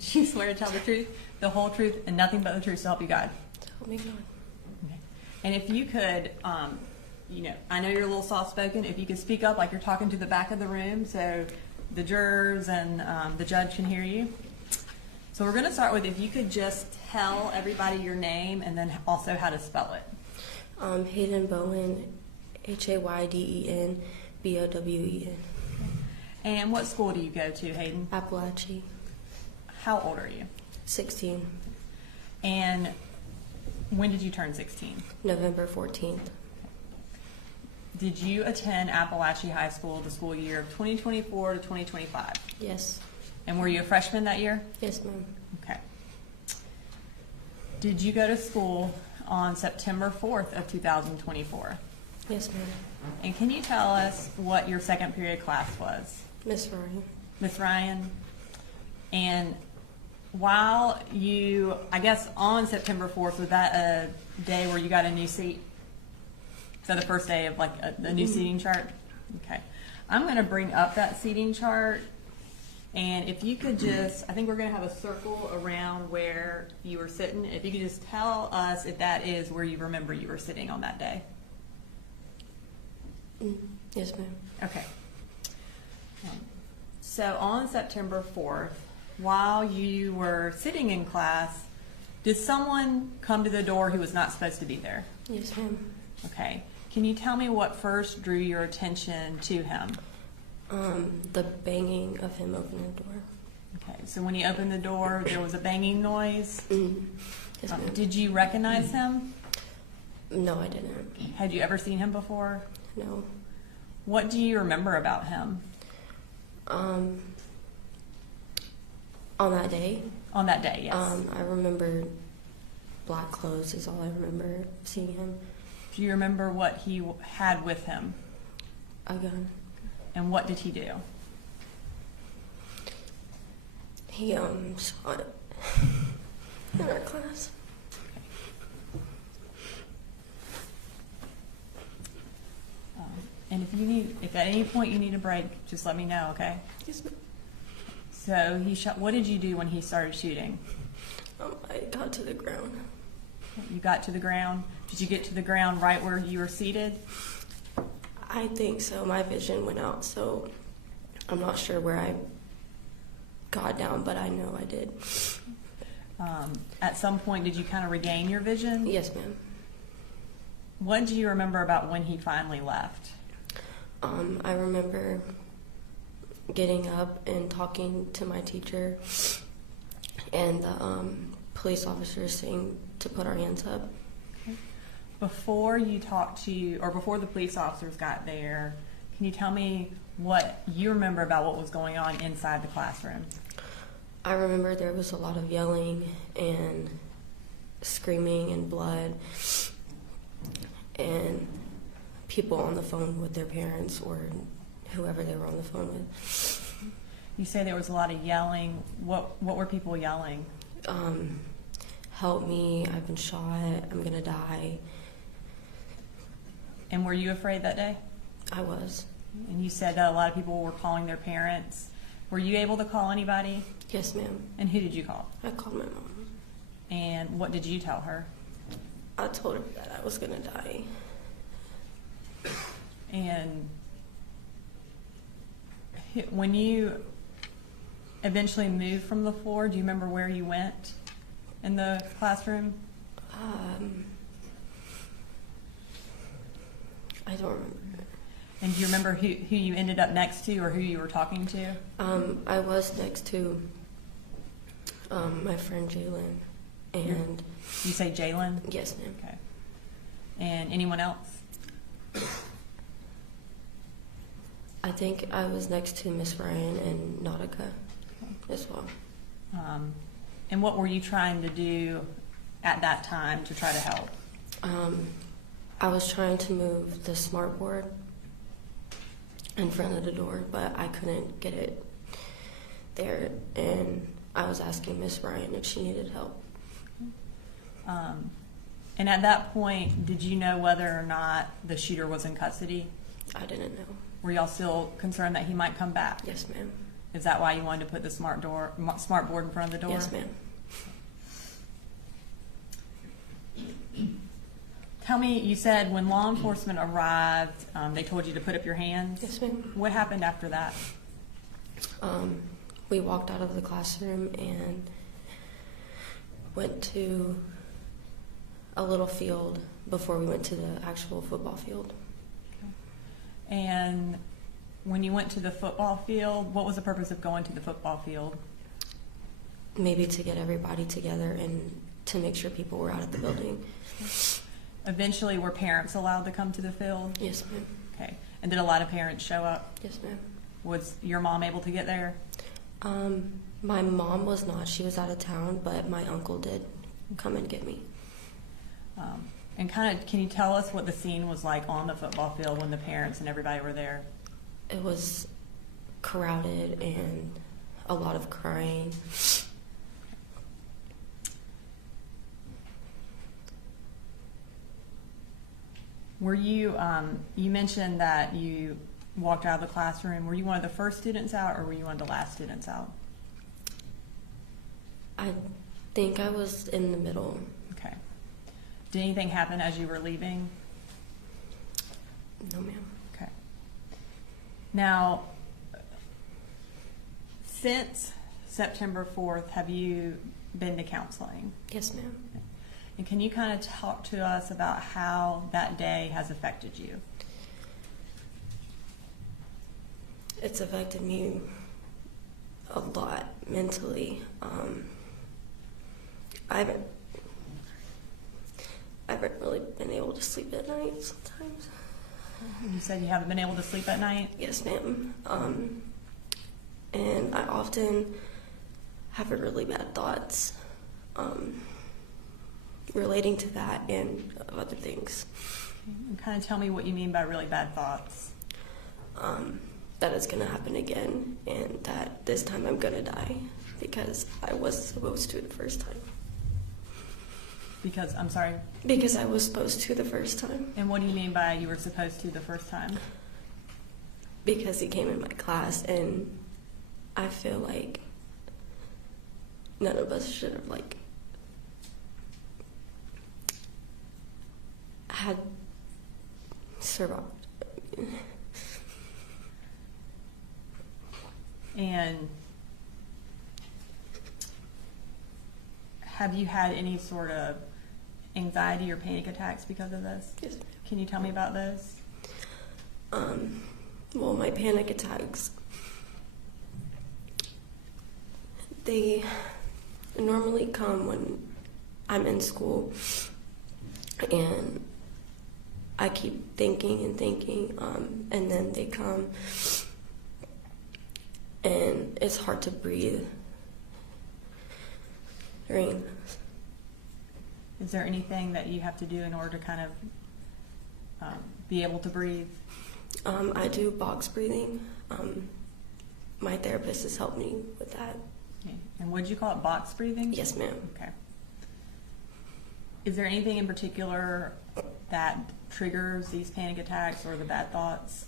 Do you swear to tell the truth, the whole truth, and nothing but the truth to help you God? Help me God. Okay. And if you could, I know you're a little soft-spoken. If you could speak up like you're talking to the back of the room so the jurors and the judge can hear you. So we're going to start with if you could just tell everybody your name and then also how to spell it. Hayden Bowen, Hayden Bowen. And what school do you go to, Hayden? Apalachee. How old are you? 16. And when did you turn 16? November 14th. Did you attend Apalachee High School the school year of 2024 to 2025? Yes. And were you a freshman that year? Yes, ma'am. Okay. Did you go to school on September 4th of 2024? Yes, ma'am. And can you tell us what your second period class was? Miss Ryan. Miss Ryan. And while you, I guess on September 4th, was that a day where you got a new seat? Is that the first day of like a new seating chart? Okay. I'm going to bring up that seating chart. And if you could just, I think we're going to have a circle around where you were sitting. If you could just tell us if that is where you remember you were sitting on that day. Yes, ma'am. Okay. So on September 4th, while you were sitting in class, did someone come to the door who was not supposed to be there? Yes, ma'am. Okay. Can you tell me what first drew your attention to him? The banging of him opening the door. Okay. So when he opened the door, there was a banging noise? Yes, ma'am. Did you recognize him? No, I didn't. Had you ever seen him before? No. What do you remember about him? On that day? On that day, yes. I remember black clothes is all I remember seeing him. Do you remember what he had with him? A gun. And what did he do? He shot it in our class. And if at any point you need a break, just let me know, okay? Yes, ma'am. So he shot. What did you do when he started shooting? I got to the ground. You got to the ground. Did you get to the ground right where you were seated? I think so. My vision went out, so I'm not sure where I got down, but I know I did. At some point, did you kind of regain your vision? Yes, ma'am. What do you remember about when he finally left? I remember getting up and talking to my teacher and the police officers saying to put our hands up. Okay. Before you talked to, or before the police officers got there, can you tell me what you remember about what was going on inside the classroom? I remember there was a lot of yelling and screaming and blood and people on the phone with their parents or whoever they were on the phone with. You say there was a lot of yelling. What were people yelling? Help me, I've been shot, I'm gonna die. And were you afraid that day? I was. And you said that a lot of people were calling their parents. Were you able to call anybody? Yes, ma'am. And who did you call? I called my mom. And what did you tell her? I told her that I was gonna die. And when you eventually moved from the floor, do you remember where you went in the classroom? I don't remember. And do you remember who you ended up next to or who you were talking to? I was next to my friend Jalen. And you say Jalen? Yes, ma'am. Okay. And anyone else? I think I was next to Miss Ryan and Nautica as well. And what were you trying to do at that time to try to help? I was trying to move the smart board in front of the door, but I couldn't get it there. And I was asking Miss Ryan if she needed help. And at that point, did you know whether or not the shooter was in custody? I didn't know. Were y'all still concerned that he might come back? Yes, ma'am. Is that why you wanted to put the smart board in front of the door? Yes, ma'am. Tell me, you said when law enforcement arrived, they told you to put up your hands? Yes, ma'am. What happened after that? We walked out of the classroom and went to a little field before we went to the actual football field. And when you went to the football field, what was the purpose of going to the football field? Maybe to get everybody together and to make sure people were out of the building. Eventually, were parents allowed to come to the field? Yes, ma'am. Okay. And did a lot of parents show up? Yes, ma'am. Was your mom able to get there? My mom was not. She was out of town, but my uncle did come and get me. And can you tell us what the scene was like on the football field when the parents and everybody were there? It was crowded and a lot of crying. Were you, you mentioned that you walked out of the classroom. Were you one of the first students out or were you one of the last students out? I think I was in the middle. Okay. Did anything happen as you were leaving? No, ma'am. Okay. Now, since September 4th, have you been to counseling? Yes, ma'am. And can you kind of talk to us about how that day has affected you? It's affected me a lot mentally. I haven't really been able to sleep at night sometimes. You said you haven't been able to sleep at night? Yes, ma'am. often having really bad thoughts relating to that and other things. And kind of tell me what you mean by really bad thoughts. That it's going to happen again, and that this time I'm going to die because I was supposed to the first time. Because, I'm sorry? Because I was supposed to the first time. And what do you mean by you were supposed to the first time? Because he came in my class, and I feel like none of us should have, like, had survived. And have you had any sort of anxiety or panic attacks because of this? Yes. Can you tell me about those? Well, my panic attacks, they normally come when I'm in school and I keep thinking and thinking, and then they come and it's hard to breathe during this. Is there anything that you have to do in order to kind of be able to breathe? I do box breathing. My therapist has helped me with that. Okay. And would you call it box breathing? Yes, ma'am. Okay. Is there anything in particular that triggers these panic attacks or the bad thoughts?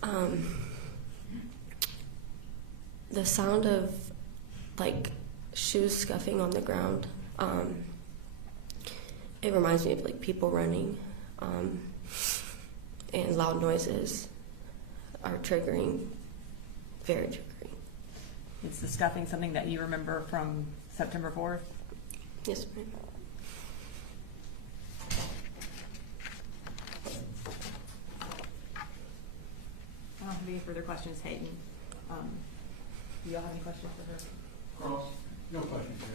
The sound of, like, shoes scuffing on the ground. It reminds me of, like, people running, and loud noises are triggering, very triggering. Is the scuffing something that you remember from September 4th? Yes, ma'am. I don't have any further questions, Hayden. Do you all have any questions for her? Cross? No questions, Judge.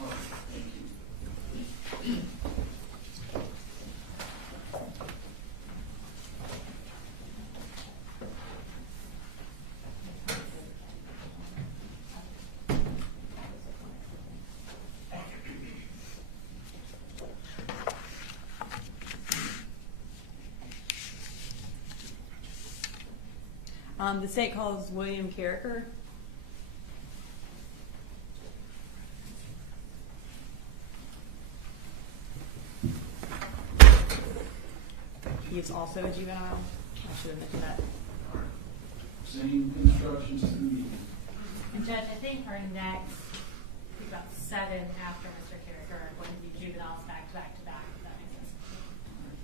All right, thank you. The state calls William Carricker. He is also a juvenile. I should have mentioned that. Same instructions to the meeting. And Judge, I think our next, about 7 after Mr. Carricker are going to be juveniles back to back to back, if that makes sense.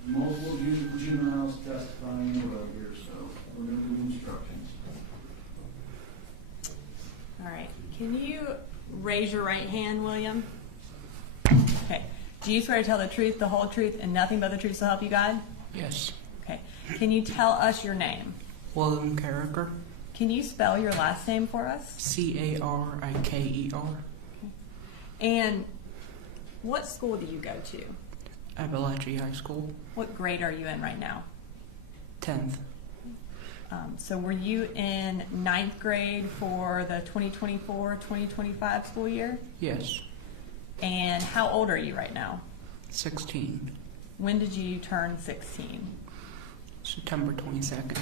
Multiple juveniles testifying in a row here, so we're going to do instructions. All right. Can you raise your right hand, William? Okay. Do you swear to tell the truth, the whole truth, and nothing but the truth to help you God? Yes. Okay. Can you tell us your name? William Carricker. Can you spell your last name for us? Carriker. And what school do you go to? Apalachee High School. What grade are you in right now? 10th. So were you in 9th grade for the 2024-2025 school year? Yes. And how old are you right now? 16. When did you turn 16? September 22nd.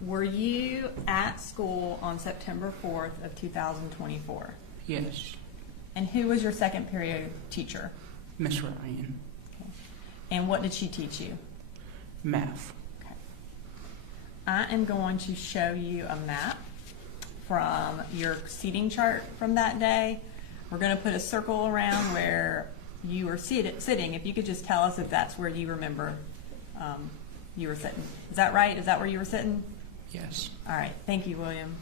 Were you at school on September 4th of 2024? Yes. And who was your second period teacher? Miss Ryan. Okay. And what did she teach you? Math. Okay. I am going to show you a map from your seating chart from that day. We're going to put a circle around where you were sitting. If you could just tell us if that's where you remember you were sitting. Is that right? Is that where you were sitting? Yes. All right. Thank you, William.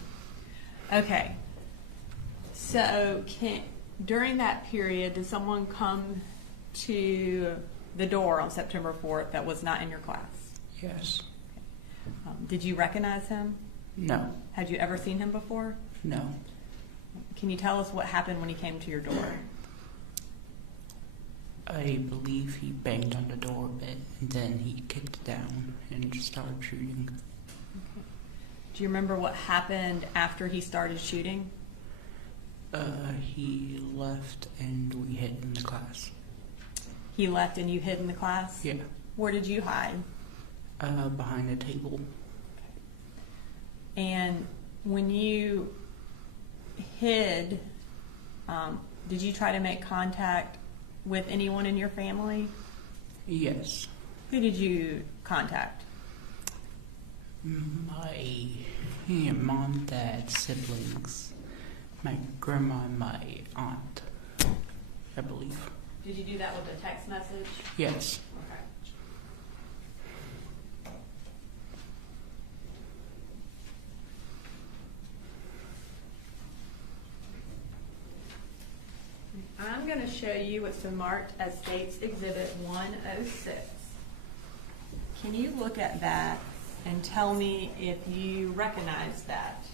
Okay. So during that period, did someone come to the door on September 4th that was not in your class? Yes. Okay. Did you recognize him? No. Had you ever seen him before? No. Can you tell us what happened when he came to your door? I believe he banged on the door a bit, and then he kicked it down and just started shooting. Okay. Do you remember what happened after he started shooting? He left and we hid in the class. He left and you hid in the class? Yeah. Where did you hide? Behind a table. And when you hid, did you try to make contact with anyone in your family? Yes. Who did you contact? My mom, dad, siblings, my grandma, and my aunt, I believe. Did you do that with a text message? Yes. Okay. I'm going to show you what's been marked as State's Exhibit 106. Can you look at that and tell me if you recognize that?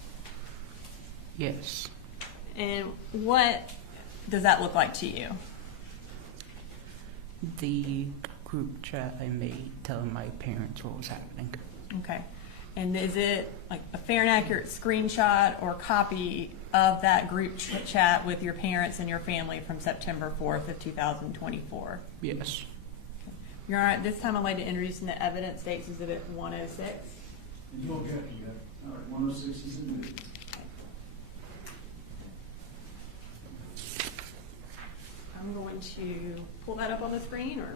Yes. And what does that look like to you? The group chat I made telling my parents what was happening. Okay. And is it like a fair and accurate screenshot or copy of that group chat with your parents and your family from September 4th of 2024? Yes. Your Honor, at this time I'd like to introduce into evidence State's Exhibit 106. You don't object to that. All right, 106 is admitted. I'm going to pull that up on the screen, or?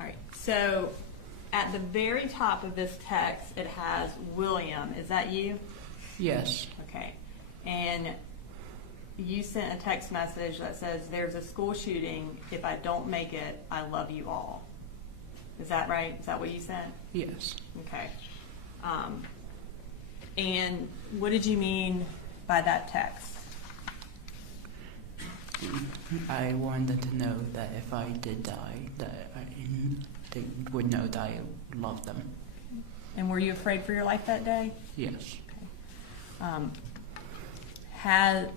All right, so at the very top of this text, it has William. Is that you? Yes. Okay. And you sent a text message that says, "There's a school shooting. If I don't make it, I love you all." Is that right? Is that what you sent? Yes. Okay. And what did you mean by that text? I wanted to know that if I did die, that they would know that I loved them. And were you afraid for your life that day? Yes. Have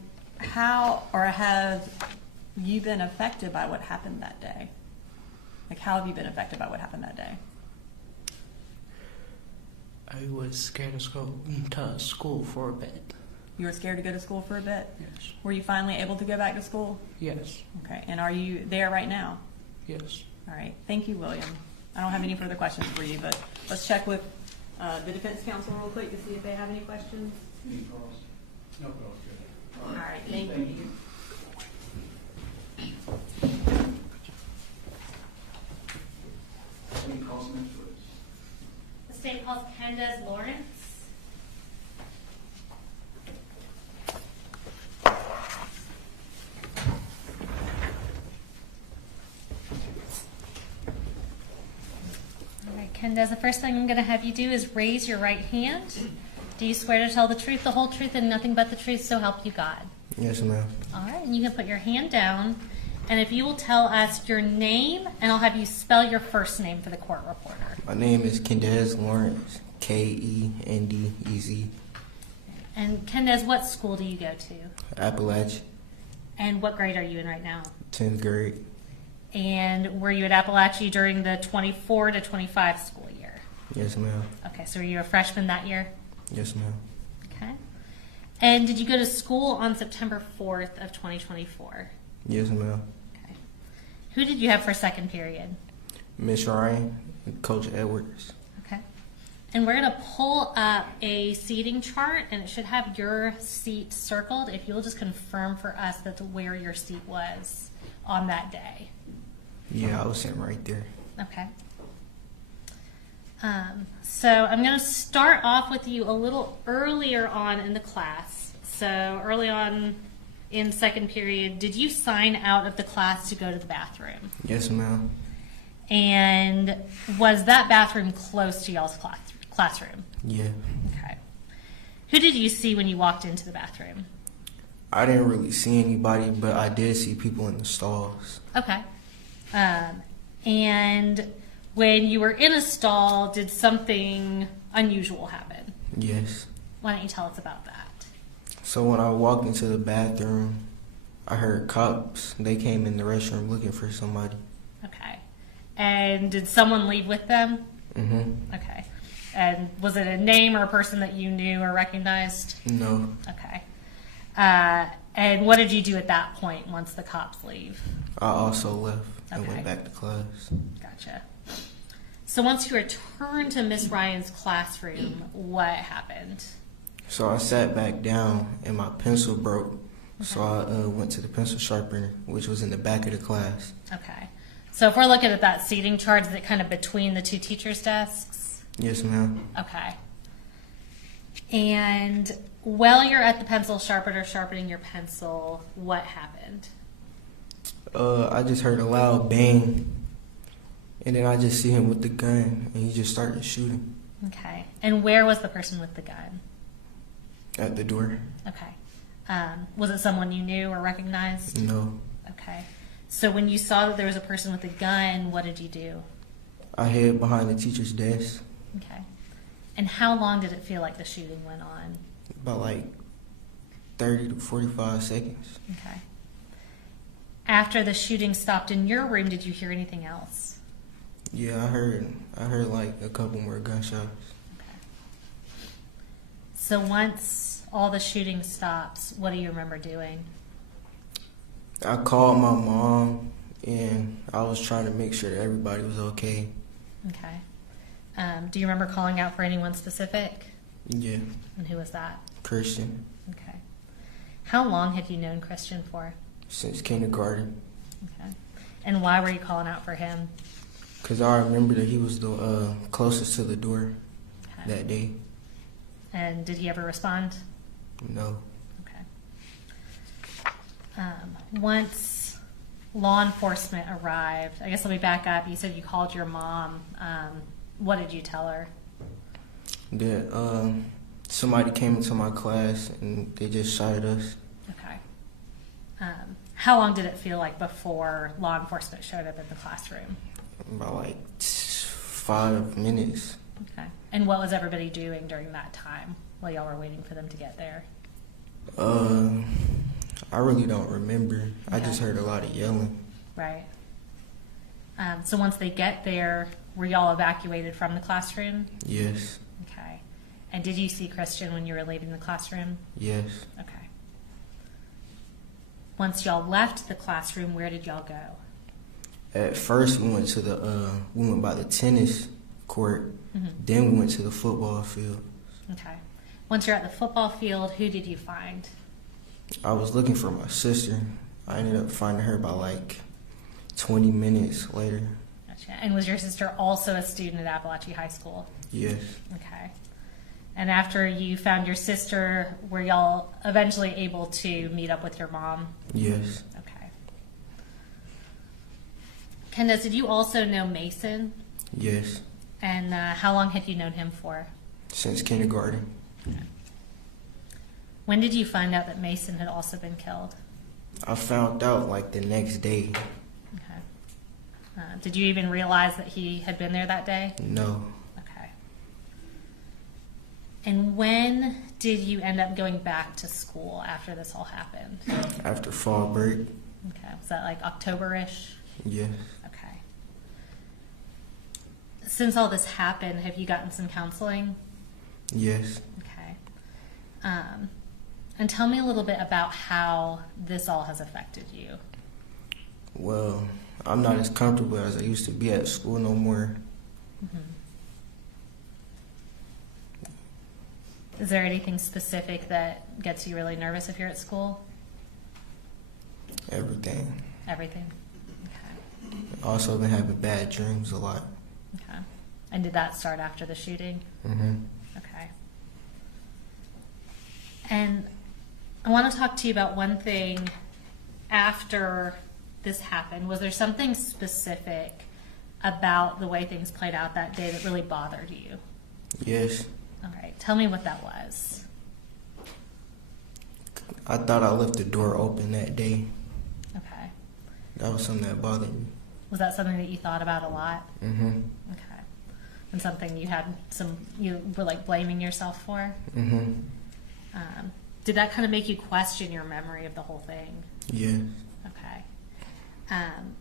you been affected by what happened that day? Like, how have you been affected by what happened that day? I was scared to go to school for a bit. You were scared to go to school for a bit? Yes. Were you finally able to go back to school? Yes. Okay. And are you there right now? Yes. All right. Thank you, William. I don't have any further questions for you, but let's check with the defense counsel real quick to see if they have any questions. Any calls? No calls, Judge. All right. Thank you. Any calls next, please? The state calls Candace Lawrence. All right, Candace, the first thing I'm going to have you do is raise your right hand. Do you swear to tell the truth, the whole truth, and nothing but the truth, so help you God? Yes, ma'am. All right, and you can put your hand down. And if you will tell us your name, and I'll have you spell your first name for the court reporter. My name is Kendez Lawrence, Kendez. And Kendez, what school do you go to? Apalachee, And what grade are you in right now? 10th grade. And were you at Apalachee during the 24 to 25 school year? Yes, ma'am. Okay, so were you a freshman that year? Yes, ma'am. Okay. And did you go to school on September 4th of 2024? Yes, ma'am. Okay. Who did you have for second period? Miss Ryan and Coach Edwards. Okay. And we're going to pull up a seating chart, and it should have your seat circled. If you'll just confirm for us that's where your seat was on that day. Yeah, I was sitting right there. Okay. So I'm going to start off with you a little earlier on in the class. So early on in second period, did you sign out of the class to go to the bathroom? Yes, ma'am. And was that bathroom close to y'all's classroom? Yeah. Okay. Who did you see when you walked into the bathroom? I didn't really see anybody, but I did see people in the stalls. Okay. And when you were in a stall, did something unusual happen? Yes. Why don't you tell us about that? So when I walked into the bathroom, I heard cops. They came in the restroom looking for somebody. Okay. And did someone leave with them? Mm-hmm. Okay. And was it a name or a person that you knew or recognized? No. Okay. And what did you do at that point once the cops leave? I also left and Okay. went back to class. Gotcha. So once you returned to Miss Ryan's classroom, what happened? So I sat back down and my pencil broke. So I went to the pencil sharpener, which was in the back of the class. Okay. So if we're looking at that seating chart, is it kind of between the two teachers' desks? Yes, ma'am. Okay. And while you're at the pencil sharpener sharpening your pencil, what happened? I just heard a loud bang, and then I just see him with the gun, and he just started shooting Okay. And where was the person with the gun? at the door. Okay. Was it someone you knew or recognized? No. Okay. So when you saw that there was a person with a gun, what did you do? I hid behind the teacher's desk. Okay. And how long did it feel like the shooting went on? About like 30 to 45 seconds. Okay. After the shooting stopped in your room, did you hear anything else? Yeah, I heard like a couple more gunshots. So once all the shooting stops, what do you remember doing? I called my mom, and I was trying to make sure that everybody was okay. Okay. Do you remember calling out for anyone specific? Yeah, And who was that? Christian, Okay. How long had you known Christian for? since kindergarten. Okay. And why were you calling out for him? Because I remember that he was the closest to the door Okay. that day. And did he ever respond? No. Okay. Once law enforcement arrived, I guess let me back up. You said you called your mom. What did you tell her? That somebody came into my class and they just shot at us. Okay. How long did it feel like before law enforcement showed up in the classroom? About like 5 minutes. Okay. And what was everybody doing during that time while y'all were waiting for them to get there? I really don't remember. I just heard a lot of yelling. Right. So once they get there, were y'all evacuated from the classroom? Yes. Okay. And did you see Christian when you were leaving the classroom? Yes. Okay. Once y'all left the classroom, where did y'all go? At first, we went to we went by the tennis court. Mhm. Then we went to the football field. Okay. Once you're at the football field, who did you find? I was looking for my sister. I ended up finding her by like 20 minutes later. Gotcha. And was your sister also a student at Apalachee High School? Yes. Okay. And after you found your sister, were y'all eventually able to meet up with your mom? Yes. Okay. Candace, did you also know Mason? Yes. And how long had you known him for? Since kindergarten. When did you find out that Mason had also been killed? I found out like the next day. Okay. Did you even realize that he had been there that day? No. Okay. And when did you end up going back to school after this all happened? After fall break. Okay. Was that like October-ish? Yes. Okay. Since all this happened, have you gotten some counseling? Yes. Okay. And tell me a little bit about how this all has affected you. Well, I'm not as comfortable as I used to be at school no more. Mm-hmm. Is there anything specific that gets you really nervous if you're at school? Everything. Everything? Okay. Also been having bad dreams a lot. Okay. And did that start after the shooting? Mm-hmm. Okay. And I want to talk to you about one thing after this happened. Was there something specific about the way things played out that day that really bothered you? Yes. All right. Tell me what that was. I thought I left the door open that day. Okay. That was something that bothered me. Was that something that you thought about a lot? Mm-hmm. Okay. And something you were like blaming yourself for? Mm-hmm. Did that kind of make you question your memory of the whole thing? Yeah. Okay.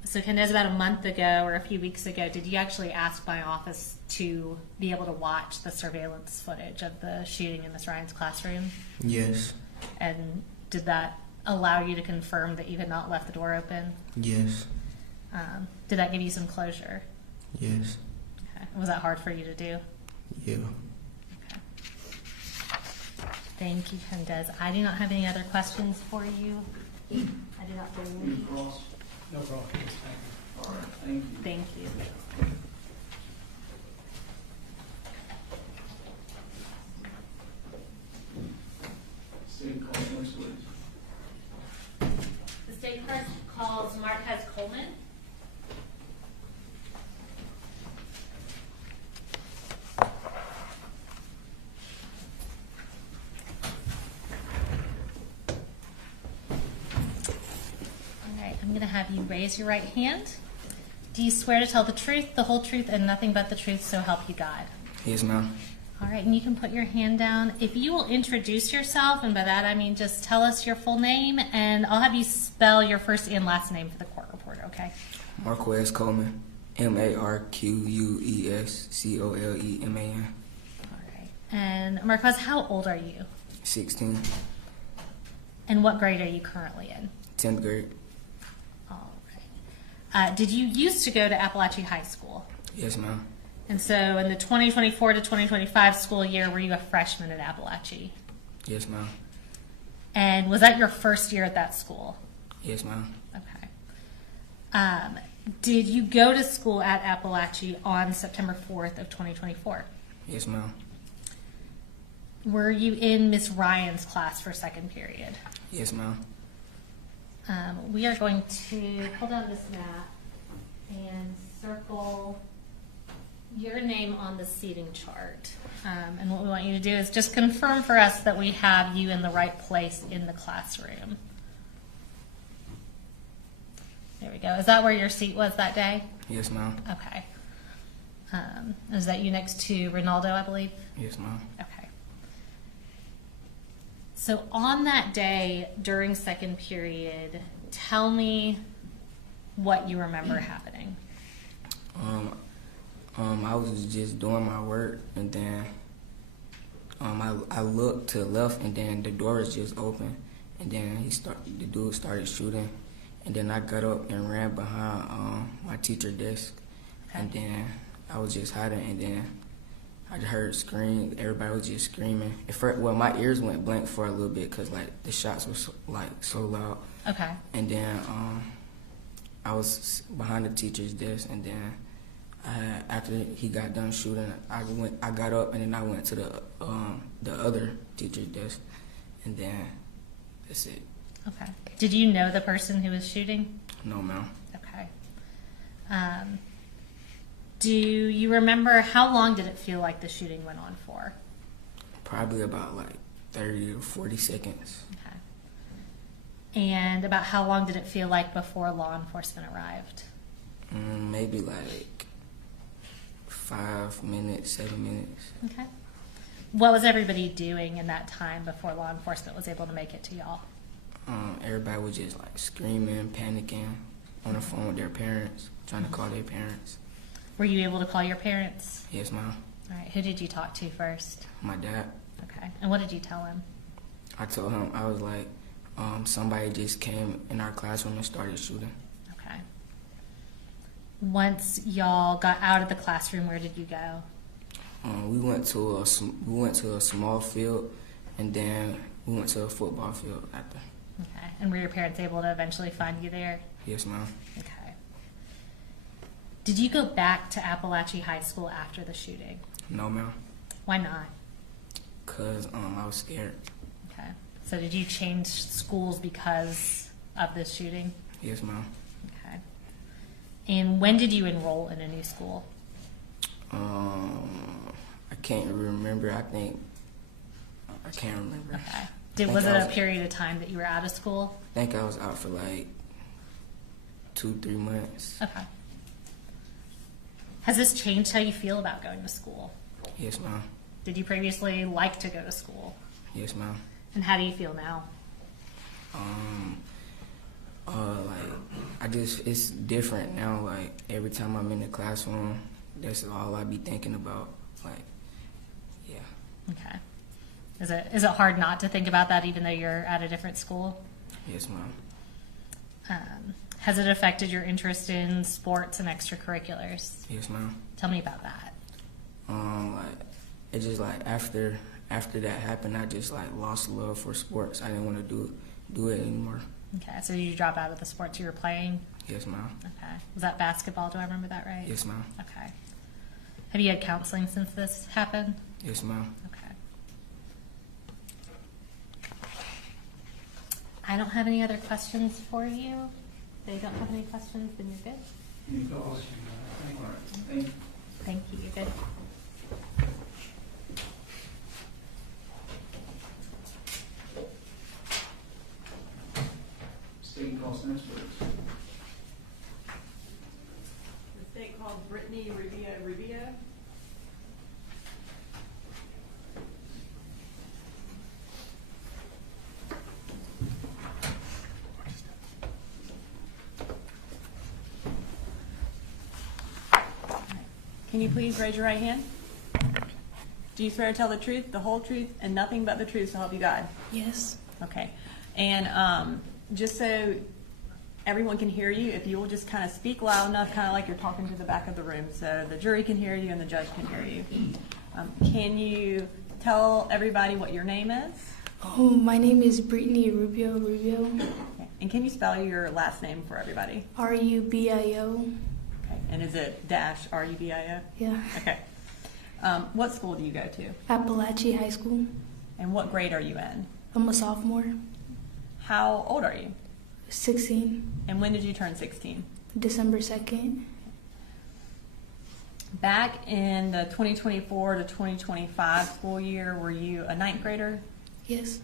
So Candace, about a month ago or a few weeks ago, did you actually ask my office to be able to watch the surveillance footage of the shooting in Miss Ryan's classroom? Yes. And did that allow you to confirm that you had not left the door open? Yes. Did that give you some closure? Yes. Okay. Was that hard for you to do? Yeah. Okay. Thank you, Candace. I do not have any other questions for you. I do not believe. No problem. Thank you. All right, thank you. Thank you. State call next, please. The state court calls Marquez Coleman. I'm going to have you raise your right hand. Do you swear to tell the truth, the whole truth, and nothing but the truth, so help you God? Yes, ma'am. All right, and you can put your hand down. If you will introduce yourself, and by that I mean just tell us your full name, and I'll have you spell your first and last name for the court report, okay? Marquez Coleman. MarquezColeman. All right. And Marquez, how old are you? 16. And what grade are you currently in? 10th grade. All right. Did you used to go to Apalachee High School? Yes, ma'am. And so in the 2024 to 2025 school year, were you a freshman at Apalachee? Yes, ma'am. And was that your first year at that school? Yes, ma'am. Okay. Did you go to school at Apalachee on September 4th of 2024? Yes, ma'am. Were you in Miss Ryan's class for second period? Yes, ma'am. We are going to pull down this map and circle your name on the seating chart. And what we want you to do is just confirm for us that we have you in the right place in the classroom. There we go. Is that where your seat was that day? Yes, ma'am. Okay. Is that you next to Ronaldo, I believe? Yes, ma'am. Okay. So on that day during second period, tell me what you remember happening. I was just doing my work, and then I looked to the left, and then the door was just open, and then the dude started shooting, and then I got up and ran behind my teacher desk, and then I was just hiding, and then I heard screams. Everybody was just screaming. Well, my ears went blank for a little bit because like the shots were so loud. Okay. And then I was behind the teacher's desk, and then after he got done shooting, I got up, and then I went to the other teacher's desk, and then that's it. Okay. Did you know the person who was shooting? No, ma'am. Okay. Do you remember how long did it feel like the shooting went on for? Probably about like 30 or 40 seconds. Okay. And about how long did it feel like before law enforcement arrived? Maybe like 5 minutes, 7 minutes. Okay. What was everybody doing in that time before law enforcement was able to make it to y'all? Everybody was just like screaming, panicking, on the phone with their parents, trying to call their parents. Were you able to call your parents? Yes, ma'am. All right. Who did you talk to first? My dad. Okay. And what did you tell him? I told him, I was like, somebody just came in our classroom and started shooting. Okay. Once y'all got out of the classroom, where did you go? We went to a small field, and then we went to a football field after. Okay. And were your parents able to eventually find you there? Yes, ma'am. Okay. Did you go back to Apalachee High School after the shooting? No, ma'am. Why not? Because I was scared. Okay. So did you change schools because of this shooting? Yes, ma'am. Okay. And when did you enroll in a new school? I can't remember. I can't remember. Okay. Was it a period of time that you were out of school? I think I was out for like 2-3 months. Okay. Has this changed how you feel about going to school? Yes, ma'am. Did you previously like to go to school? Yes, ma'am. And how do you feel now? It's different now. Like, every time I'm in the classroom, that's all I be thinking about. Like, yeah. Okay. Is it hard not to think about that even though you're at a different school? Yes, ma'am. Has it affected your interest in sports and extracurriculars? Yes, ma'am. Tell me about that. It just like after that happened, I just like lost love for sports. I didn't want to do it anymore. Okay, so you drop out of the sports you were playing? Yes, ma'am. Okay. Was that basketball? Do I remember that right? Yes, ma'am. Okay. Have you had counseling since this happened? Yes, ma'am. Okay. I don't have any other questions for you. They don't have any questions, then you're good. Any calls? Thank you. Thank you. You're good. State calls next, please. The state called Brittany Rubio. Can you please raise your right hand? Do you swear to tell the truth, the whole truth, and nothing but the truth to help you God? Yes. Okay. And just so everyone can hear you, if you will just kind of speak loud enough, kind of like you're talking to the back of the room, so the jury can hear you and the judge can hear you. Can you tell everybody what your name is? Oh, my name is Brittany Rubio. Okay. And can you spell your last name for everybody? Rubio. Okay. And is it dash Rubio? Yeah. Okay. What school do you go to? Apalachee High School. And what grade are you in? I'm a sophomore. How old are you? 16. And when did you turn 16? December 2nd. Back in the 2024 to 2025 school year, were you a ninth grader? Yes.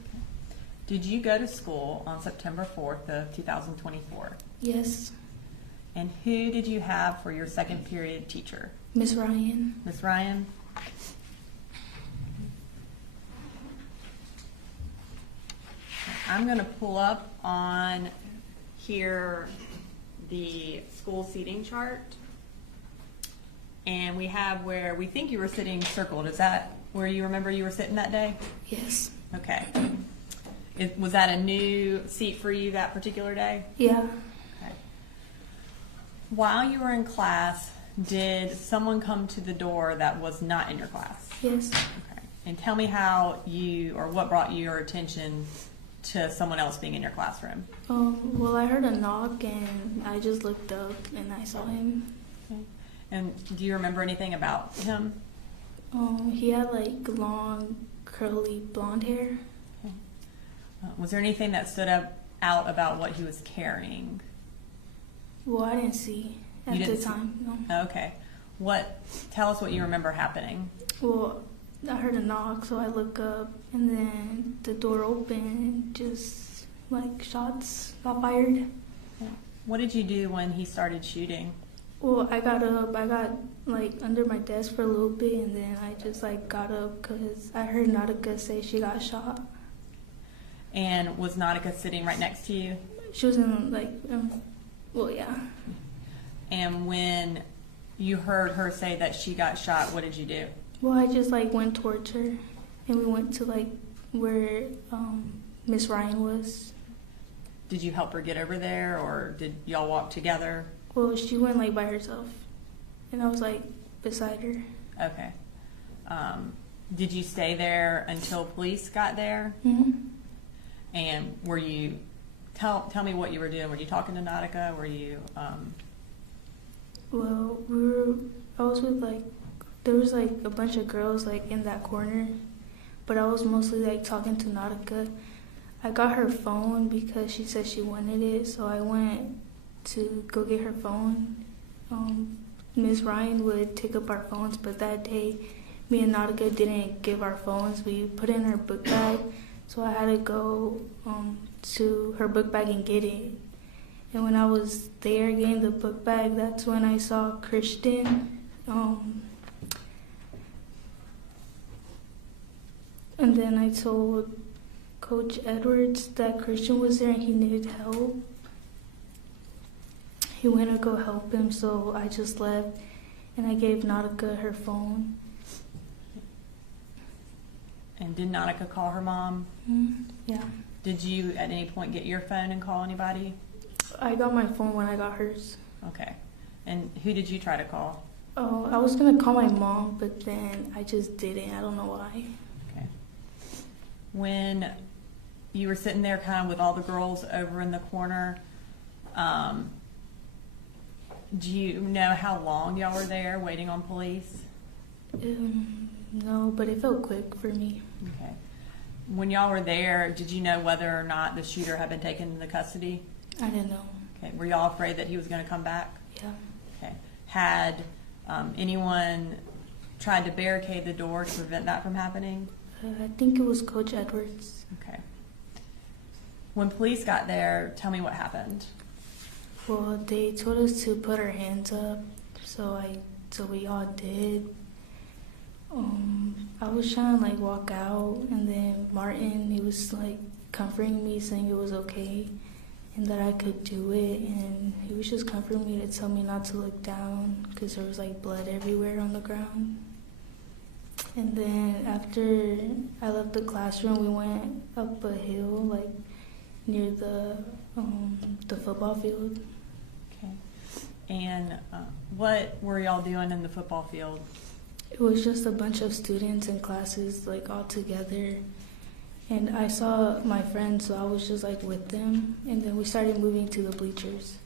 Did you go to school on September 4th of 2024? Yes. And who did you have for your second period teacher? Miss Ryan. Miss Ryan? I'm going to pull up on here the school seating chart. And we have where we think you were sitting circled. Is that where you remember you were sitting that day? Yes. Okay. Was that a new seat for you that particular day? Yeah. Okay. While you were in class, did someone come to the door that was not in your class? Yes. Okay. And tell me how you, or what brought your attention to someone else being in your classroom? Well, I heard a knock and I just looked up and I saw him. Okay. And do you remember anything about him? He had like long, curly blonde hair. Okay. Was there anything that stood out about what he was carrying? Well, I didn't see at the time. No. Okay. Tell us what you remember happening. Well, I heard a knock, so I look up, and then the door opened, and just like shots got fired. Okay. What did you do when he started shooting? Well, I got up. I got like under my desk for a little bit, and then I just like got up because I heard Nautica say she got shot. And was Nautica sitting right next to you? She was in like, well, yeah. And when you heard her say that she got shot, what did you do? Well, I just like went towards her, and we went to like where Miss Ryan was. Did you help her get over there, or did y'all walk together? Well, she went like by herself, and I was like beside her. Okay. Did you stay there until police got there? Mm-hmm. And were you? Tell me what you were doing. Were you talking to Nautica? Were you? Well, I was with like, there was like a bunch of girls like in that corner, but I was mostly like talking to Nautica. I got her phone because she said she wanted it, so I went to go get her phone. Ms. Ryan would take up our phones, but that day, me and Nautica didn't give our phones. We put it in her book bag, so I had to go to her book bag and get it. And when I was there getting the book bag, that's when I saw Christian. And then I told Coach Edwards that Christian was there and he needed help. he went to go help him, so I just left, and I gave Nautica her phone. And did Nautica call her mom? Yeah. Did you at any point get your phone and call anybody? I got my phone when I got hers. Okay. And who did you try to call? Oh, I was gonna call my mom, but then I just didn't. I don't know why. Okay. When you were sitting there kind of with all the girls over in the corner, do you know how long y'all were there waiting on police? No, but it felt quick for me. Okay. When y'all were there, did you know whether or not the shooter had been taken into custody? I didn't know. Okay. Were y'all afraid that he was going to come back? Yeah. Okay. Had anyone tried to barricade the door to prevent that from happening? I think it was Coach Edwards. Okay. When police got there, tell me what happened. Well, they told us to put our hands up, so we all did. I was trying to like walk out, and then Martin, he was like comforting me, saying it was okay and that I could do it, and he was just comforting me to tell me not to look down because there was like blood everywhere on the ground. And then after I left the classroom, we went up a hill like near the football field. Okay. And what were y'all doing in the football field? It was just a bunch of students and classes like all together. And I saw my friends, so I was just like with them. And then we started moving to the bleachers.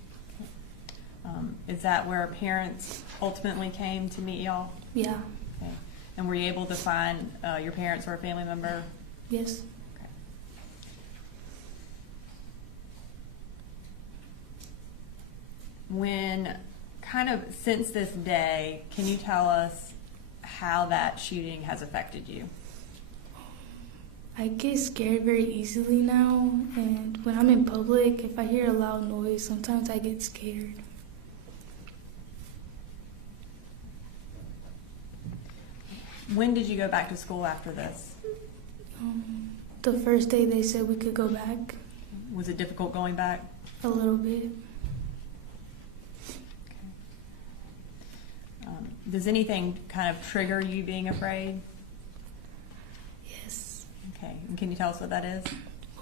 Is that where parents ultimately came to meet y'all? Yeah. Okay. And were you able to find your parents or a family member? Yes. Okay. When kind of since this day, can you tell us how that shooting has affected you? I get scared very easily now, and when I'm in public, if I hear a loud noise, sometimes I get scared. When did you go back to school after this? The first day they said we could go back. Was it difficult going back? A little bit. Does anything kind of trigger you being afraid? Yes. Okay. And can you tell us what that is?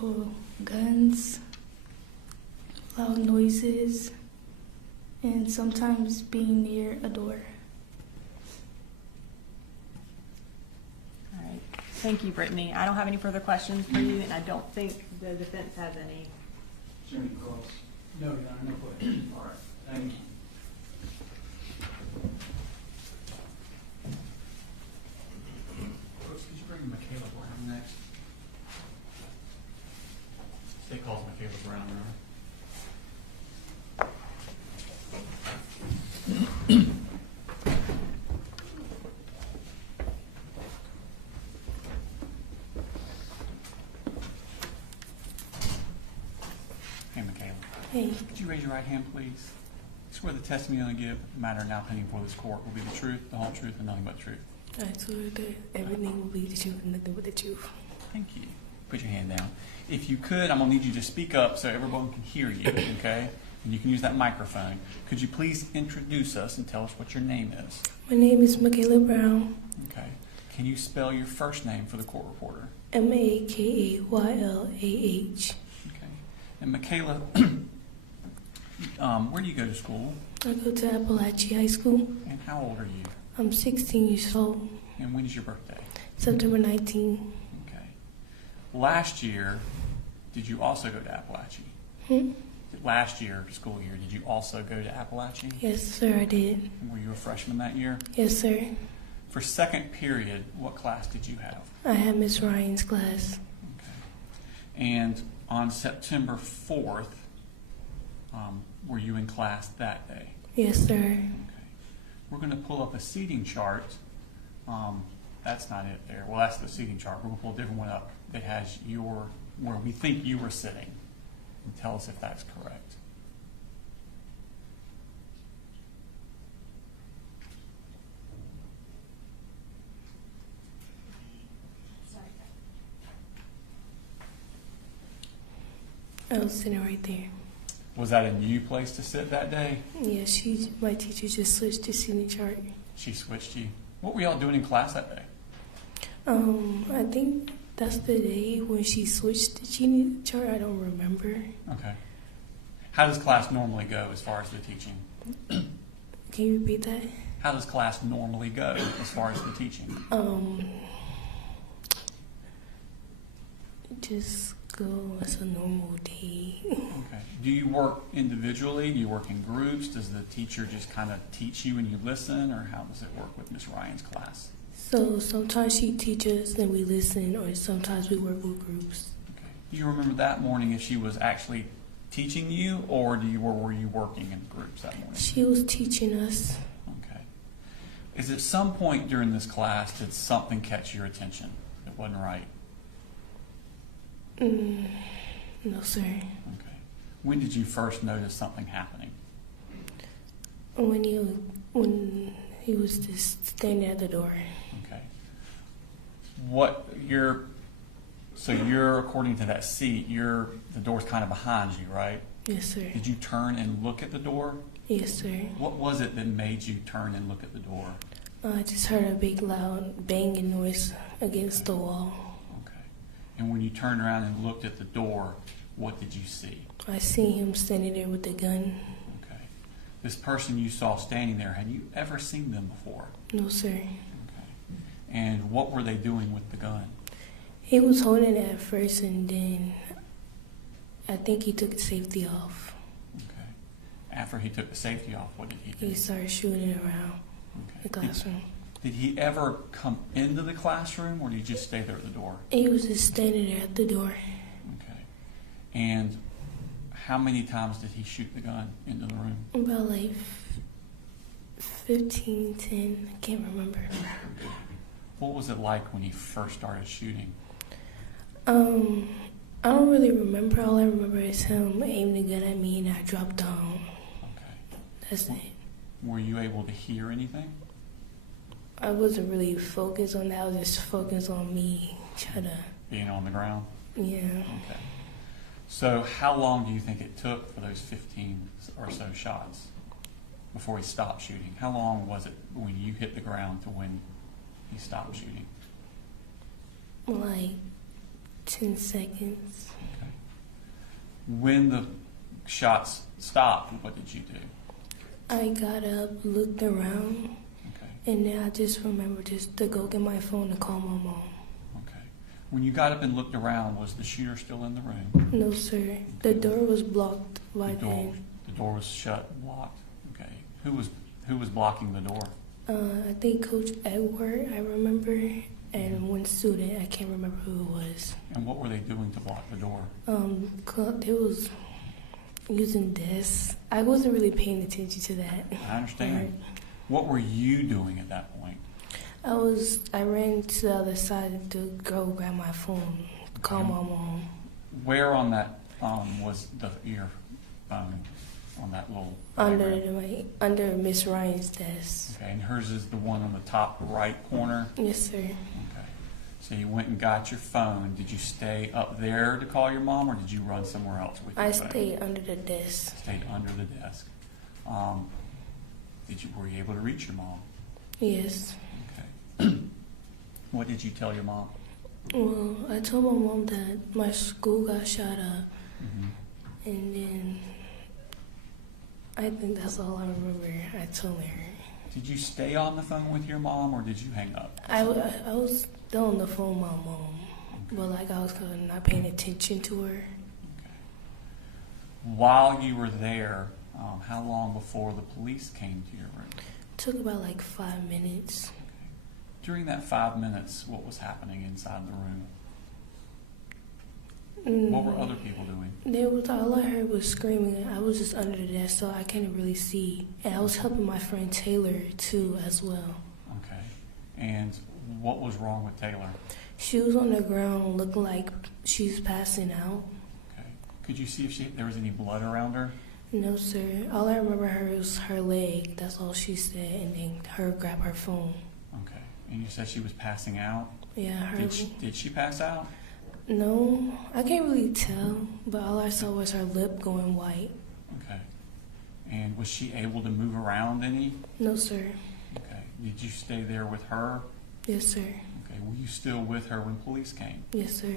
Oh, guns, loud noises, and sometimes being near a door. All right. Thank you, Brittany. I don't have any further questions for you, and I don't think the defense has any. Jimmy Cross. No, Your Honor, no question. All right, thank you. Coach, could you bring Michaela Brown next? State calls Michaela Brown, Your Honor. Hey, Michaela. Hey. Could you raise your right hand, please? Swear the testimony you're going to give, the matter now pending before this court, will be the truth, the whole truth, and nothing but the truth. I swear that everything will be the truth and nothing but the truth. Thank you. Put your hand down. If you could, I'm going to need you to speak up so everyone can hear you, okay? And you can use that microphone. Could you please introduce us and tell us what your name is? My name is Michaela Brown. Okay. Can you spell your first name for the court reporter? Makaylah. Okay. And Michaela, where do you go to school? I go to Apalachee High School. And how old are you? I'm 16 years old. And when is your birthday? September 19. Okay. Last year, did you also go to Apalachee? Last year, school year, did you also go to Apalachee? Yes, sir, I did. Were you a freshman that year? Yes, sir. For second period, what class did you have? I had Miss Ryan's class. Okay. And on September 4th, were you in class that day? Yes, sir. Okay. We're going to pull up a seating chart. That's not it there. Well, that's the seating chart. We're going to pull a different one up that has where we think you were sitting. And tell us if that's correct. I was sitting right there. Was that a new place to sit that day? Yeah, my teacher just switched the seating chart. She switched you. What were y'all doing in class that day? I think that's the day when she switched the seating chart. I don't remember. Okay. How does class normally go as far as the teaching? Can you repeat that? How does class normally go as far as the teaching? Just go as a normal day. Okay. Do you work individually? Do you work in groups? Does the teacher just kind of teach you and you listen, or how does it work with Miss Ryan's class? So sometimes she teaches and we listen, or sometimes we work with groups. Okay. Do you remember that morning if she was actually teaching you, or were you working in groups that morning? She was teaching us. Okay. Is at some point during this class did something catch your attention that wasn't right? No, sir. Okay. When did you first notice something happening? When he was just standing at the door. Okay. So you're according to that seat, the door's kind of behind you, right? Yes, sir. Did you turn and look at the door? Yes, sir. What was it that made you turn and look at the door? I just heard a big loud banging noise against the wall. Okay. And when you turned around and looked at the door, what did you see? I seen him standing there with the gun. Okay. This person you saw standing there, had you ever seen them before? No, sir. Okay. And what were they doing with the gun? He was holding it at first, and then I think he took the safety off. Okay. After he took the safety off, what did he do? He started shooting it around the classroom. Did he ever come into the classroom, or did he just stay there at the door? He was just standing there at the door. Okay. And how many times did he shoot the gun into the room? About like 15, 10, I can't remember. Okay. What was it like when he first started shooting? I don't really remember. All I remember is him aiming the gun at me and I dropped down. Okay. That's it. Were you able to hear anything? I wasn't really focused on that. I was just focused on me trying to... Being on the ground? Yeah. Okay. So how long do you think it took for those 15 or so shots before he stopped shooting? How long was it when you hit the ground to when he stopped shooting? Like 10 seconds. Okay. When the shots stopped, what did you do? I got up, looked around, Okay. and then I just remember just to go get my phone to call my mom. Okay. When you got up and looked around, was the shooter still in the room? No, sir. The door was blocked by then. The door was shut, blocked. Okay. Who was blocking the door? I think Coach Edward, I remember, and one student, I can't remember who it was. And what were they doing to block the door? They was using this. I wasn't really paying attention to that. I understand. What were you doing at that point? I ran to the other side to go grab my phone, call my mom. Where on that was your phone on that little Under Miss Ryan's desk. Okay, and hers is the one on the top right corner? Yes, sir. Okay. So you went and got your phone. Did you stay up there to call your mom, or did you run somewhere else with your phone? I stayed under the desk. Stayed under the desk. Were you able to reach your mom? Yes. Okay. What did you tell your mom? Well, I told my mom that my school got shot up, and then I think that's all I remember. I told her. Did you stay on the phone with your mom, or did you hang up? I was still on the phone with my mom, but like I was kind of not paying attention to her. Okay. While you were there, how long before the police came to your room? It took about like 5 minutes. Okay. During that 5 minutes, what was happening inside the room? What were other people doing? All I heard was screaming. I was just under the desk, so I couldn't really see. And I was helping my friend Taylor too, as well. Okay. And what was wrong with Taylor? She was on the ground, looking like she's passing out. Okay. Could you see if there was any blood around her? No, sir. All I remember was her leg. That's all she said, and then her grab her phone. Okay. And you said she was passing out? Yeah. Did she pass out? No, I can't really tell, but all I saw was her lip going white. And was she able to move around any? No, sir. Okay. Did you stay there with her? Yes, sir. Okay. Were you still with her when police came? Yes, sir.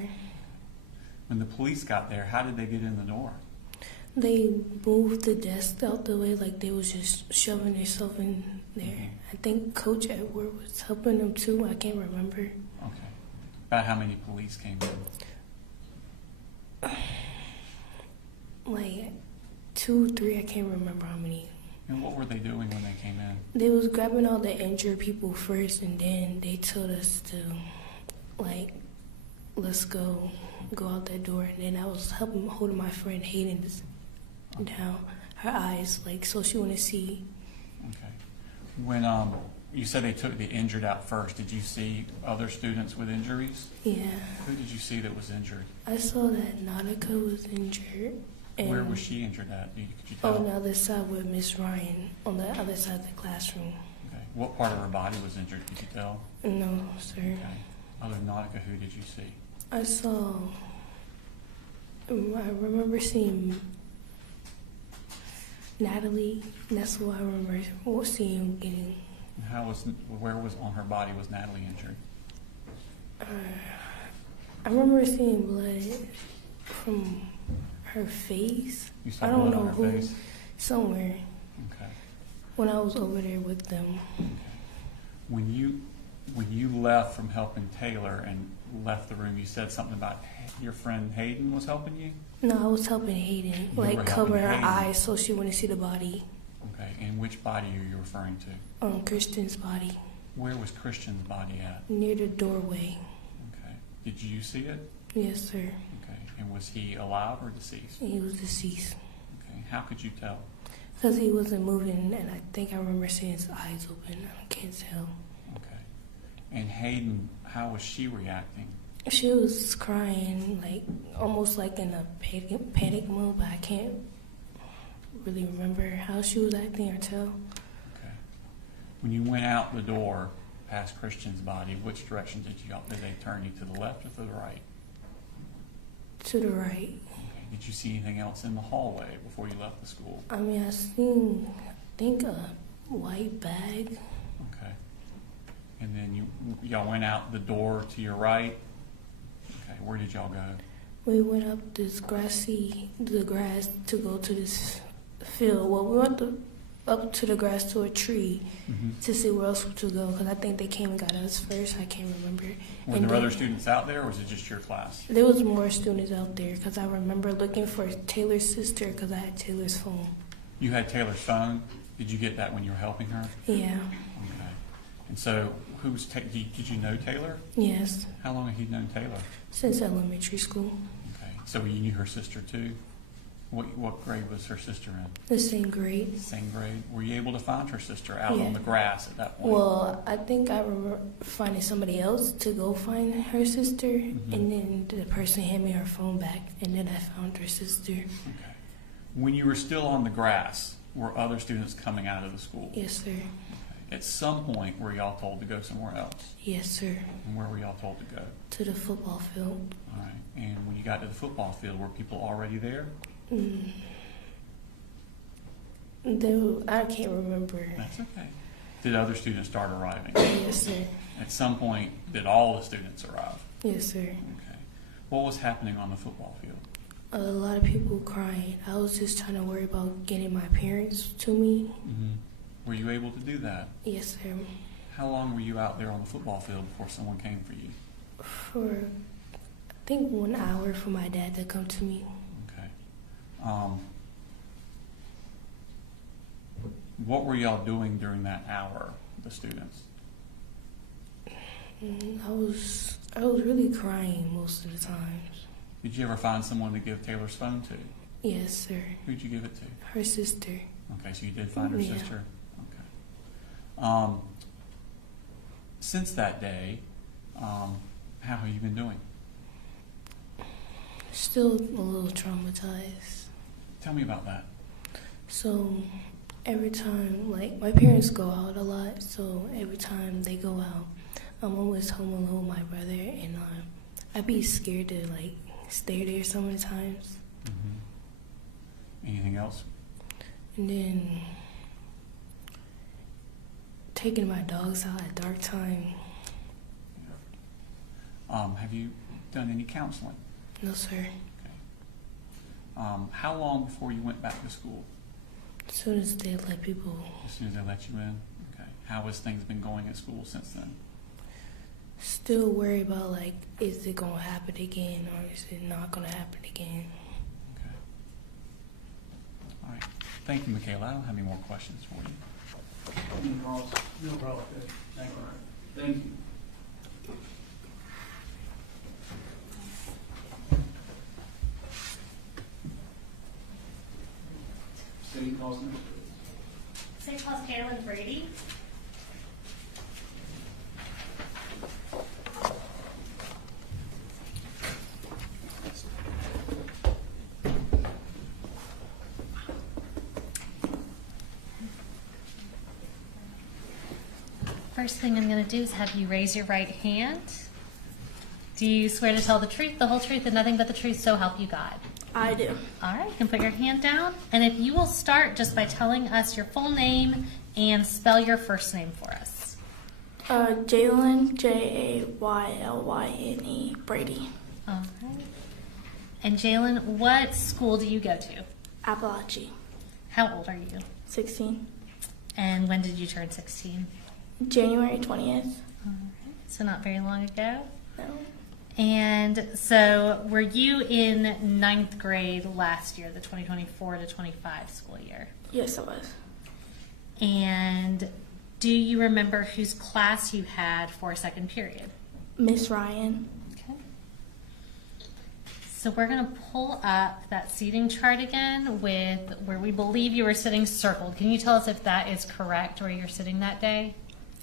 When the police got there, how did they get in the door? They moved the desk out the way, like they was just shoving themselves in there. I think Coach Edward was helping them too. I can't remember. Okay. About how many police came in? Like 2, 3, I can't remember how many. And what were they doing when they came in? They was grabbing all the injured people first, and then they told us to, like, let's go out that door. And then I was holding my friend Hayden down, her eyes, like, so she wouldn't see. Okay. When you said they took the injured out first, did you see other students with injuries? Yeah. Who did you see that was injured? I saw that Nautica was injured. And Where was she injured at? Could you tell? on the other side with Miss Ryan, on the other side of the classroom. Okay. What part of her body was injured? Could you tell? No, sir. Okay. Other than Nautica, who did you see? I remember seeing Natalie. That's what I remember seeing getting. Where was on her body was Natalie injured? I remember seeing blood from her face. You saw I don't blood know on her who. face? Somewhere. Okay. When I was over there with them. Okay. When you left from helping Taylor and left the room, you said something about your friend Hayden was helping you? No, I was helping Hayden, You were like cover helping her Hayden. eyes so she wouldn't see the body. Okay. And which body are you referring to? Christian's body. Where was Christian's body at? Near the doorway. Okay. Did you see it? Yes, sir. Okay. And was he alive or deceased? He was deceased. Okay. How could you tell? Because he wasn't moving, and I think I remember seeing his eyes open. I can't tell. Okay. And Hayden, how was she reacting? She was crying, like almost like in a panic mode, but I can't really remember how she was acting or tell. Okay. When you went out the door past Christian's body, which direction did they turn you, to the left or to the right? To the right. Okay. Did you see anything else in the hallway before you left the school? I mean, I think a white bag. Okay. And then y'all went out the door to your right? Okay. Where did y'all go? We went up the grass to go to this field. Well, we went up to the grass to a tree to see where else to go, because I think they came and got us first. I can't remember. Were there other students out there, or was it just your class? There was more students out there, because I remember looking for Taylor's sister, because I had Taylor's phone. You had Taylor's phone? Did you get that when you were helping her? Yeah. Okay. And so, did you know Taylor? Yes. How long have you known Taylor? Since elementary school. Okay. So you knew her sister too? What grade was her sister in? The same grade. Same grade. Were you able to find her sister out on the grass at that point? Well, I think I remember finding somebody else to go find her sister, and then the person handed me her phone back, and then I found her sister. Okay. When you were still on the grass, were other students coming out of the school? Yes, sir. Okay. At some point, were y'all told to go somewhere else? Yes, sir. And where were y'all told to go? To the football field. All right. And when you got to the football field, were people already there? I can't remember. That's okay. Did other students start arriving? Yes, sir. At some point, did all the students arrive? Yes, sir. Okay. What was happening on the football field? A lot of people crying. I was just trying to worry about getting my parents to me. Were you able to do that? Yes, sir. How long were you out there on the football field before someone came for you? For, I think, 1 hour for my dad to come to me. Okay. What were y'all doing during that hour, the students? I was really crying most of the times. Did you ever find someone to give Taylor's phone to? Yes, sir. Who'd you give it to? Her sister. Okay, so you did find her Yeah. sister? Okay. Since that day, how have you been doing? Still a little traumatized. Tell me about that. So every time, like, my parents go out a lot, so every time they go out, I'm always home alone with my brother, and I'd be scared to, like, stay there so many times. Anything else? And then taking my dogs out at dark time. Have you done any counseling? No, sir. How long before you went back to school? As soon as they let people. As soon as they let you in? Okay. How has things been going at school since then? Still worried about, like, is it going to happen again or is it not going to happen again? Okay. All right. Thank you, Michaela. I don't have any more questions for you. No problem. Thank you. Thank you. City calls number, please. St. Paul's Carolyn Brady. First thing I'm going to do is have you raise your right hand. Do you swear to tell the truth, the whole truth, and nothing but the truth, so help you God? I do. All right, you can put your hand down. And if you will start just by telling us your full name and spell your first name for us. Jaylyn, Jaylyne, Brady. All right. And Jaylyn, what school do you go to? Apalachee. How old are you? 16. And when did you turn 16? January 20th. All right, so not very long ago. No. And so were you in 9th grade last year, the 2024 to 25 school year? Yes, I was. And do you remember whose class you had for second period? Miss Ryan. Okay. So we're going to pull up that seating chart again with where we believe you were sitting circled. Can you tell us if that is correct where you're sitting that day?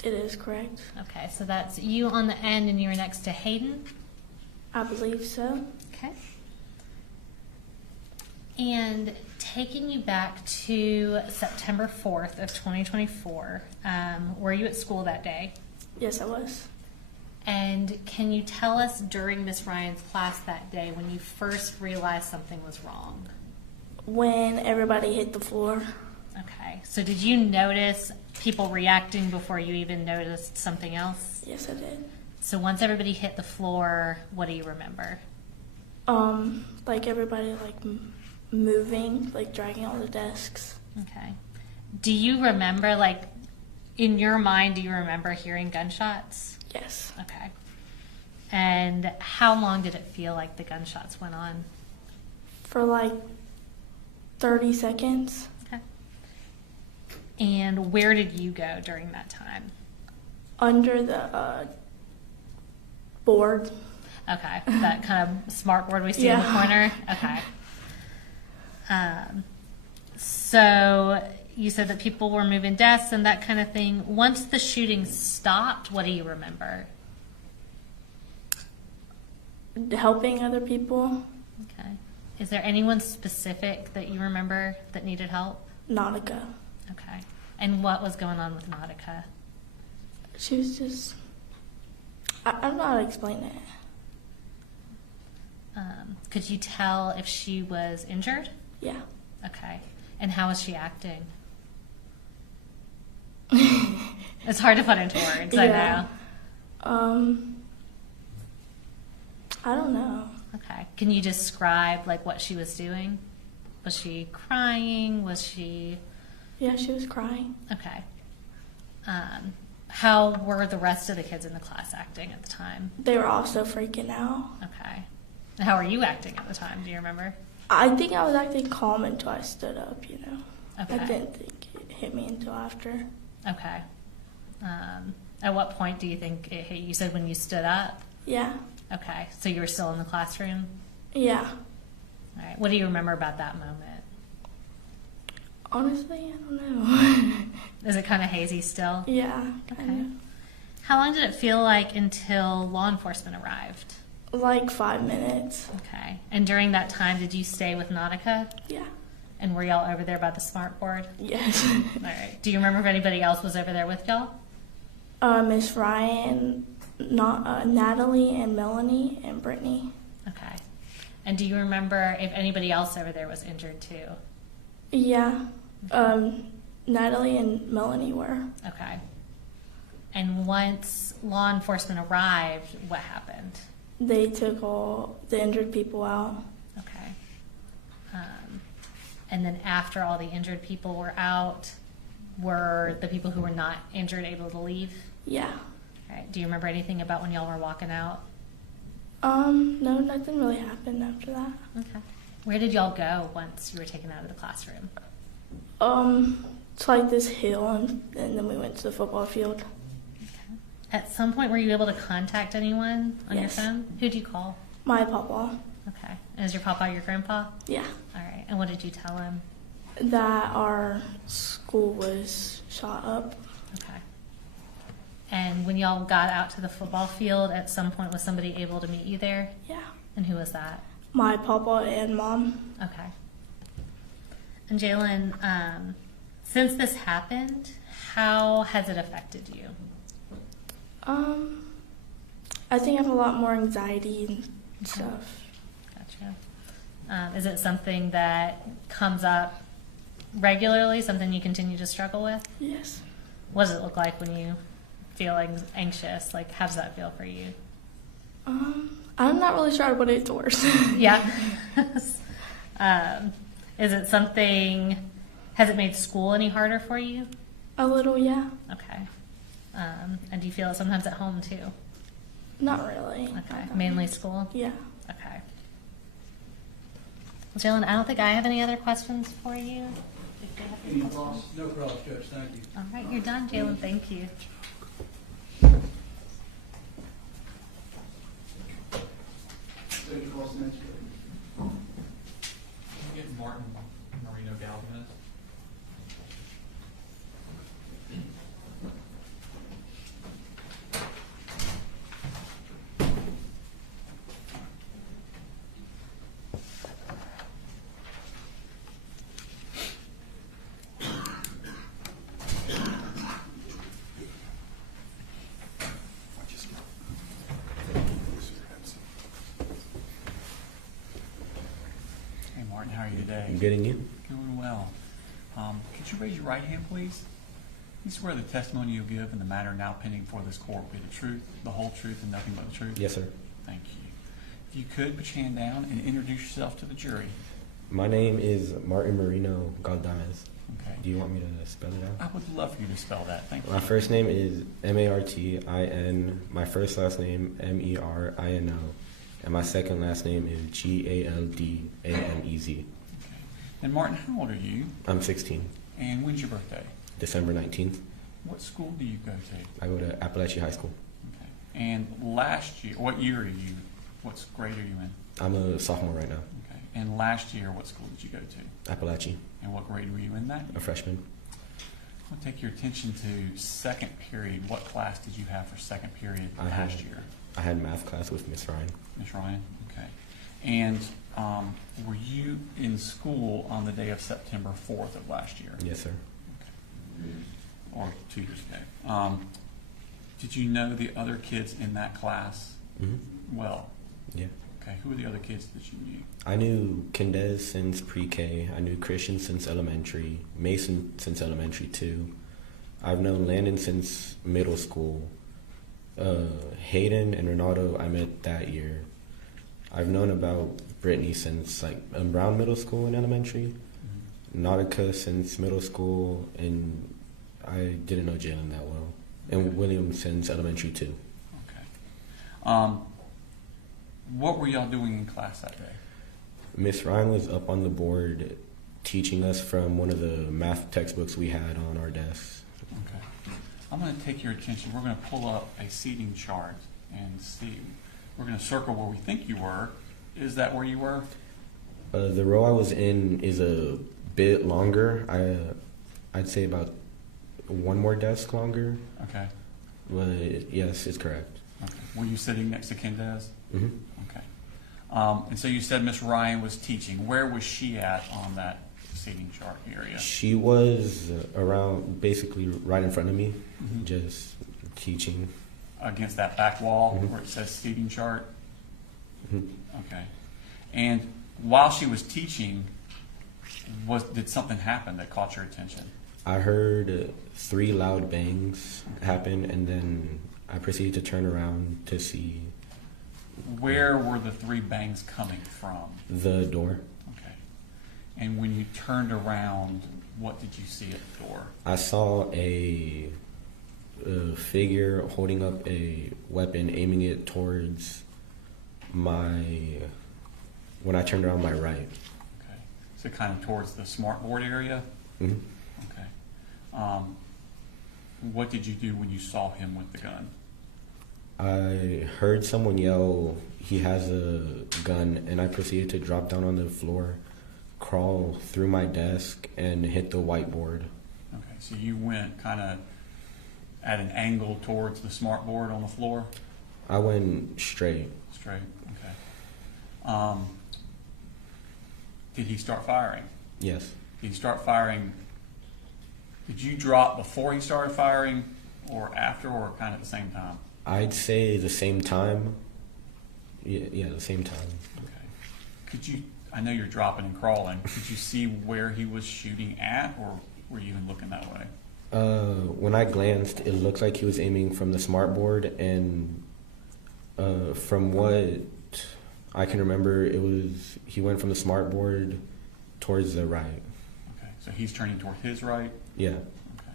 It is correct. Okay, so that's you on the end and you were next to Hayden? I believe so. Okay. And taking you back to September 4th of 2024, were you at school that day? Yes, I was. And can you tell us during Miss Ryan's class that day when you first realized something was wrong? When everybody hit the floor. Okay, so did you notice people reacting before you even noticed something else? Yes, I did. So once everybody hit the floor, what do you remember? Like everybody moving, like dragging all the desks. Okay. Do you remember, like, in your mind, do you remember hearing gunshots? Yes. Okay. And how long did it feel like the gunshots went on? For like 30 seconds. Okay. And where did you go during that time? Under the board. Okay, that kind of smart board we see in the corner? Okay. So you said that people were moving desks and that kind of thing. Once the shooting stopped, what do you remember? Helping other people. Okay. Is there anyone specific that you remember that needed help? Nautica. Okay. And what was going on with Nautica? She was just... I don't know how to explain it. Could you tell if she was injured? Yeah. Okay. And how was she acting? It's hard to put into words, I know. I don't know. Okay. Can you describe like what she was doing? Was she crying? Was she... Yeah, she was crying. Okay. How were the rest of the kids in the class acting at the time? They were also freaking out. Okay. And how were you acting at the time? Do you remember? I think I was acting calm until I stood up, you know. Okay. I didn't think it hit me until after. Okay. At what point do you think it hit you? You said when you stood up? Yeah. Okay. So you were still in the classroom? Yeah. All right. What do you remember about that moment? Honestly, I don't know. Is it kind of hazy still? Yeah. Okay. How long did it feel like until law enforcement arrived? Like 5 minutes. Okay. And during that time, did you stay with Nautica? Yeah. And were y'all over there by the smart board? Yes. All right. Do you remember if anybody else was over there with y'all? Miss Ryan, Natalie, and Melanie, and Brittany. Okay. And do you remember if anybody else over there was injured too? Yeah. Natalie and Melanie were. Okay. And once law enforcement arrived, what happened? They took all the injured people out. Okay. And then after all the injured people were out, were the people who were not injured able to leave? Yeah. Okay. Do you remember anything about when y'all were walking out? No, nothing really happened after that. Okay. Where did y'all go once you were taken out of the classroom? It's like this hill, and then we went to the football field. At some point, were you able to contact anyone on your Yes. phone? Who'd you call? My papa. Okay. And is your papa your grandpa? Yeah. All right. And what did you tell him? That our school was shot up. Okay. And when y'all got out to the football field, at some point was somebody able to meet you there? Yeah. And who was that? My papa and mom. Okay. And Jalen, since this happened, how has it affected you? I think I have a lot more anxiety and stuff. Gotcha. Is it something that comes up regularly, something you continue to struggle with? Yes. What does it look like when you feel anxious? Like, how does that feel for you? I'm not really sure what it's worse. Yeah. Is it something, has it made school any harder for you? A little, yeah. Okay. And do you feel it sometimes at home too? Not really. Okay. Mainly school? Yeah. Okay. Well, Jalen, I don't think I have any other questions for you. If you have any questions. No problem, Judge. Thank you. All right, you're done, Jalen. Thank you. Get Martin Marino Galvez. Hey Martin, how are you today? I'm getting you. Doing well. Could you raise your right hand, please? You swear the testimony you'll give in the matter now pending before this court will be the truth, the whole truth, and nothing but the truth? Yes, sir. Thank you. If you could, put your hand down and introduce yourself to the jury. My name is Martin Marino Galdames. Okay. Do you want me to spell it out? I would love for you to spell that. Thank you. My first name is Martin. My first last name Merino. And my second last name is Galdamez. Okay. And Martin, how old are you? I'm 16. And when's your birthday? December 19th. What school do you go to? I go to Apalachee High School. Okay. And last year, what year are you? What grade are you in? I'm a sophomore right now. Okay. And last year, what school did you go to? Apalachee. And what grade were you in that? A freshman. I'll take your attention to second period. What class did you have for second period last year? I had math class with Miss Ryan. Miss Ryan? Okay. And were you in school on the day of September 4th of last year? Yes, sir. Okay. Or 2 years ago. Did you know the other kids in that class well? Yeah. Okay. Who were the other kids that you knew? I knew Kendez since pre-K. I knew Christian since elementary. Mason since elementary too. I've known Landon since middle school. Hayden and Ronaldo I met that year. I've known about Brittany since around middle school and elementary. Nautica since middle school, and I didn't know Jalen that well. And William since elementary too. Okay. What were y'all doing in class that day? Miss Ryan was up on the board teaching us from one of the math textbooks we had on our desks. Okay. I'm going to take your attention. We're going to pull up a seating chart and see. We're going to circle where we think you were. Is that where you were? The row I was in is a bit longer. I'd say about one more desk longer. Okay. But yes, it's correct. Okay. Were you sitting next to Kendez? Mm-hmm. Okay. And so you said Miss Ryan was teaching. Where was she at on that seating chart area? She was around, basically right in front of me, just teaching. Against that back wall where it says seating chart? Okay. And while she was teaching, Did something happen that caught your attention? I heard 3 loud bangs happen, and then I proceeded to turn around to see. Where were the 3 bangs coming from? The door. Okay. And when you turned around, what did you see at the door? I saw a figure holding up a weapon, aiming it towards when I turned around my right. Okay. So kind of towards the smartboard area? Mm-hmm. Okay. What did you do when you saw him with the gun? I heard someone yell, "He has a gun," and I proceeded to drop down on the floor, crawl through my desk, and hit the whiteboard. Okay, so you went kind of at an angle towards the smartboard on the floor? I went straight. Straight, okay. Did he start firing? Yes. Did he start firing? Did you drop before he started firing, or after, or kind of at the same time? I'd say the same time. Yeah, the same time. Okay. Could you, I know you're dropping and crawling, could you see where he was shooting at, or were you even looking that way? When I glanced, it looked like he was aiming from the smartboard, and from what I can remember, he went from the smartboard towards the right. Okay, so he's turning toward his right? Yeah. Okay.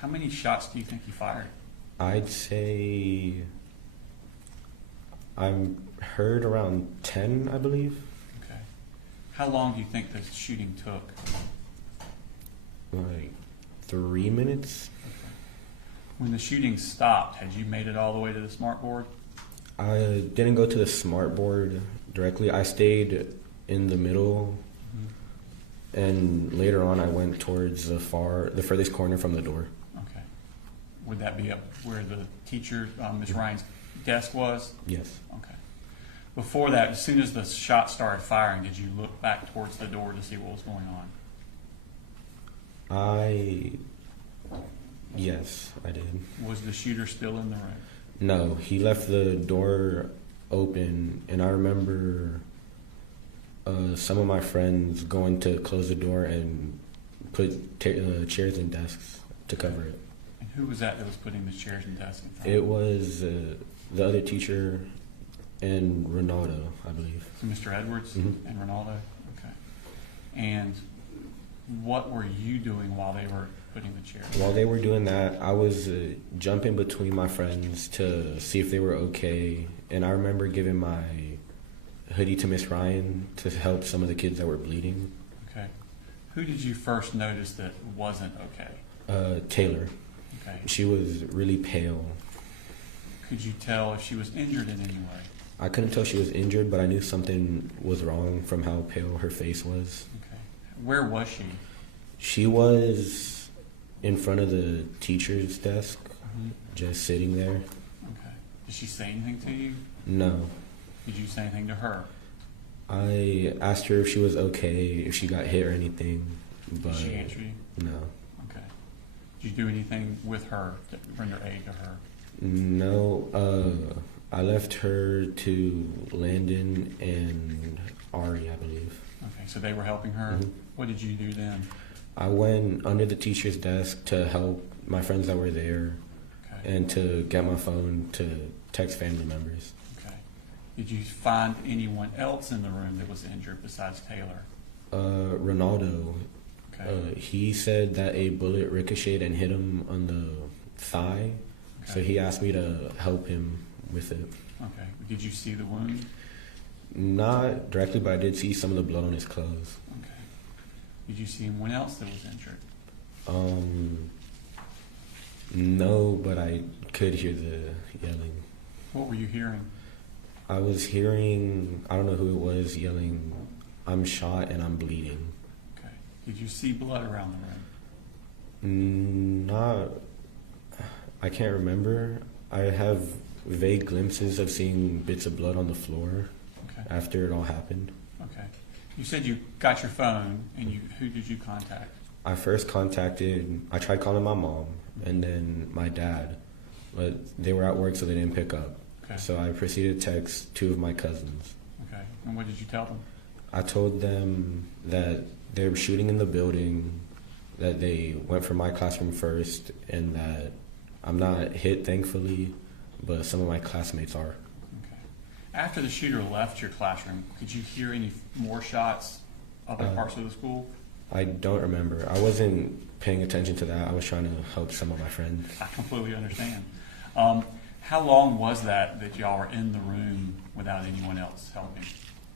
How many shots do you think he fired? I'd say I heard around 10, I believe. Okay. How long do you think the shooting took? Like 3 minutes. Okay. When the shooting stopped, had you made it all the way to the smartboard? I didn't go to the smartboard directly. I stayed in the middle, and later on I went towards the furthest corner from the door. Okay. Would that be up where the teacher, Ms. Ryan's desk was? Yes. Okay. Before that, as soon as the shot started firing, did you look back towards the door to see what was going on? Yes, I did. Was the shooter still in the room? No, he left the door open, and I remember some of my friends going to close the door and put chairs and desks to cover it. And who was that was putting the chairs and desks in front? It was the other teacher and Ronaldo, I believe. So Mr. Edwards Mm-hmm. and Ronaldo? Okay. And what were you doing while they were putting the chairs? While they were doing that, I was jumping between my friends to see if they were okay. And I remember giving my hoodie to Miss Ryan to help some of the kids that were bleeding. Okay. Who did you first notice that wasn't okay? Taylor. Okay. She was really pale. Could you tell if she was injured in any way? I couldn't tell she was injured, but I knew something was wrong from how pale her face was. Okay. Where was she? She was in front of the teacher's desk, just sitting there. Okay. Did she say anything to you? No. Did you say anything to her? I asked her if she was okay, if she got hit or anything, but Did she answer you? no. Okay. Did you do anything with her to render aid to her? No. I left her to Landon and Ari, I believe. Okay, so they were helping her. Mhm. What did you do then? I went under the teacher's desk to help my friends that were there, Okay. and to get my phone to text family members. Okay. Did you find anyone else in the room that was injured besides Taylor? Ronaldo, Okay. he said that a bullet ricocheted and hit him on the thigh, so Okay. he asked me to help him with it. Okay. Did you see the wound? Not directly, but I did see some of the blood on his clothes. Okay. Did you see anyone else that was injured? No, but I could hear the yelling. What were you hearing? I was hearing, I don't know who it was, yelling, "I'm shot and I'm bleeding." Okay. Did you see blood around the room? Not, I can't remember. I have vague glimpses of seeing bits of blood on the floor Okay. after it all happened. Okay. You said you got your phone, and who did you contact? I tried calling my mom and then my dad, but they were at work, so they didn't pick up. Okay. So I proceeded to text 2 of my cousins. Okay. And what did you tell them? I told them that they were shooting in the building, that they went for my classroom first, and that I'm not hit, thankfully, but some of my classmates are. Okay. After the shooter left your classroom, could you hear any more shots other parts of the school? I don't remember. I wasn't paying attention to that. I was trying to help some of my friends. I completely understand. How long was that y'all were in the room without anyone else helping?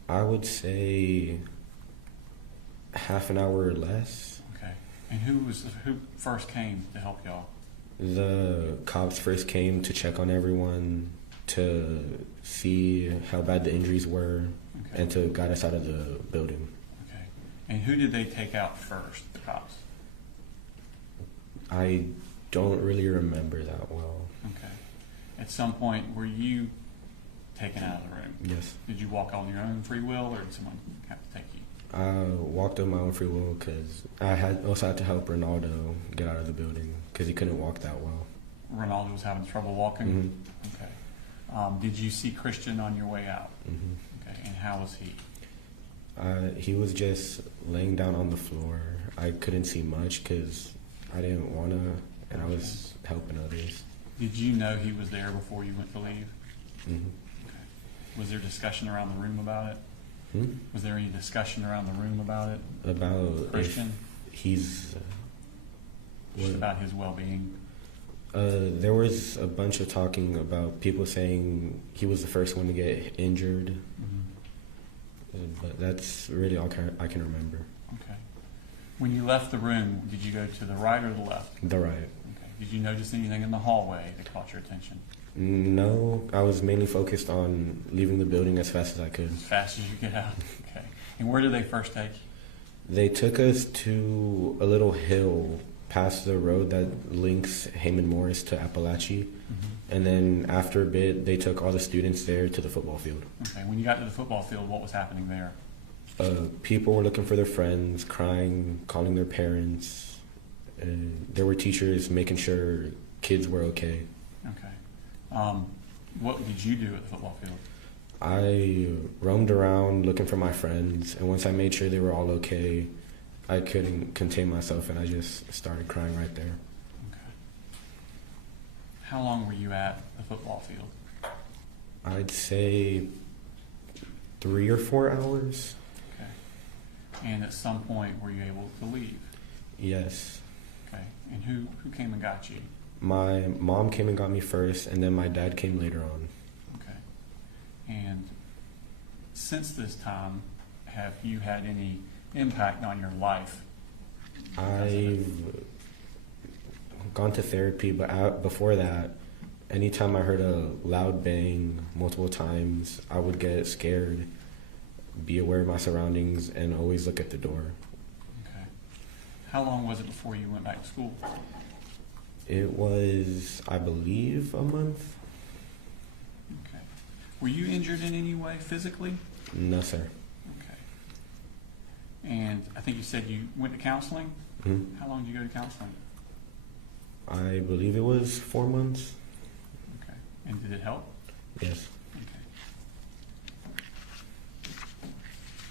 I would say half an hour or less. Okay. And who first came to help y'all? The cops first came to check on everyone, to see how bad the injuries were, Okay. and to guide us out of the building. Okay. And who did they take out first, the cops? I don't really remember that well. Okay. At some point, were you taken out of the room? Yes. Did you walk on your own free will, or did someone have to take you? I walked on my own free will because I also had to help Ronaldo get out of the building because he couldn't walk that well. Ronaldo was having trouble walking? Mm-hmm. Okay. Did you see Christian on your way out? Mm-hmm. Okay. And how was he? He was just laying down on the floor. I couldn't see much because I didn't want to, and I was helping others. Did you know he was there before you went to leave? Mm-hmm. Okay. Was there discussion around the room about it? Was there any discussion around the room about it? About Christian? if he's Just about his well-being? There was a bunch of talking about people saying he was the first one to get injured. But that's really all I can remember. Okay. When you left the room, did you go to the right or the left? The right. Okay. Did you notice anything in the hallway that caught your attention? No, I was mainly focused on leaving the building as fast as I could. As fast as you get out? Okay. And where did they first take you? They took us to a little hill past the road that links Heyman Morris to Apalachee. And then after a bit, they took all the students there to the football field. Okay. When you got to the football field, what was happening there? People were looking for their friends, crying, calling their parents. There were teachers making sure kids were okay. Okay. What did you do at the football field? I roamed around looking for my friends, and once I made sure they were all okay, I couldn't contain myself, and I just started crying right there. Okay. How long were you at the football field? I'd say 3 or 4 hours. Okay. And at some point, were you able to leave? Yes. Okay. And who came and got you? My mom came and got me first, and then my dad came later on. Okay. And since this time, have you had any impact on your life? I've gone to therapy, but before that, anytime I heard a loud bang multiple times, I would get scared, be aware of my surroundings, and always look at the door. Okay. How long was it before you went back to school? It was, I believe, a month. Okay. Were you injured in any way physically? No, sir. Okay. And I think you said you went to counseling? Mm-hmm. How long did you go to counseling? I believe it was 4 months. Okay. And did it help? Yes. Okay.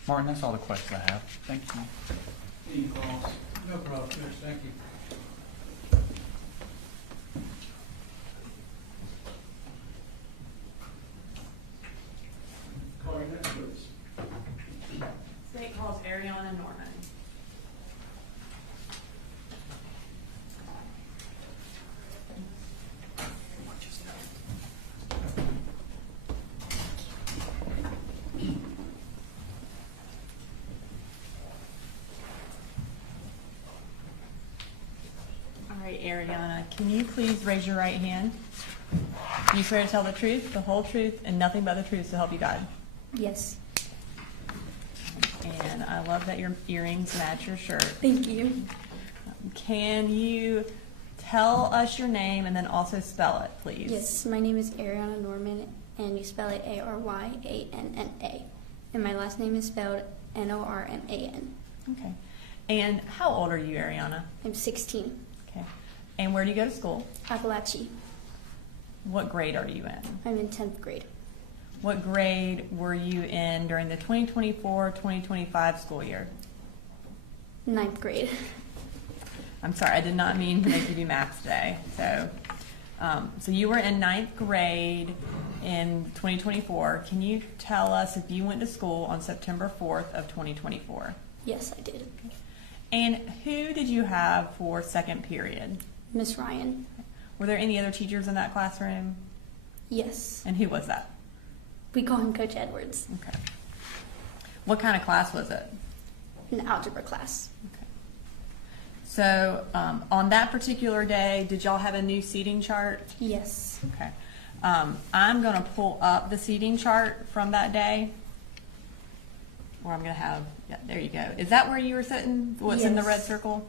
Martin, that's all the questions I have. Thank you. Any calls? No problem, Chris, thank you. Call your next witness. State calls Ariana Norman. All right, Ariana, can you please raise your right hand? Do you swear to tell the truth, the whole truth, and nothing but the truth to help you God? Yes. And I love that your earrings match your shirt. Thank you. Can you tell us your name and then also spell it, please? Yes, my name is Ariana Norman, and you spell it Aryanna. And my last name is spelled Norman. Okay. And how old are you, Ariana? I'm 16. Okay. And where do you go to school? Apalachee. What grade are you in? I'm in 10th grade. What grade were you in during the 2024-2025 school year? Ninth grade. I'm sorry, I did not mean to make you do math today. So you were in ninth grade in 2024. Can you tell us if you went to school on September 4th of 2024? Yes, I did. And who did you have for second period? Miss Ryan. Were there any other teachers in that classroom? Yes. And who was that? We call him Coach Edwards. Okay. What kind of class was it? An algebra class. Okay. So on that particular day, did y'all have a new seating chart? Yes. Okay. I'm going to pull up the seating chart from that day. Where I'm going to have, yeah, there you go. Is that where you were sitting? What's in the red circle?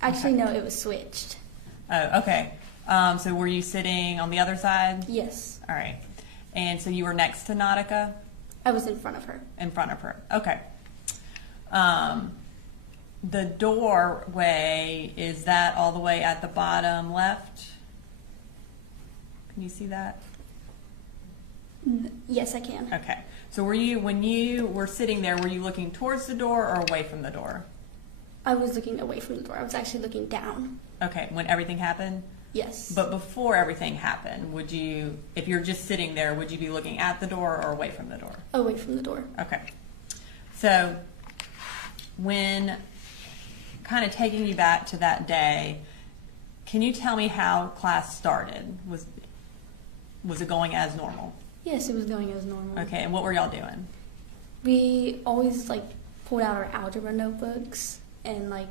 Actually, no, it was switched. Oh, okay. So were you sitting on the other side? Yes. All right. And so you were next to Nautica? I was in front of her. In front of her. Okay. The doorway, is that all the way at the bottom left? Can you see that? Yes, I can. Okay. So were you, when you were sitting there, were you looking towards the door or away from the door? I was looking away from the door. I was actually looking down. Okay, when everything happened? Yes. But before everything happened, would you, if you're just sitting there, would you be looking at the door or away from the door? Away from the door. Okay. So when kind of taking you back to that day, can you tell me how class started? Was it going as normal? Yes, it was going as normal. Okay, and what were y'all doing? We always pulled out our algebra notebooks and I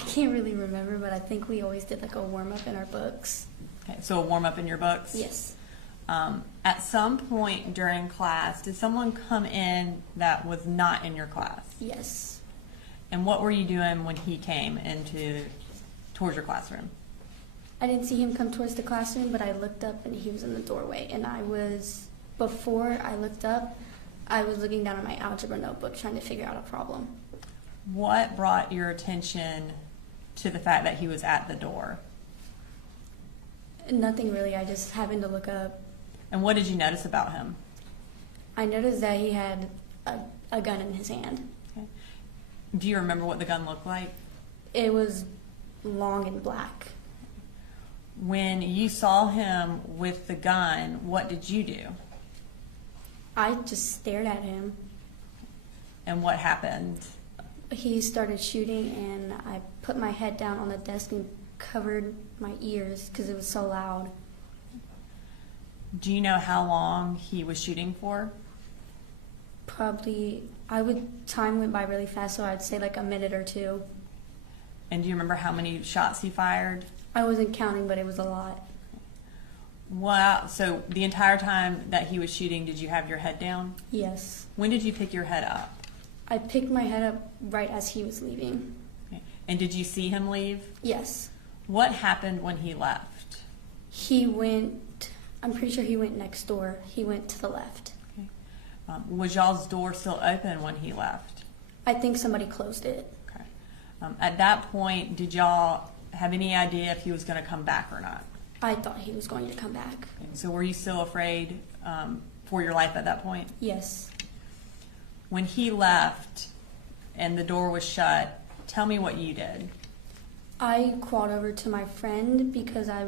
can't really remember, but I think we always did a warm up in our books. Okay, so a warm up in your books? Yes. At some point during class, did someone come in that was not in your class? Yes. And what were you doing when he came towards your classroom? I didn't see him come towards the classroom, but I looked up and he was in the doorway. And before I looked up, I was looking down at my algebra notebook trying to figure out a problem. What brought your attention to the fact that he was at the door? Nothing really. I just happened to look up. And what did you notice about him? I noticed that he had a gun in his hand. Okay. Do you remember what the gun looked like? It was long and black. When you saw him with the gun, what did you do? I just stared at him. And what happened? He started shooting, and I put my head down on the desk and covered my ears because it was so loud. Do you know how long he was shooting for? Probably, time went by really fast, so I'd say a minute or two. And do you remember how many shots he fired? I wasn't counting, but it was a lot. Wow. So the entire time that he was shooting, did you have your head down? Yes. When did you pick your head up? I picked my head up right as he was leaving. Okay. And did you see him leave? Yes. What happened when he left? I'm pretty sure he went next door. He went to the left. Okay. Was y'all's door still open when he left? I think somebody closed it. Okay. At that point, did y'all have any idea if he was going to come back or not? I thought he was going to come back. Okay. So were you still afraid for your life at that point? Yes. When he left and the door was shut, tell me what you did. I crawled over to my friend because I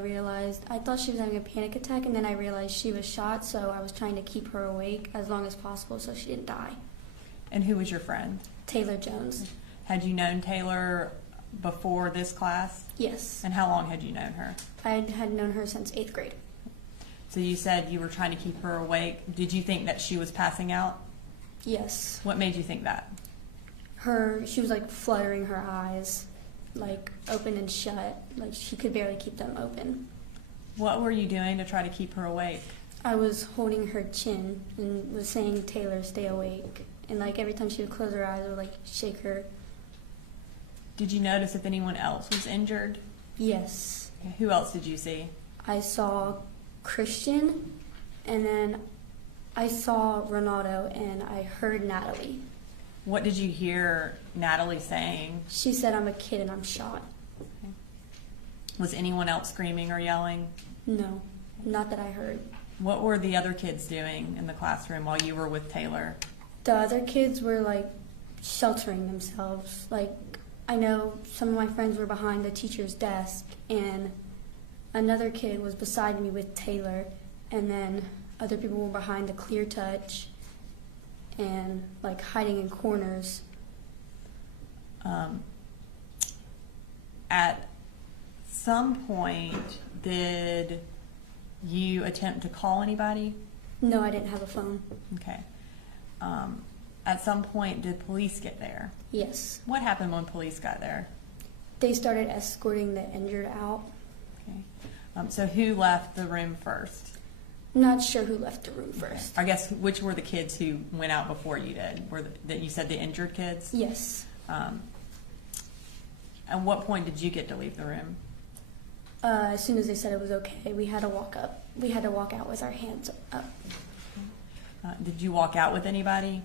thought she was having a panic attack, and then I realized she was shot, so I was trying to keep her awake as long as possible so she didn't die. And who was your friend? Taylor Jones. Had you known Taylor before this class? Yes. And how long had you known her? I had known her since 8th grade. So you said you were trying to keep her awake. Did you think that she was passing out? Yes. What made you think that? She was fluttering her eyes, open and shut. She could barely keep them open. What were you doing to try to keep her awake? I was holding her chin and was saying, "Taylor, stay awake." And every time she would close her eyes, I would shake her. Did you notice if anyone else was injured? Yes. Okay. Who else did you see? I saw Christian, and then I saw Ronaldo, and I heard Natalie. What did you hear Natalie saying? She said, "I'm a kid and I'm shot." Okay. Was anyone else screaming or yelling? No, not that I heard. What were the other kids doing in the classroom while you were with Taylor? The other kids were sheltering themselves. Like, I know some of my friends were behind the teacher's desk, and another kid was beside me with Taylor, and then other people were behind the clear touch and like hiding in corners. At some point, did you attempt to call anybody? No, I didn't have a phone. Okay. At some point, did police get there? Yes. What happened when police got there? They started escorting the injured out. Okay. So who left the room first? Not sure who left the room first. I guess which were the kids who went out before you did? That you said the injured kids? Yes. At what point did you get to leave the room? As soon as they said it was okay, we had to walk up. We had to walk out with our hands up. Did you walk out with anybody?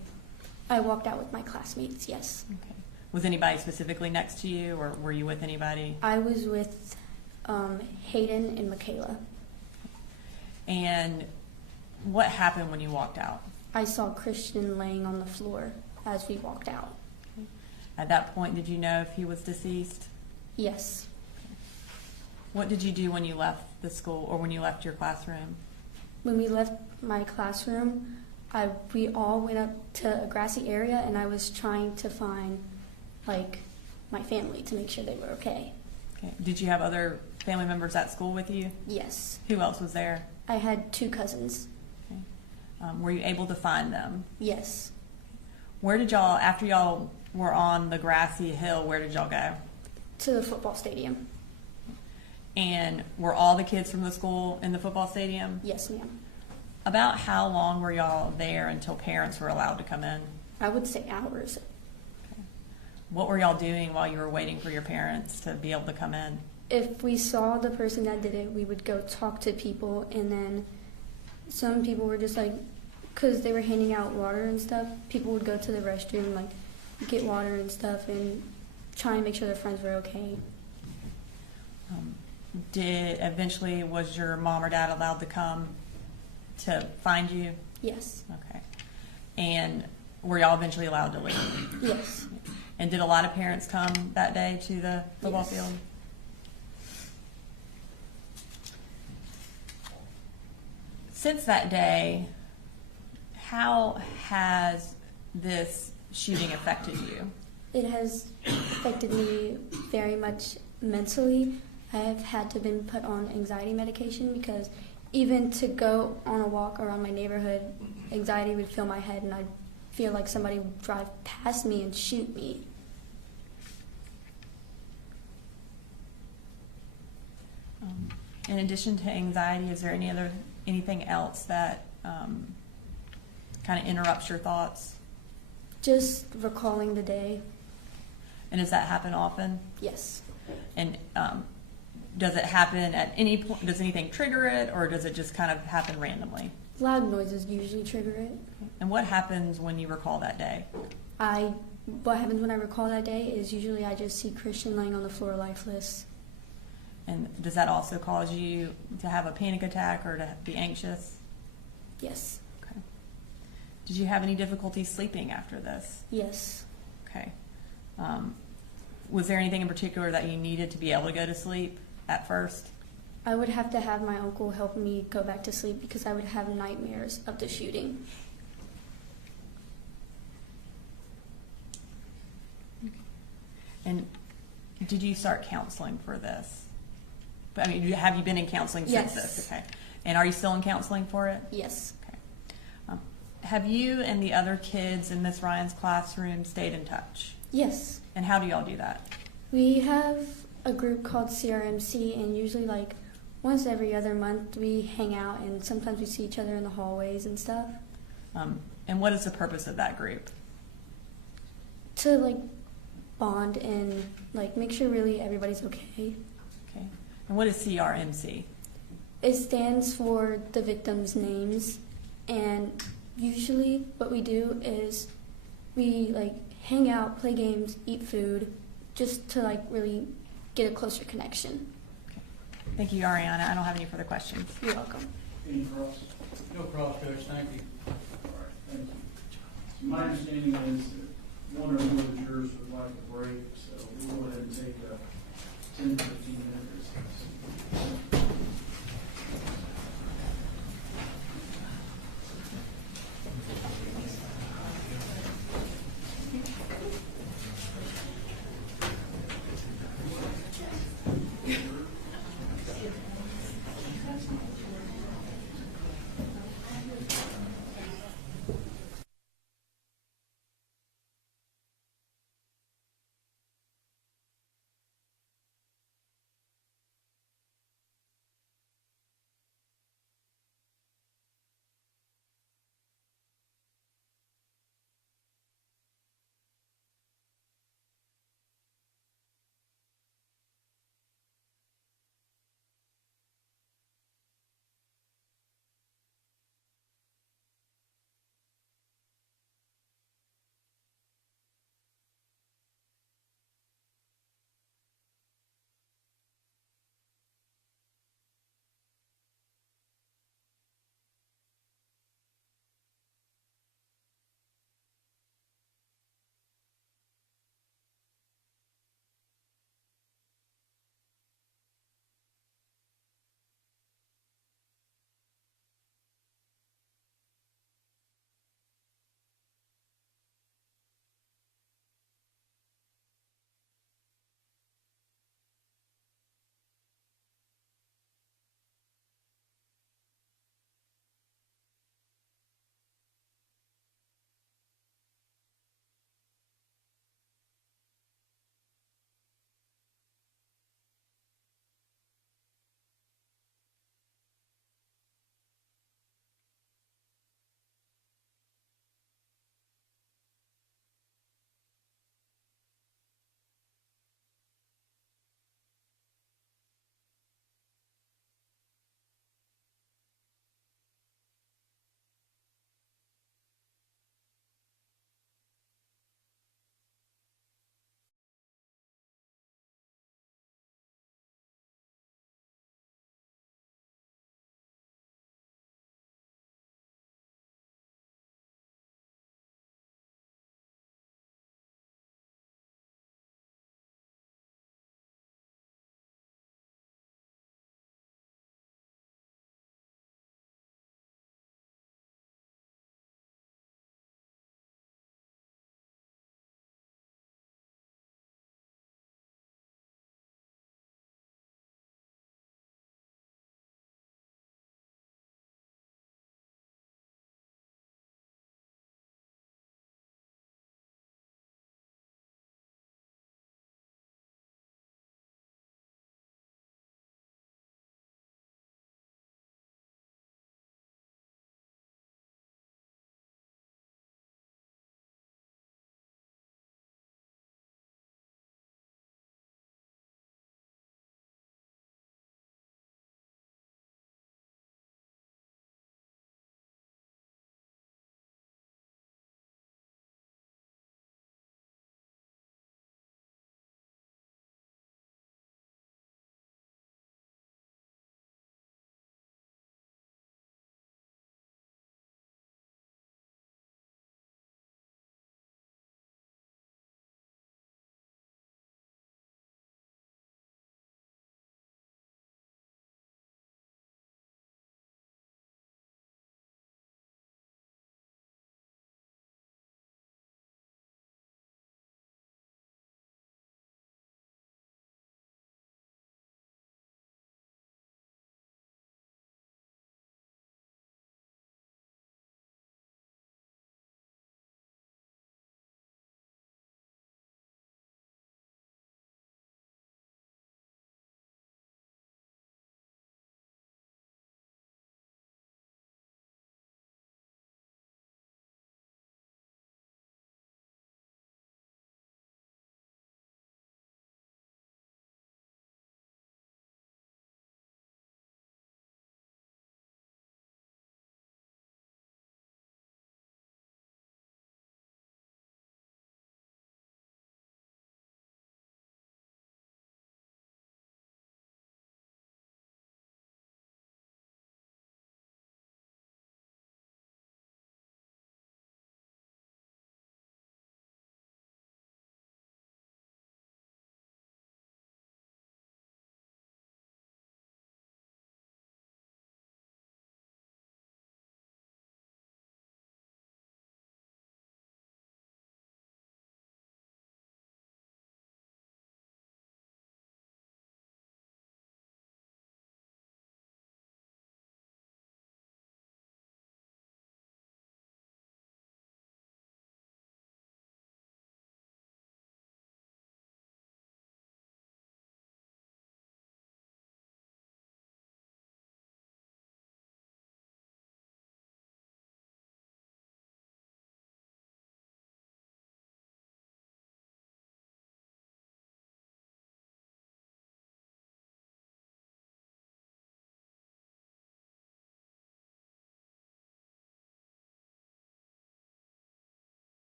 I walked out with my classmates, yes. Okay. Was anybody specifically next to you, or were you with anybody? I was with Hayden and Michaela. And what happened when you walked out? I saw Christian laying on the floor as we walked out. Okay. At that point, did you know if he was deceased? Yes. What did you do when you left the school, or when you left your classroom? When we left my classroom, we all went up to a grassy area, and I was trying to find, like, my family to make sure they were okay. Okay. Did you have other family members at school with you? Yes. Who else was there? I had 2 cousins. Okay. Were you able to find them? Yes. Where did y'all, after y'all were on the grassy hill, where did y'all go? To the football stadium. And were all the kids from the school in the football stadium? Yes, ma'am. About how long were y'all there until parents were allowed to come in? I would say hours. Okay. What were y'all doing while you were waiting for your parents to be able to come in? If we saw the person that did it, we would go talk to people, and then some people were just like, because they were handing out water and stuff, people would go to the restroom, like, get water and stuff, and try and make sure their friends were okay. Eventually, was your mom or dad allowed to come to find you? Yes. Okay. And were y'all eventually allowed to leave? Yes. And did a lot of parents come that day to the football Yes. field? Since that day, how has this shooting affected you? It has affected me very much mentally. I have had to been put on anxiety medication because even to go on a walk around my neighborhood, anxiety would fill my head, and I'd feel like somebody would drive past me and shoot me. In addition to anxiety, is there anything else that kind of interrupts your thoughts? Just recalling the day. And does that happen often? Yes. And does it happen at any point? Does anything trigger it, or does it just kind of happen randomly? Loud noises usually trigger it. And what happens when you recall that day? What happens when I recall that day is usually I just see Christian laying on the floor lifeless. And does that also cause you to have a panic attack or to be anxious? Yes. Okay. Did you have any difficulty sleeping after this? Yes. Okay. Was there anything in particular that you needed to be able to go to sleep at first? I would have to have my uncle help me go back to sleep because I would have nightmares of the shooting. And did you start counseling for this? I mean, have you been in counseling since Yes. this? Okay. And are you still in counseling for it? Yes. Okay. Have you and the other kids in Miss Ryan's classroom stayed in touch? Yes. And how do y'all do that? We have a group called CRMC, and usually like once every other month we hang out, and sometimes we see each other in the hallways and stuff. And what is the purpose of that group? To like bond and like make sure really everybody's okay. Okay. And what is CRMC? It stands for the victims' names, and usually what we do is we like hang out, play games, eat food, just to like really get a closer connection. Okay. Thank you, Ariana. I don't have any further questions. You're welcome. Any cross? No cross, Coach. Thank you. All right, thank you. My understanding is that one or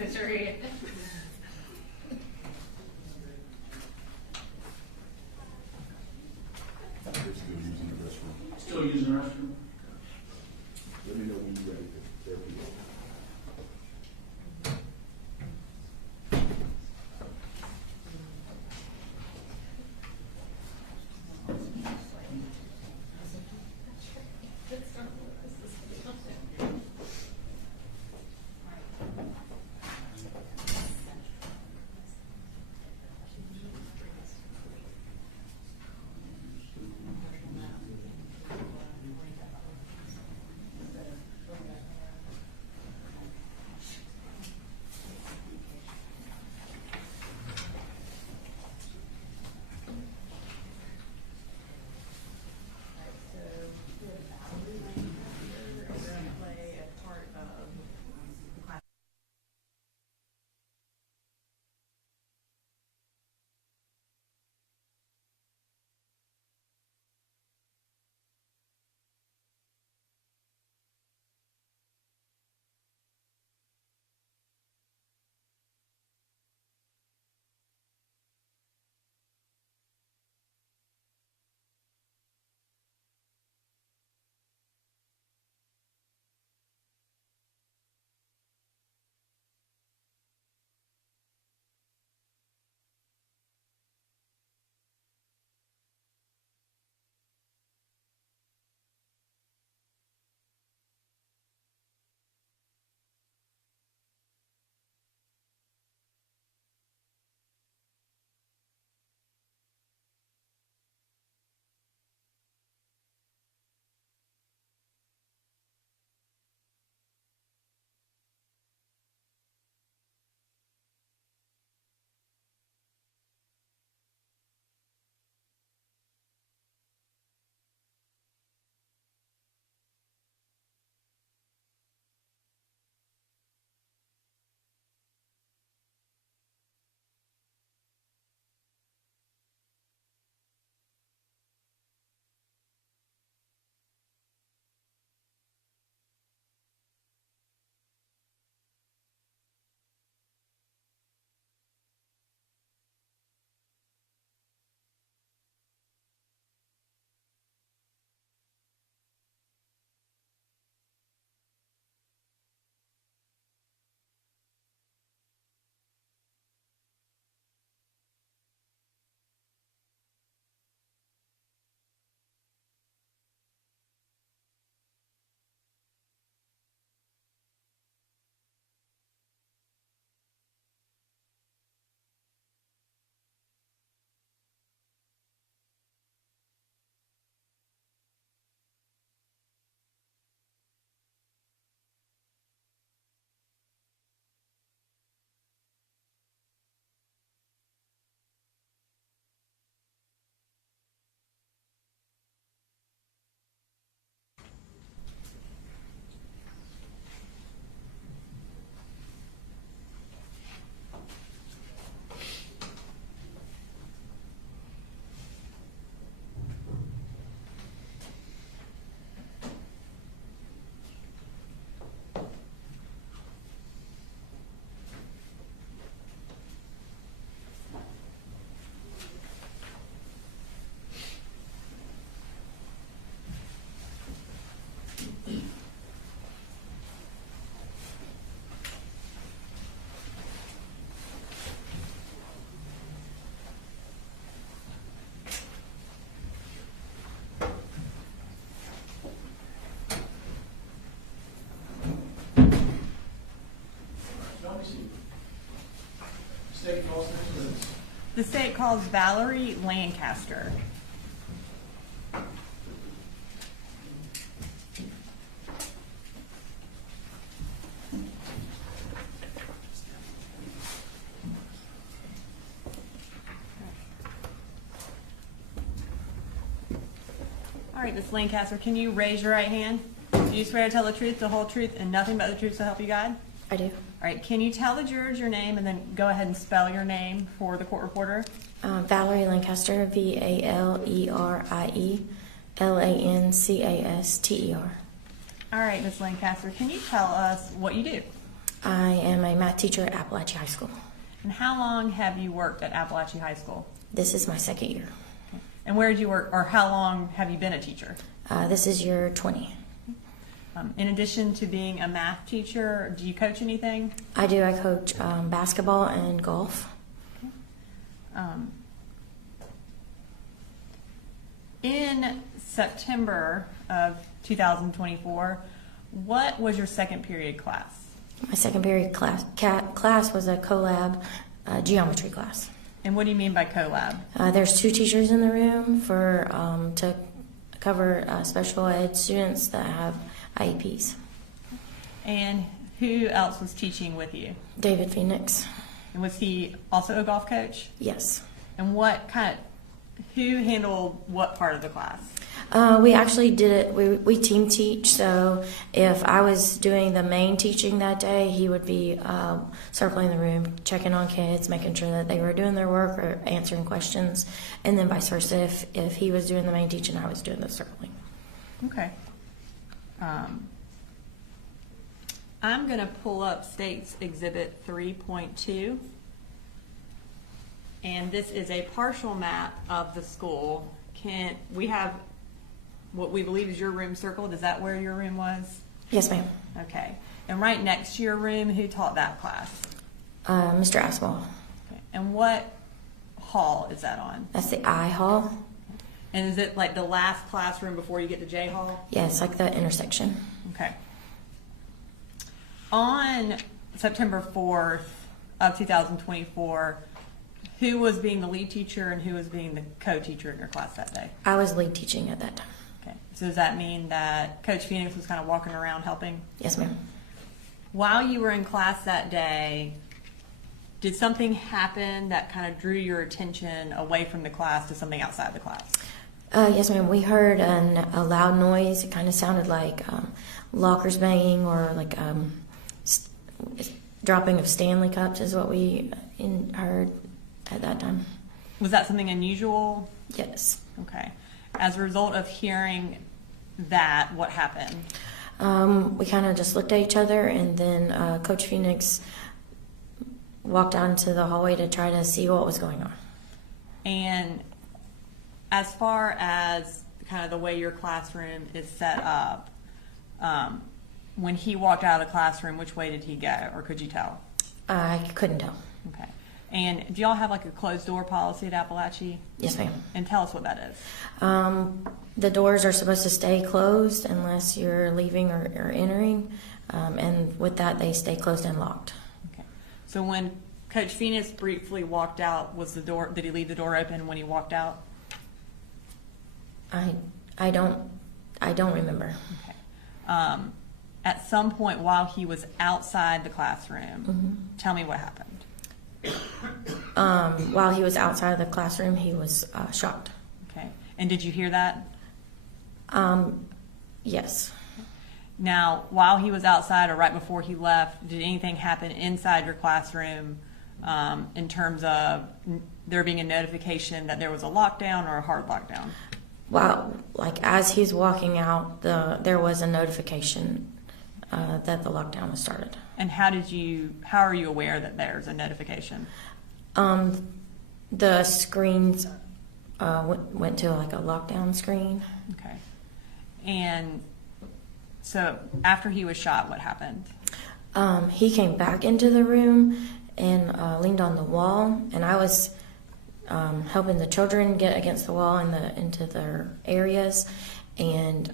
the jury. Still using the restroom? Let me know when you're ready. There we go. State calls next witness. The state calls Valerie Lancaster. All right, Ms. Lancaster, can you raise your right hand? Do you swear to tell the truth, the whole truth, and nothing but the truth so help you God? I do. All right, can you tell the jurors your name and then go ahead and spell your name for the court reporter? Valerie Lancaster, Valerie Lancaster. All right, Ms. Lancaster, can you tell us what you do? I am a math teacher at Apalachee High School. And how long have you worked at Apalachee High School? This is my second year. And where did you work, or how long have you been a teacher? This is year 20. In addition to being a math teacher, do you coach anything? I do. I coach basketball and golf. In September of 2024, what was your second period class? My second period class was a collab geometry class. And what do you mean by collab? There's 2 teachers in the room for to cover special ed students that have IEPs. And who else was teaching with you? David Phoenix. And was he also a golf coach? Yes. And who handled what part of the class? We actually did it, we team teach, so if I was doing the main teaching that day, he would be circling the room, checking on kids, making sure that they were doing their work or answering questions, and then vice versa. If he was doing the main teaching, I was doing the circling. Okay. I'm going to pull up State's Exhibit 3.2. And this is a partial map of the school. We have what we believe is your room circled. Is that where your room was? Yes, ma'am. Okay. And right next to your room, who taught that class? Mr. Aswell. Okay. And what hall is that on? That's the I hall. And is it like the last classroom before you get to J hall? Yeah, it's like the intersection. Okay. On September 4th of 2024, who was being the lead teacher and who was being the co-teacher in your class that day? I was lead teaching at that time. Okay. So does that mean that Coach Phoenix was kind of walking around helping? Yes, ma'am. While you were in class that day, did something happen that kind of drew your attention away from the class to something outside the class? Yes, ma'am. We heard a loud noise. It kind of sounded like lockers banging or like dropping of Stanley cups is what we heard at that time. Was that something unusual? Yes. Okay. As a result of hearing that, what happened? We kind of just looked at each other, and then Coach Phoenix walked out into the hallway to try to see what was going on. And as far as kind of the way your classroom is set up, when he walked out of the classroom, which way did he go, or could you tell? I couldn't tell. Okay. And do y'all have like a closed door policy at Apalachee? Yes, ma'am. And tell us what that is. The doors are supposed to stay closed unless you're leaving or entering, and with that, they stay closed and locked. Okay. So when Coach Phoenix briefly walked out, did he leave the door open when he walked out? I don't remember. Okay. At some point while he was outside the classroom, tell me what happened. While he was outside of the classroom, he was shocked. Okay. And did you hear that? Yes. Now, while he was outside or right before he left, did anything happen inside your classroom in terms of there being a notification that there was a lockdown or a hard lockdown? Well, like as he's walking out, there was a notification that the lockdown was started. And how are you aware that there's a notification? The screens went to like a lockdown screen. Okay. And so after he was shot, what happened? He came back into the room and leaned on the wall, and I was helping the children get against the wall into their areas, and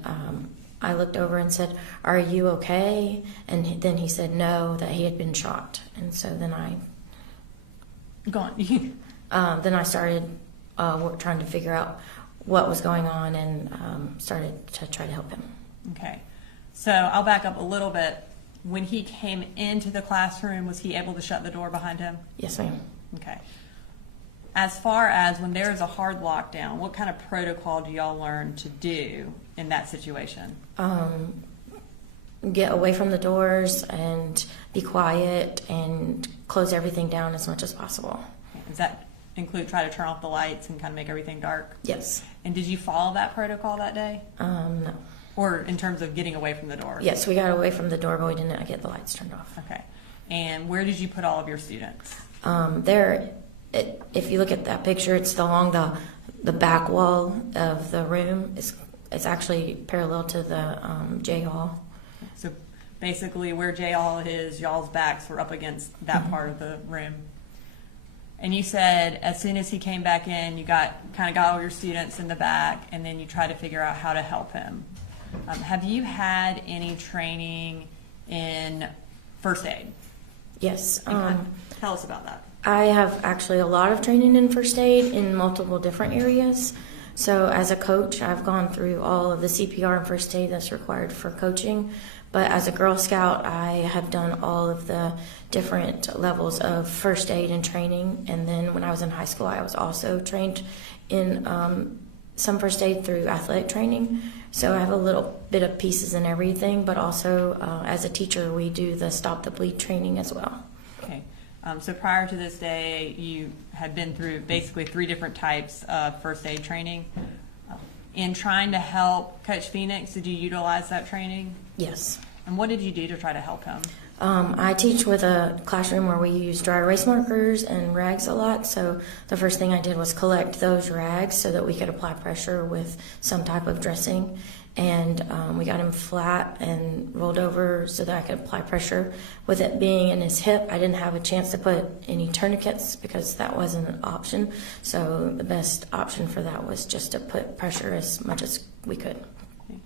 I looked over and said, "Are you okay?" And then he said no, that he had been shot. And so then I started trying to figure out what was going on and started to try to help him. Okay. So I'll back up a little bit. When he came into the classroom, was he able to shut the door behind him? Yes, ma'am. Okay. As far as when there is a hard lockdown, what kind of protocol do y'all learn to do in that situation? Get away from the doors and be quiet and close everything down as much as possible. Does that include try to turn off the lights and kind of make everything dark? Yes. And did you follow that protocol that day? No. Or in terms of getting away from the door? Yes, we got away from the door, but we didn't get the lights turned off. Okay. And where did you put all of your students? If you look at that picture, it's along the back wall of the room. It's actually parallel to the J Hall. So basically where J Hall is, y'all's backs were up against that part of the room. And you said as soon as he came back in, you got all your students in the back, and then you tried to figure out how to help him. Have you had any training in first aid? Yes. Tell us about that. I have actually a lot of training in first aid in multiple different areas. So as a coach, I've gone through all of the CPR and first aid that's required for coaching. But as a Girl Scout, I have done all of the different levels of first aid and training. And then when I was in high school, I was also trained in some first aid through athletic training. So I have a little bit of pieces in everything, but also as a teacher, we do the Stop the Bleed training as well. Okay. So prior to this day, you had been through basically 3 different types of first aid training. In trying to help Coach Phoenix, did you utilize that training? Yes. And what did you do to try to help him? I teach with a classroom where we use dry erase markers and rags a lot. So the first thing I did was collect those rags so that we could apply pressure with some type of dressing. And we got him flat and rolled over so that I could apply pressure. With it being in his hip, I didn't have a chance to put any tourniquets because that wasn't an option. So the best option for that was just to put pressure as much as we could. Okay.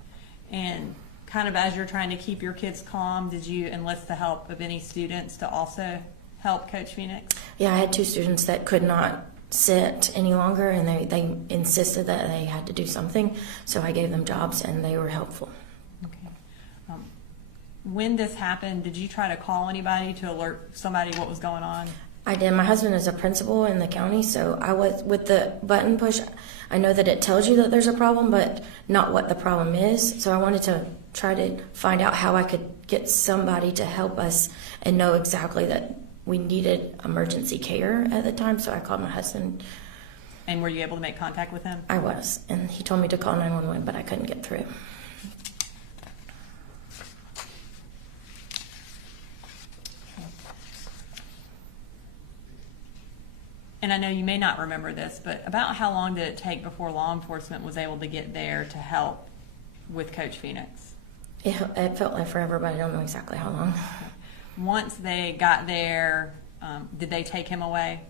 And kind of as you're trying to keep your kids calm, did you enlist the help of any students to also help Coach Phoenix? Yeah, I had 2 students that could not sit any longer, and they insisted that they had to do something, so I gave them jobs and they were helpful. Okay. When this happened, did you try to call anybody to alert somebody what was going on? I did. My husband is a principal in the county, so I was with the button push. I know that it tells you that there's a problem, but not what the problem is. So I wanted to try to find out how I could get somebody to help us and know exactly that we needed emergency care at the time. So I called my husband. And were you able to make contact with him? I was, and he told me to call 911, but I couldn't get through. And I know you may not remember this, but about how long did it take before law enforcement was able to get there to help with Coach Phoenix? It felt like forever, but I don't know exactly how long. Once they got there, did they take him away?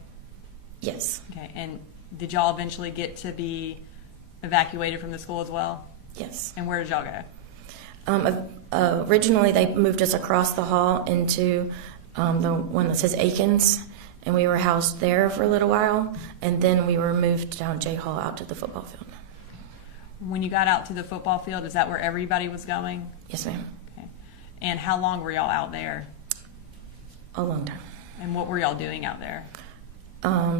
Yes. Okay, and did y'all eventually get to be evacuated from the school as well? Yes. And where did y'all go? Originally, they moved us across the hall into the one that says Aikens, and we were housed there for a little while, and then we were moved down J Hall out to the football field. When you got out to the football field, is that where everybody was going? Yes, ma'am. Okay. And how long were y'all out there? A long time. And what were y'all doing out there?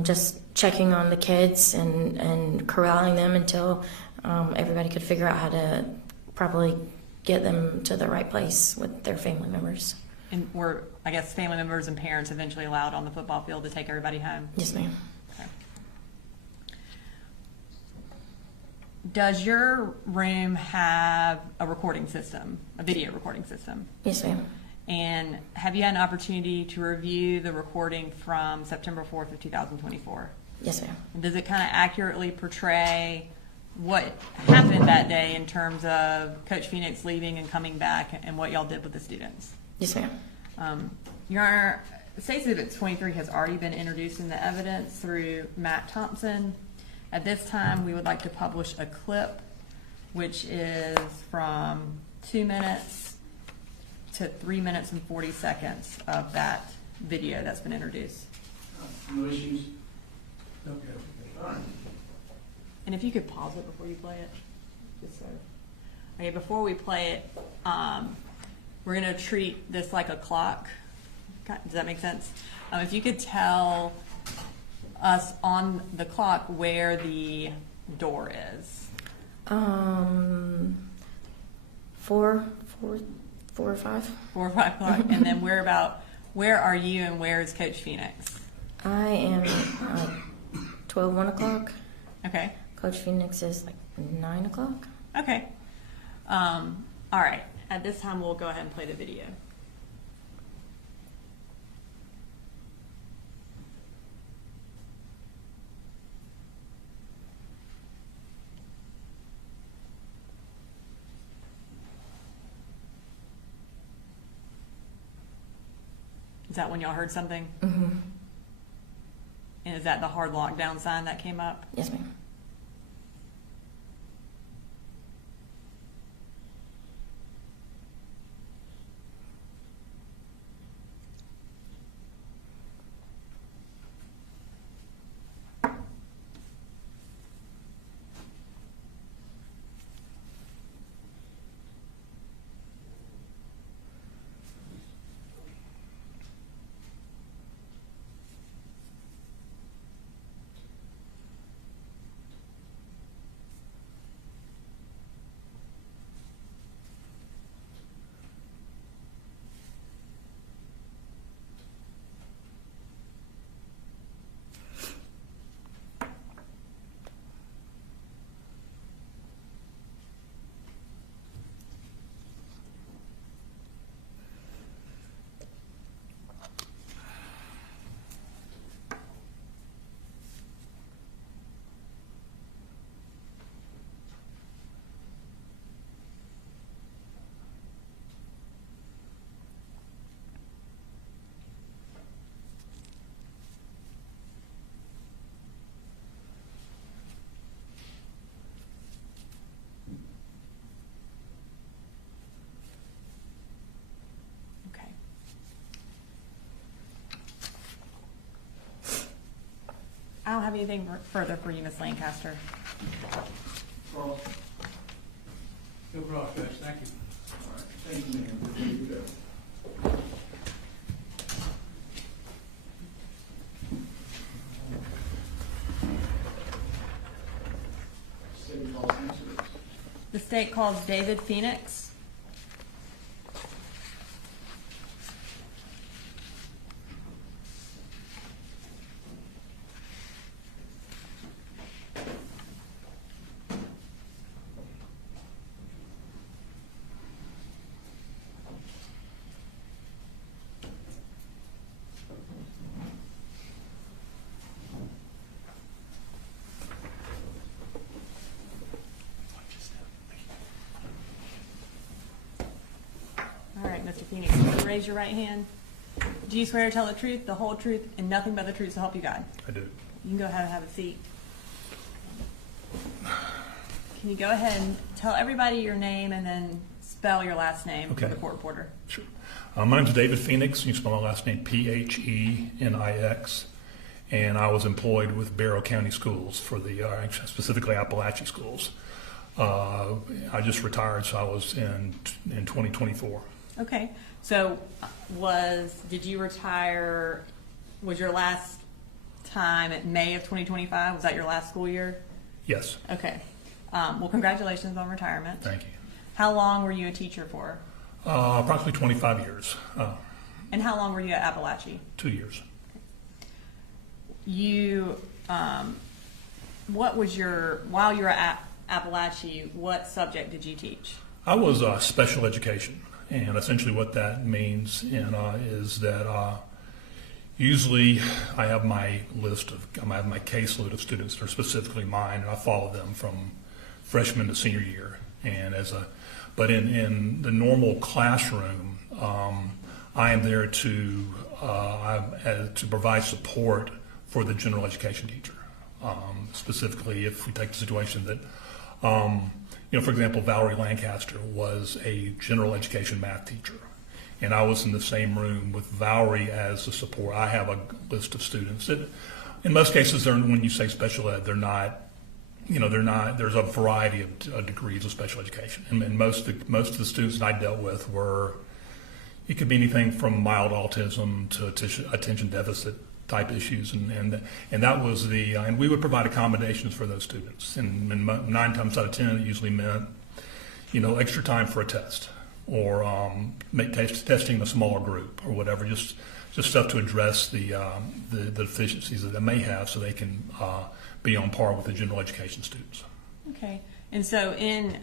Just checking on the kids and corralling them until everybody could figure out how to properly get them to the right place with their family members. And were, I guess, family members and parents eventually allowed on the football field to take everybody home? Yes, ma'am. Okay. Does your room have a recording system, a video recording system? Yes, ma'am. And have you had an opportunity to review the recording from September 4th of 2024? Yes, ma'am. And does it kind of accurately portray what happened that day in terms of Coach Phoenix leaving and coming back and what y'all did with the students? Yes, ma'am. Your Honor, State's Exhibit 23 has already been introduced in the evidence through Matt Thompson. At this time, we would like to publish a clip, which is from 2 minutes to 3 minutes and 40 seconds of that video that's been introduced. No issues? Okay. All right. And if you could pause it before you play it, just so. Okay, before we play it, we're going to treat this like a clock. Does that make sense? If you could tell us on the clock where the door is. 4 or 5. 4 or 5 o'clock. And then where are you and where is Coach Phoenix? I am 1 o'clock. Okay. Coach Phoenix is like 9 o'clock. Okay. All right. At this time, we'll go ahead and play the video. Is that when y'all heard something? Mm-hmm. And is that the hard lockdown sign that came up? Yes, ma'am. I don't have anything further for you, Ms. Lancaster. Charles? No problem, Judge. Thank you. All right. Thank you, Mayor. There you go. The state calls David Phoenix. All right, Mr. Phoenix, will you raise your right hand? Do you swear to tell the truth, the whole truth, and nothing but the truth to help you God? I do. You can go ahead and have a seat. Can you go ahead and tell everybody your name and then spell your last name for the court reporter? Sure. My name's David Phoenix. You spell my last name Phenix. And I was employed with Barrow County Schools for the, specifically Apalachee schools. I just retired, so I was in 2024. Okay, so did you retire, was your last time at May of 2025? Was that your last school year? Yes. Okay. Well, congratulations on retirement. Thank you. How long were you a teacher for? Approximately 25 years. And how long were you at Apalachee? 2 years. You, while you were at Apalachee, what subject did you teach? I was special education, and essentially what that means is that usually I have my caseload of students that are specifically mine, and I follow them from freshman to senior year. And but in the normal classroom, I am there to provide support for the general education teacher. Specifically, if we take the situation that, for example, Valerie Lancaster was a general education math teacher, and I was in the same room with Valerie as the support. I have a list of students that, in most cases, when you say special ed, they're not. There's a variety of degrees of special education, and most of the students that I dealt with it could be anything from mild autism to attention deficit type issues, and that was and we would provide accommodations for those students, and 9 times out of 10 it usually meant extra time for a test, or testing in a smaller group, or whatever, just stuff to address the deficiencies that they may have, so they can be on par with the general education students. Okay, and so in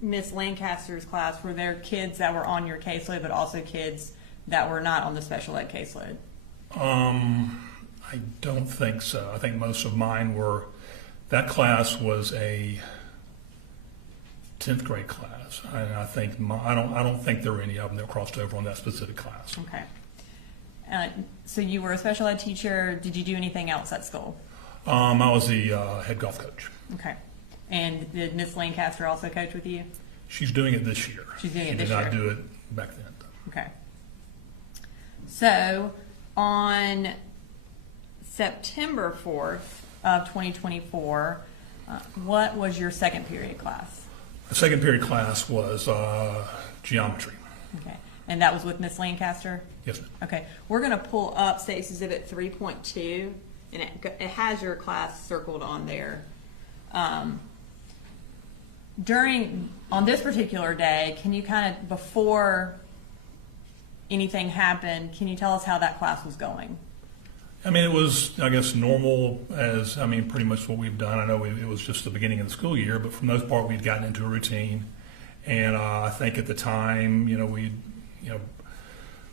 Miss Lancaster's class, were there kids that were on your caseload, but also kids that were not on the special ed caseload? I don't think so. I think most of mine were. That class was a 10th grade class, and I don't think there were any of them that crossed over on that specific class. Okay. So you were a special ed teacher. Did you do anything else at school? I was the head golf coach. Okay. And did Miss Lancaster also coach with you? She's doing it this year. She's doing it this year. She year. did not do it back then. Okay. So on September 4th of 2024, what was your second period class? The second period class was geometry. Okay. And that was with Miss Lancaster? Yes, ma'am. Okay. We're going to pull up State's Exhibit 3.2, and it has your class circled on there. On this particular day, can you kind of, before anything happened, can you tell us how that class was going? I mean, it was, I guess, normal as, I mean, pretty much what we've done. I know it was just the beginning of the school year, but for the most part, we'd gotten into a routine. And I think at the time,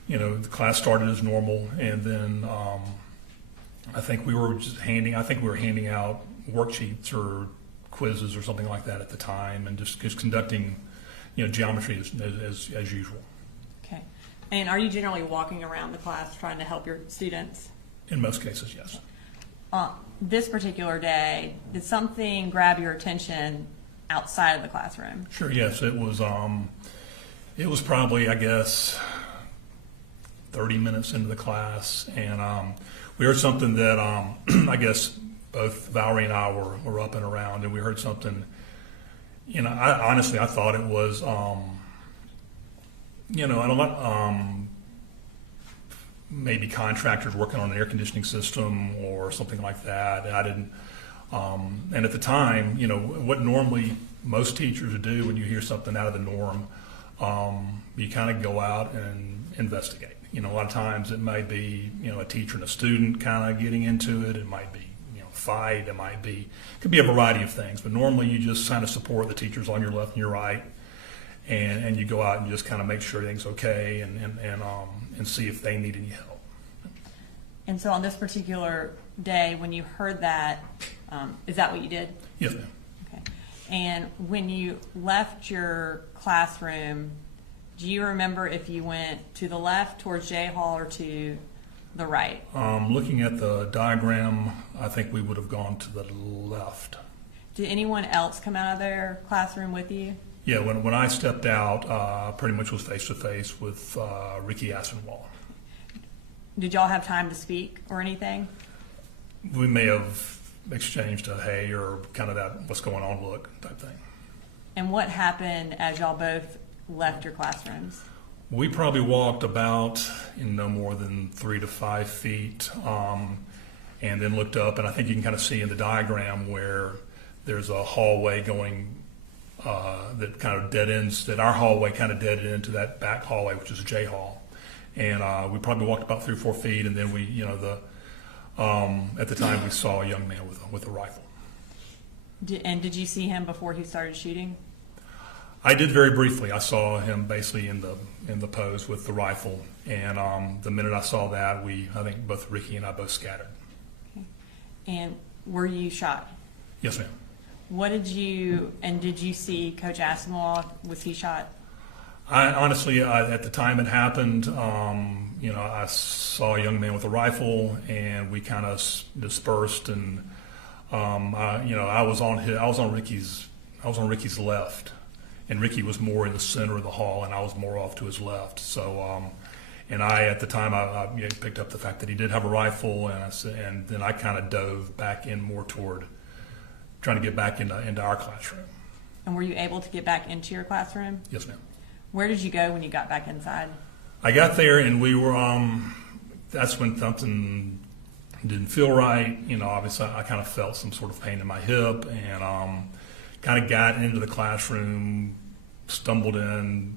the class started as normal, and then I think we were handing out worksheets or quizzes or something like that at the time, and just conducting, geometry as usual. Okay. And are you generally walking around the class trying to help your students? In most cases, yes. This particular day, did something grab your attention outside of the classroom? Sure. Yes, it was. It was probably, I guess, 30 minutes into the class, and we heard something that I guess both Valerie and I were up and around, and we heard something. I thought it was, maybe contractors working on an air conditioning system or something like that. I didn't, and at the time, what normally most teachers would do when you hear something out of the norm, you kind of go out and investigate. A lot of times it might be, a teacher and a student kind of getting into it. It might be, fight. It could be a variety of things. But normally you just kind of support the teachers on your left and your right, and you go out and just kind of make sure everything's okay and see if they need any help. And so on this particular day, when you heard that, is that what you did? Yes, ma'am. Okay. And when you left your classroom, do you remember if you went to the left towards J Hall or to the right? Looking at the diagram, I think we would have gone to the left. Did anyone else come out of their classroom with you? Yeah, when I stepped out, pretty much was face to face with Ricky Asenwall. Did y'all have time to speak or anything? We may have exchanged a hey or kind of that what's going on look type thing. And what happened as y'all both left your classrooms? We probably walked about no more than 3 to 5 feet, and then looked up, and I think you can kind of see in the diagram where there's a hallway going that kind of dead ends, that our hallway kind of dead into that back hallway, which is a J Hall. And we probably walked about 3 or 4 feet, and then we, at the time we saw a young man with a rifle. Did you see him before he started shooting? I did very briefly. I saw him basically in the pose with the rifle, and the minute I saw that, I think both Ricky and I both scattered. Okay. And were you shot? Yes, ma'am. Did you see Coach Asenwall? Was he shot? I honestly, at the time it happened, I saw a young man with a rifle, and we kind of dispersed, and I was on Ricky's left, and Ricky was more in the center of the hall, and I was more off to his left. So, and at the time, I picked up the fact that he did have a rifle, and then I kind of dove back in more toward trying to get back into our classroom. And were you able to get back into your classroom? Yes, ma'am. Where did you go when you got back inside? I got there, and we were, that's when something didn't feel right. Obviously I kind of felt some sort of pain in my hip, and kind of got into the classroom, stumbled in,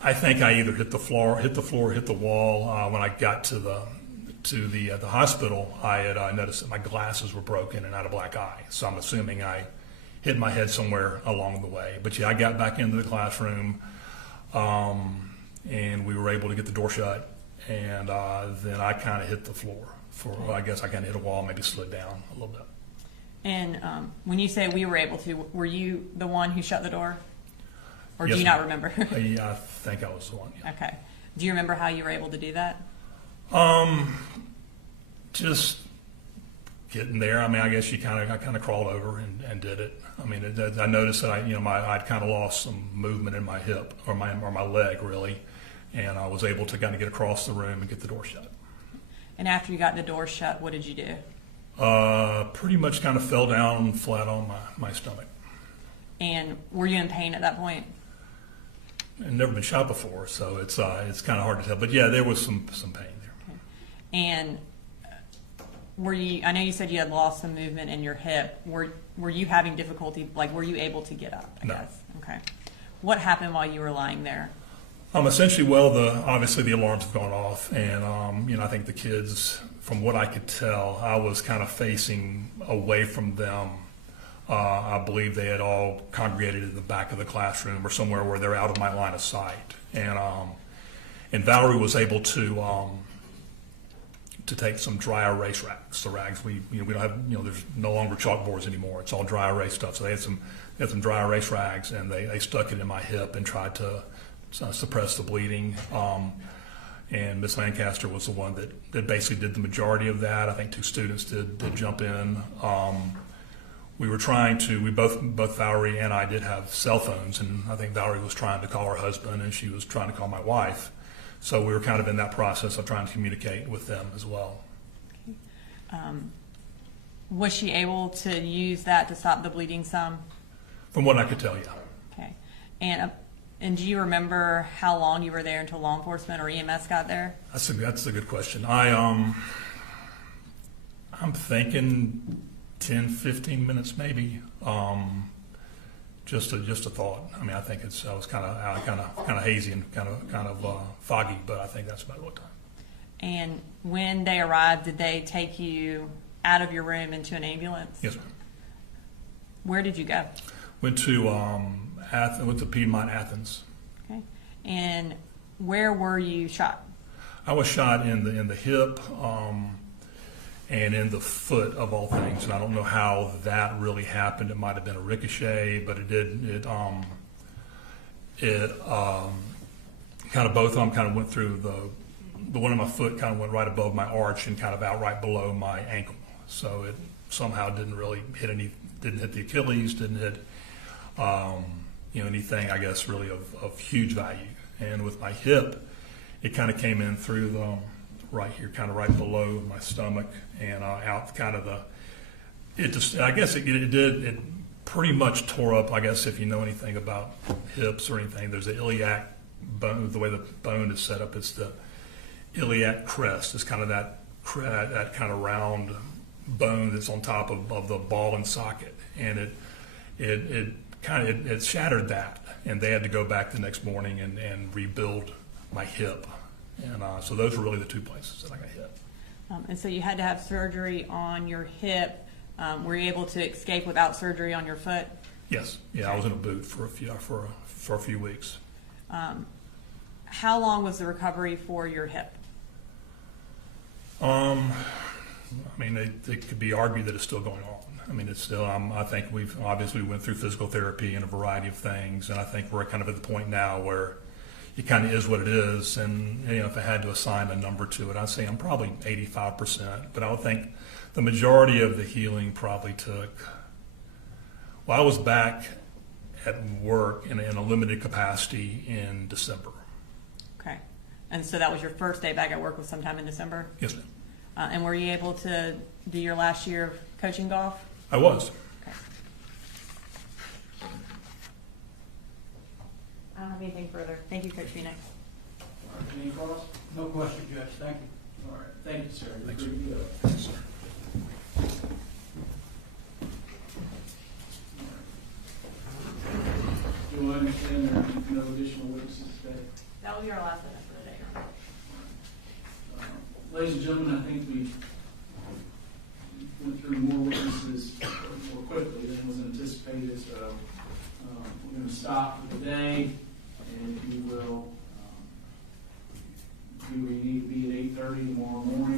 I think I either hit the floor, hit the wall. When I got to the hospital, I had noticed that my glasses were broken and I had a black eye. So I'm assuming I hit my head somewhere along the way. But yeah, I got back into the classroom, and we were able to get the door shut, and then I kind of hit the floor. I guess I kind of hit a wall, maybe slid down a little bit. And when you say we were able to, were you the one who shut the door? Or Yes, do you not remember? I think I was the one, yeah. Okay. Do you remember how you were able to do that? Just getting there. I mean, I guess I kind of crawled over and did it. I mean, I noticed that I'd kind of lost some movement in my hip or my leg really, and I was able to kind of get across the room and get the door shut. And after you got the door shut, what did you do? Pretty much kind of fell down flat on my stomach. And were you in pain at that point? I've never been shot before, so it's kind of hard to tell. But yeah, there was some pain there. Okay. And were you? I know you said you had lost some movement in your hip. Were you having difficulty? Like, were you able to get up? I guess. Okay. What happened while you were lying there? Essentially, obviously the alarms have gone off, and I think the kids, from what I could tell, I was kind of facing away from them. I believe they had all congregated in the back of the classroom or somewhere where they're out of my line of sight, and Valerie was able to take some dry erase rags. The rags we don't have, there's no longer chalkboards anymore. It's all dry erase stuff. So they had some dry erase rags, and they stuck it in my hip and tried to suppress the bleeding. And Miss Lancaster was the one that basically did the majority of that. I think 2 students did jump in. We were both Valerie and I did have cell phones, and I think Valerie was trying to call her husband and she was trying to call my wife. So we were kind of in that process of trying to communicate with them as well. Okay. Was she able to use that to stop the bleeding some? From what I could tell, yeah. Okay. And do you remember how long you were there until law enforcement or EMS got there? That's a good question. I'm thinking 10, 15 minutes maybe. Just a thought. I mean, I think I was kind of hazy and kind of foggy, but I think that's about what time. And when they arrived, did they take you out of your room into an ambulance? Yes, ma'am. Where did you go? Went to Piedmont, Athens. Okay. And where were you shot? I was shot in the hip and in the foot, of all things. And I don't know how that really happened. It might have been a ricochet, but it did. Kind of both of them kind of went through the one in my foot kind of went right above my arch and kind of out right below my ankle. So it somehow didn't really didn't hit the Achilles, didn't hit anything, I guess, really of huge value. And with my hip, it kind of came in through the right here, kind of right below my stomach, and out kind of it pretty much tore up. I guess if you know anything about hips or anything, there's the iliac bone. The way the bone is set up, it's the iliac crest. It's kind of that kind of round bone that's on top of the ball and socket, and it shattered that, and they had to go back the next morning and rebuild my hip. And so those were really the 2 places that I got hit. And so you had to have surgery on your hip. Were you able to escape without surgery on your foot? Yes. Yeah, I was in a boot for a few weeks. How long was the recovery for your hip? I mean, it could be argued that it's still going on. I mean, it's still. I think we've obviously went through physical therapy and a variety of things, and I think we're kind of at the point now where it kind of is what it is. And if I had to assign a number to it, I'd say I'm probably 85%. But I would think the majority of the healing probably took. Well, I was back at work in a limited capacity in December. Okay, and so that was your first day back at work was sometime in December? Yes, ma'am. And were you able to do your last year of coaching golf? I was. Okay. I don't have anything further. Thank you, Coach Phoenix. All right, any calls? No question, Judge. Thank you. All right, thank you, sir. Thanks, Thanks, sir. Do I understand there are no additional witnesses today? That will be our last witness for the day. Ladies and gentlemen, I think we went through more witnesses more quickly than was anticipated, so we're going to stop for the day, and if you will, we need to be at 8:30 tomorrow morning.